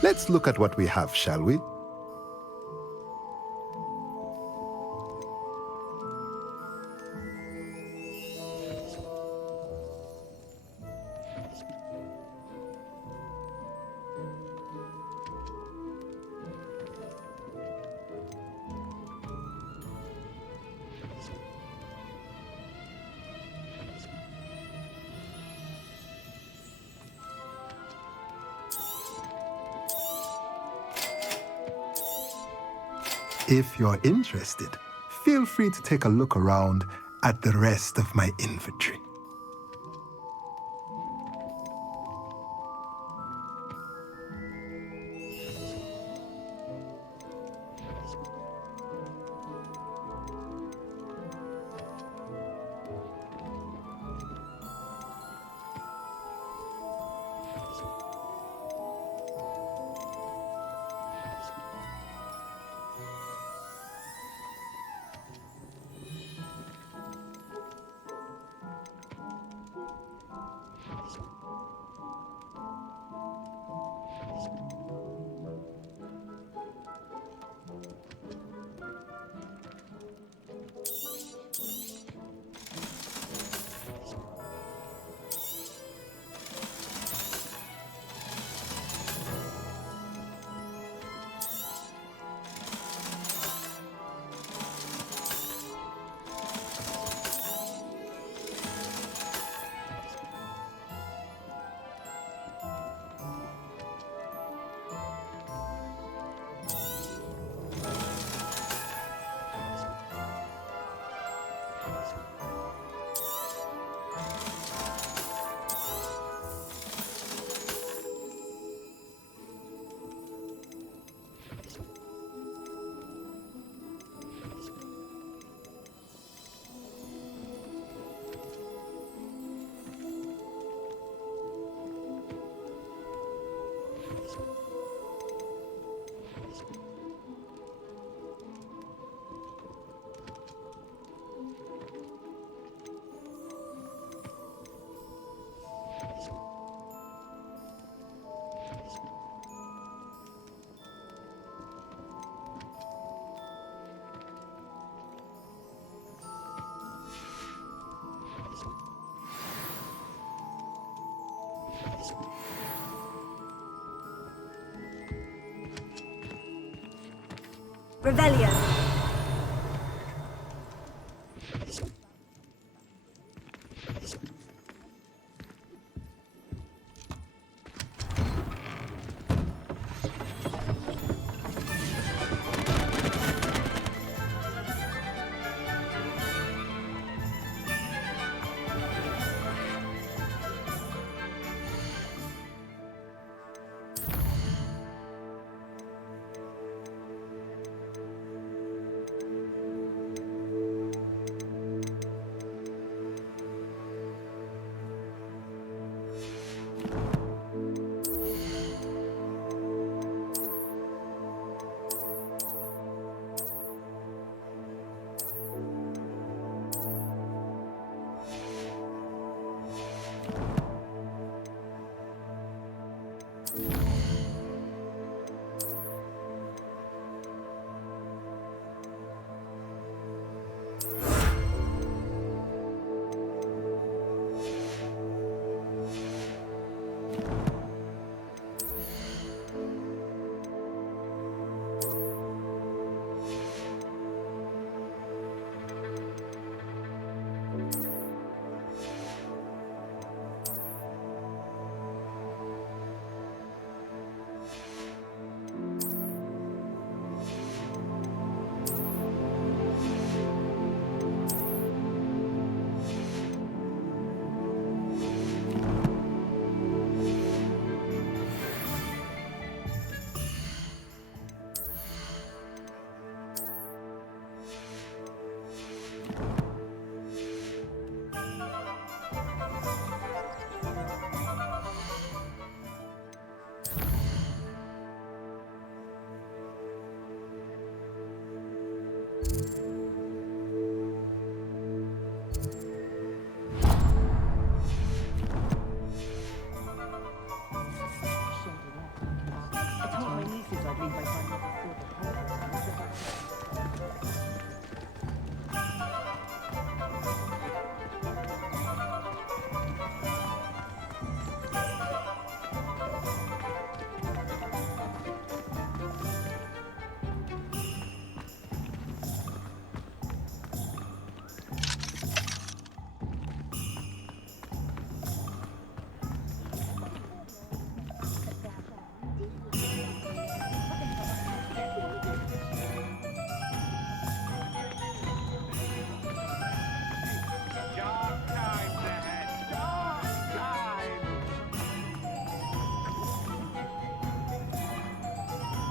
Let's look at what we have, shall we? If you're interested, feel free to take a look around at the rest of my inventory. Revelio.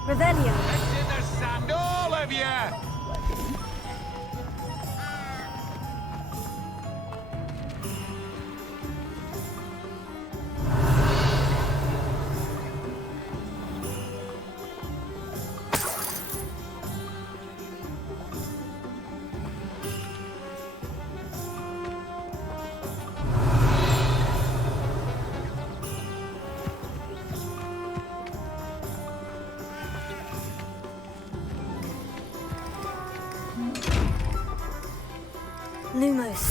Revelio. It's in the sand, all of you! Lumos.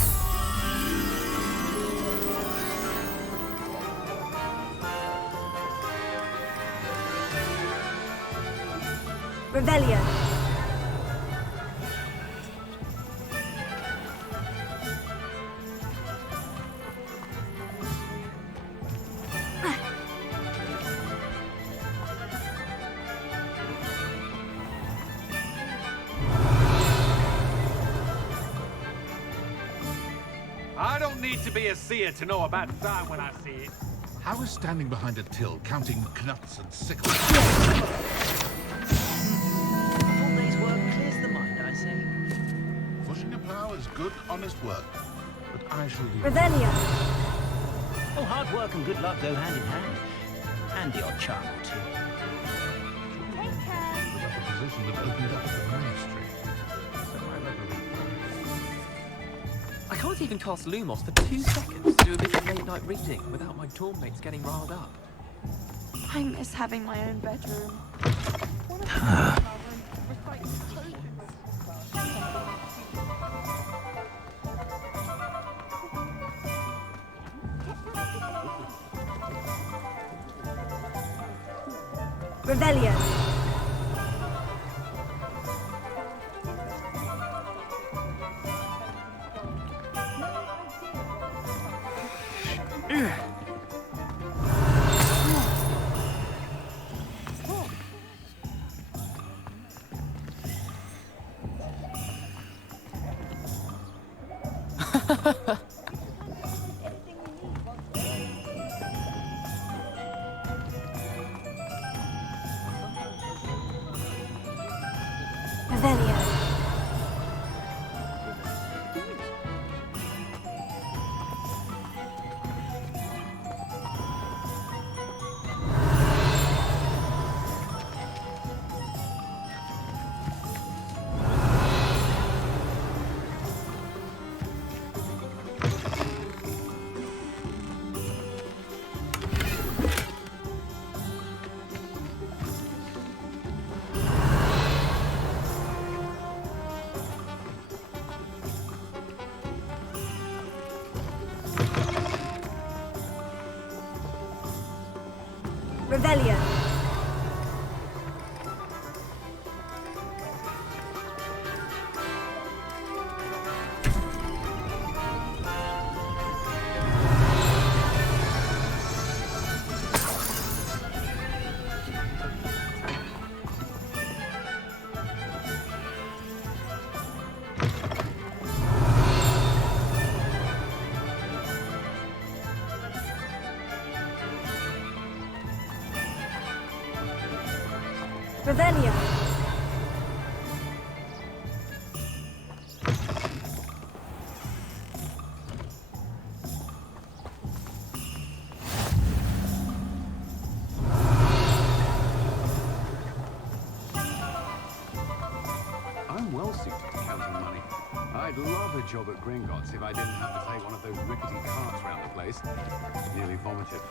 Revelio. I don't need to be a seer to know a bad sign when I see it. How is standing behind a till, counting knuts and sickles? All day's work clears the mind, I say. Pushing a plough is good, honest work. But I shall leave. Revelio. Oh, hard work and good luck go hand in hand. And the odd charm or two. About the position that opened up at the monastery. So I never I can't even cast Lumos for 2 seconds to do a bit of late-night reading without my dormmates getting riled up. I miss having my own bedroom. Revelio. Revelio. Revelio. I'm well suited to counting money. I'd love a job at Gringotts if I didn't have to take one of those rickety carts around the place. Nearly vomited.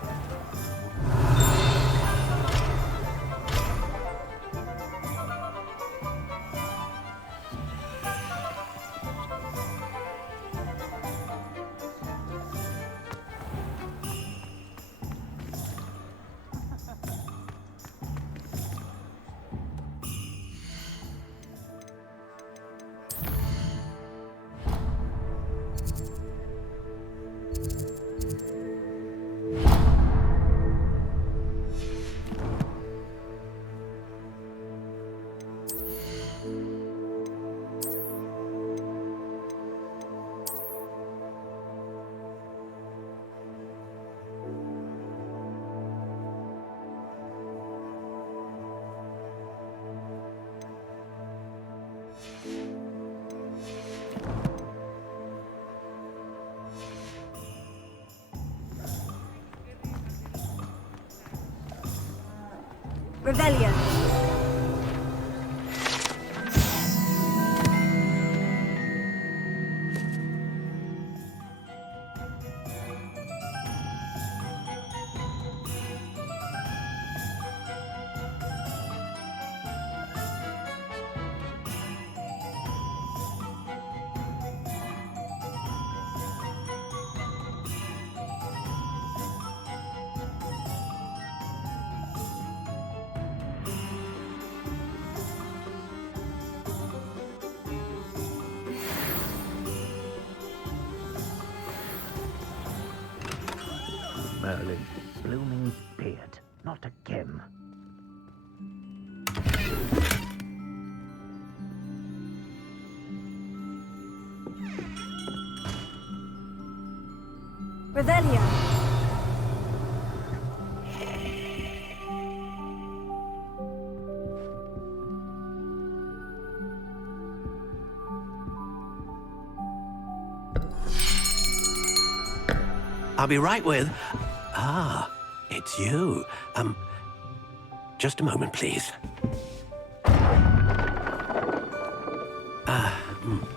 Revelio. Merlin's blooming beard, not a gem. Revelio. I'll be right with... Ah, it's you. Just a moment, please.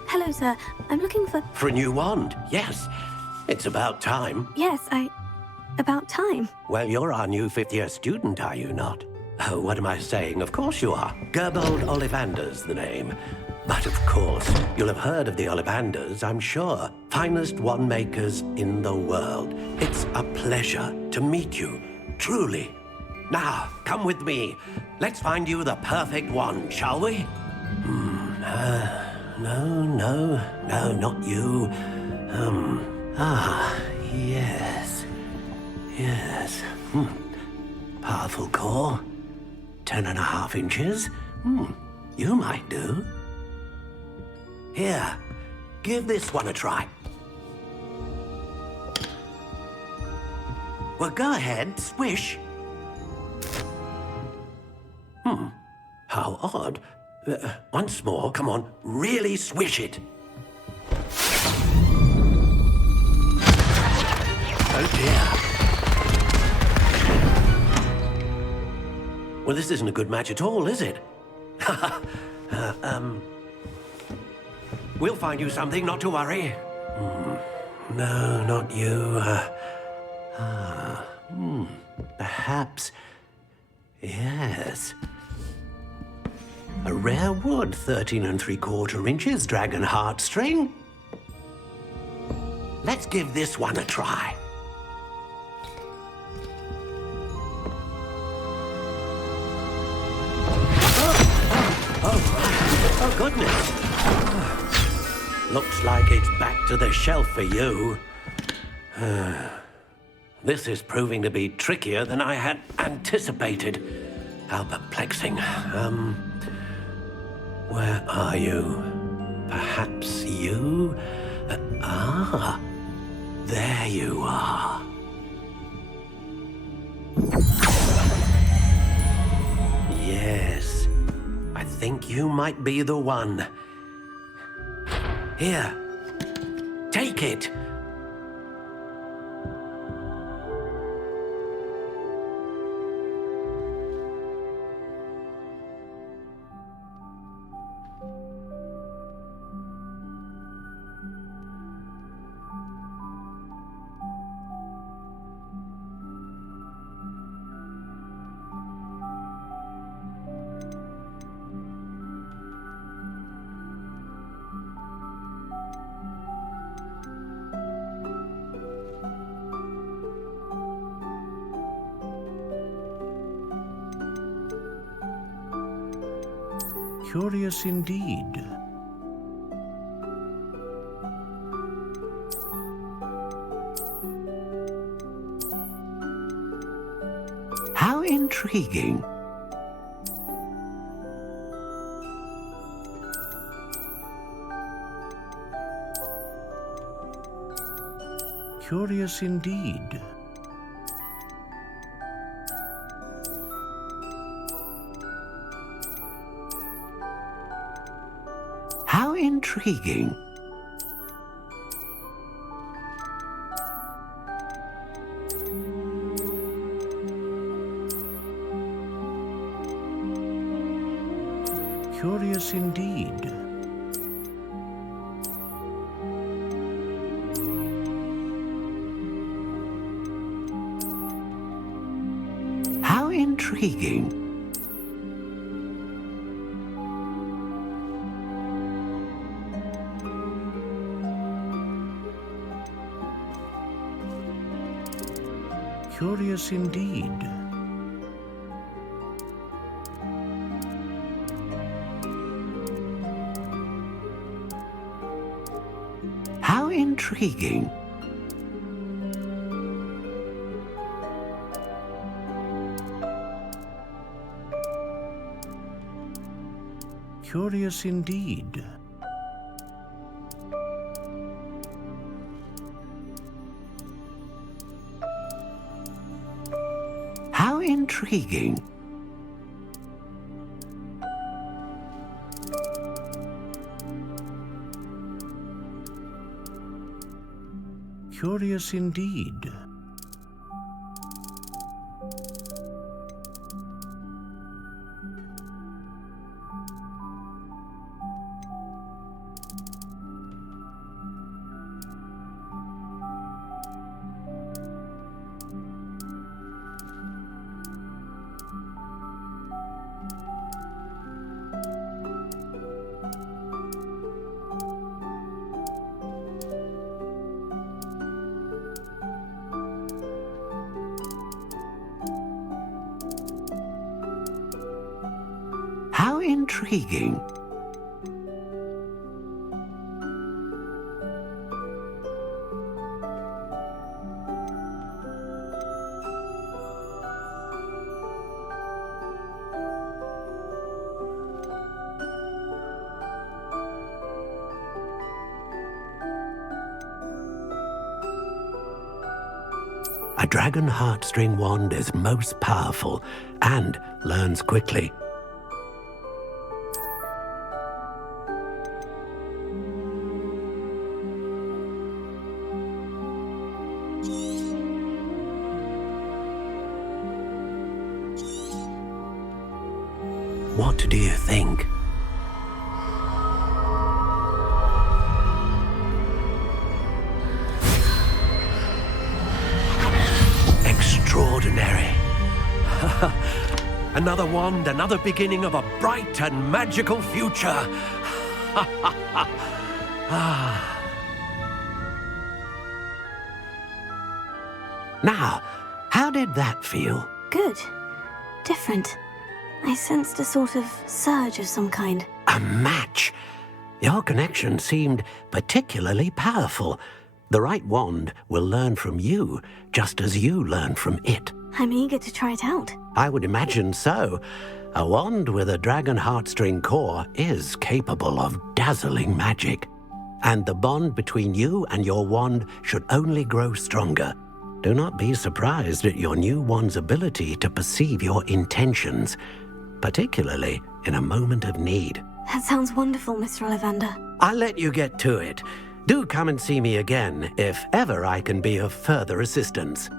Hello, sir. I'm looking for... For a new wand, yes. It's about time. Yes, about time. Well, you're our new fifth-year student, are you not? Oh, what am I saying? Of course you are. Gerbold Ollivander's the name. But of course, you'll have heard of the Ollivanders, I'm sure. Finest wand makers in the world. It's a pleasure to meet you, truly. Now, come with me. Let's find you the perfect wand, shall we? No, not you. Yes. Yes. Powerful core. 10.5 inches. You might do. Here, give this one a try. Well, go ahead, swish. How odd. Once more, come on, really swish it. Oh dear. Well, this isn't a good match at all, is it? We'll find you something, not to worry. No, not you. Perhaps. Yes. A rare wood, 13 3/4 inches, dragon heartstring. Let's give this one a try. Oh, goodness. Looks like it's back to the shelf for you. This is proving to be trickier than I had anticipated. How perplexing. Where are you? Perhaps you? There you are. Yes, I think you might be the one. Here, take it. Curious indeed. How intriguing. Curious indeed. How intriguing. Curious indeed. How intriguing. Curious indeed. How intriguing. Curious indeed. How intriguing. Curious indeed. How intriguing. A dragon heartstring wand is most powerful and learns quickly. What do you think? Extraordinary. Another wand, another beginning of a bright and magical future. Now, how did that feel? Good. Different. I sensed a sort of surge of some kind. A match. Your connection seemed particularly powerful. The right wand will learn from you, just as you learn from it. I'm eager to try it out. I would imagine so. A wand with a dragon heartstring core is capable of dazzling magic. And the bond between you and your wand should only grow stronger. Do not be surprised at your new wand's ability to perceive your intentions, particularly in a moment of need. That sounds wonderful, Mr. Ollivander. I'll let you get to it. Do come and see me again if ever I can be of further assistance.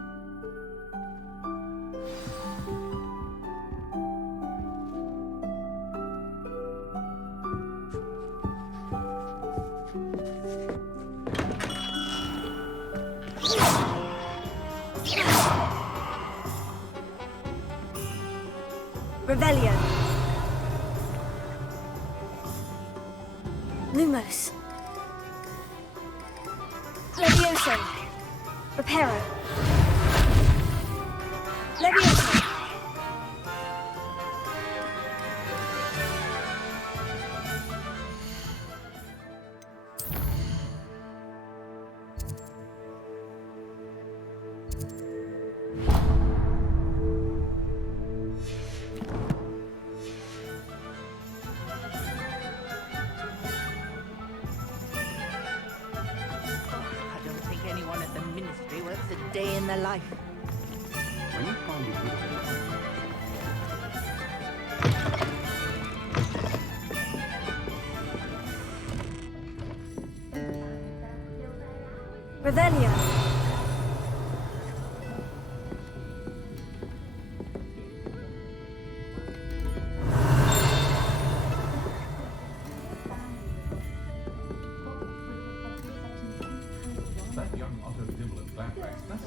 Revelio. Lumos. Levioso. Reparo. Levioso. Day in their life. When you find it Revelio. That young Otto Dibble and Blackface, that's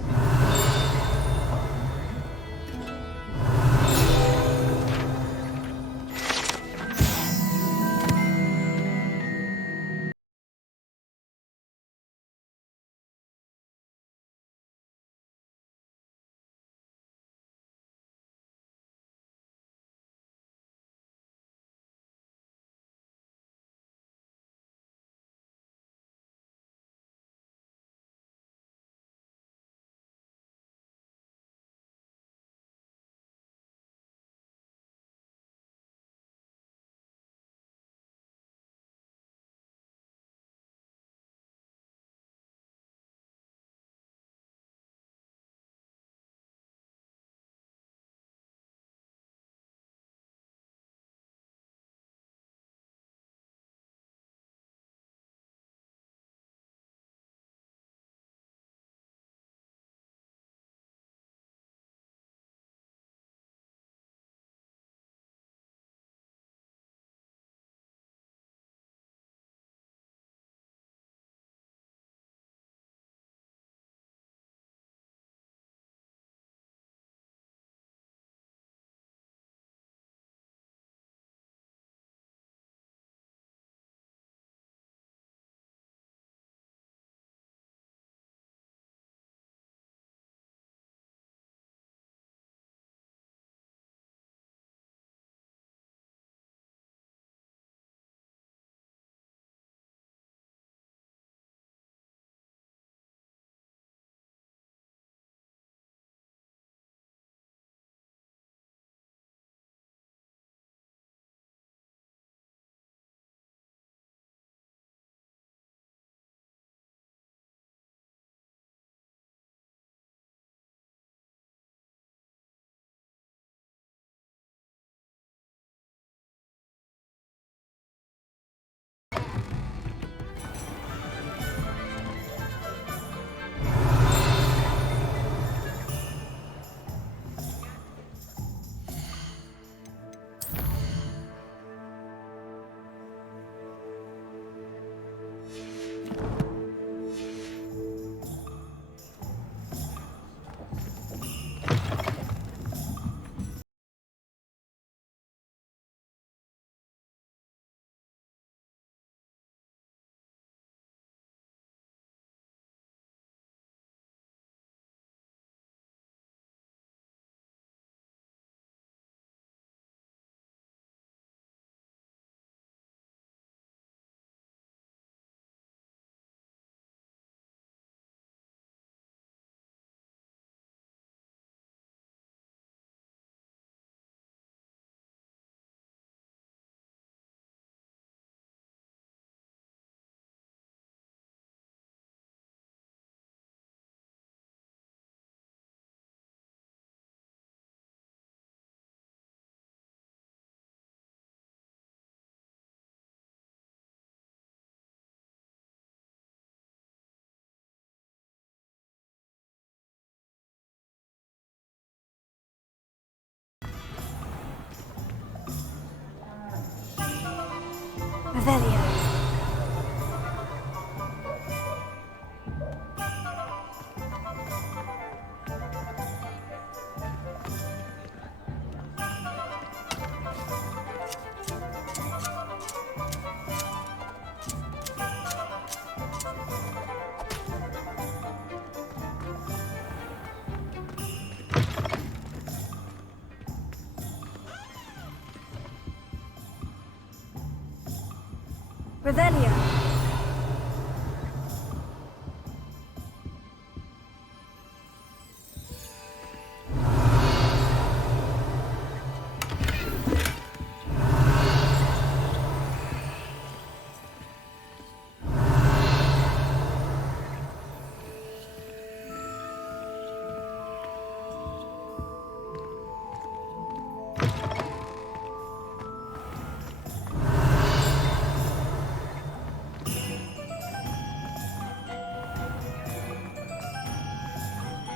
Revelio.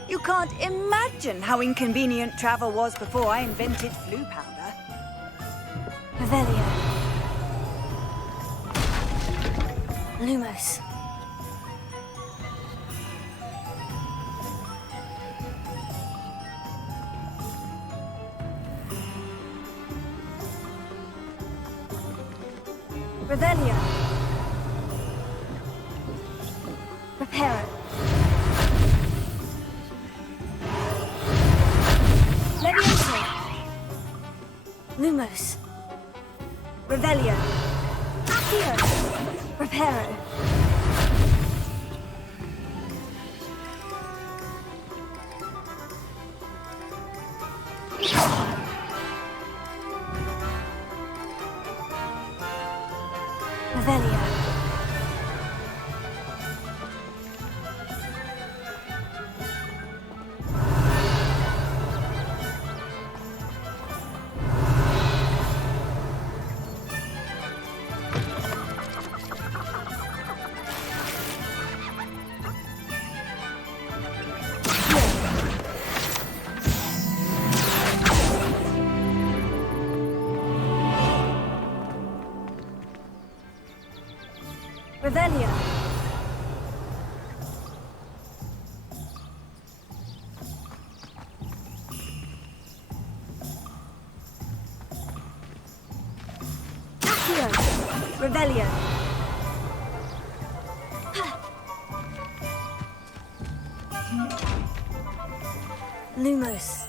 You can't imagine how inconvenient travel was before I invented flu powder. Revelio. Lumos. Revelio. Reparo. Levioso. Lumos. Revelio. Accio. Reparo. Revelio. Revelio. Accio. Revelio. Lumos.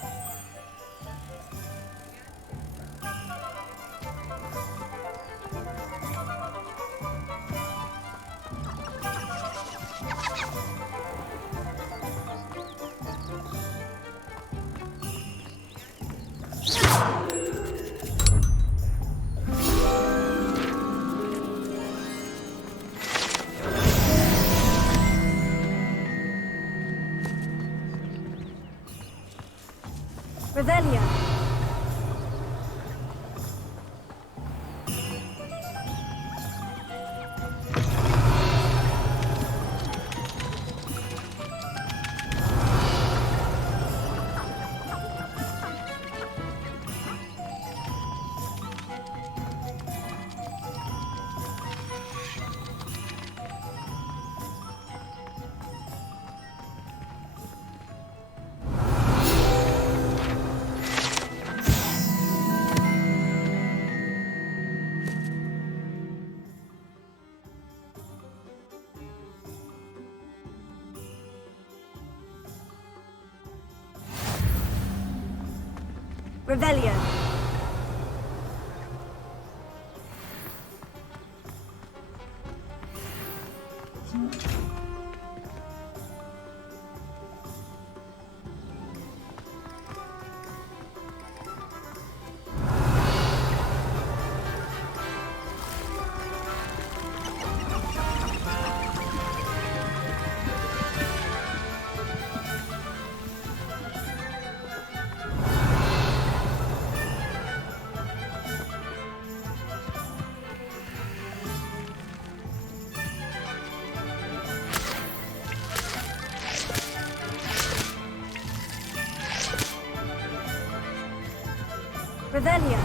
Revelio. Revelio. Revelio.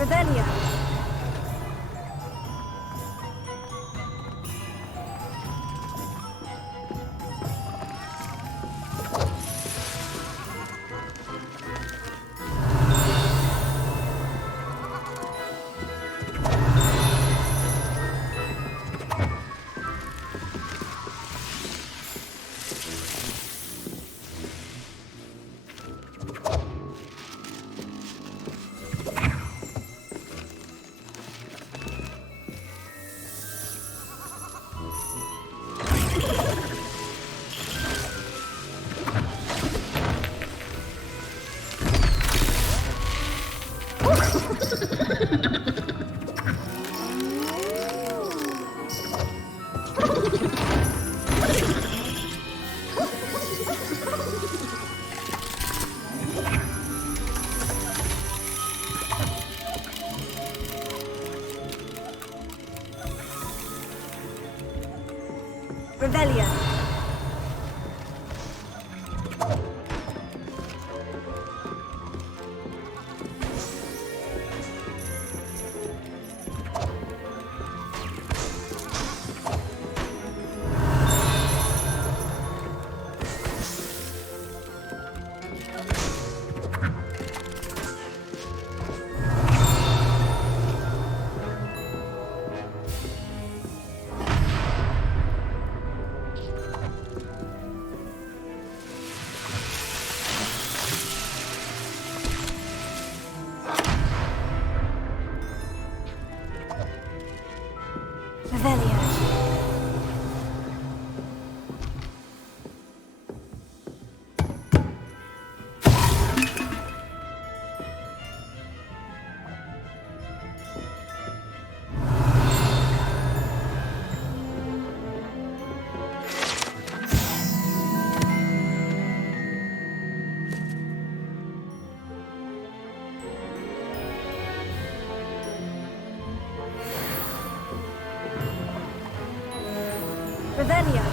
Revelio. Revelio. Revelio.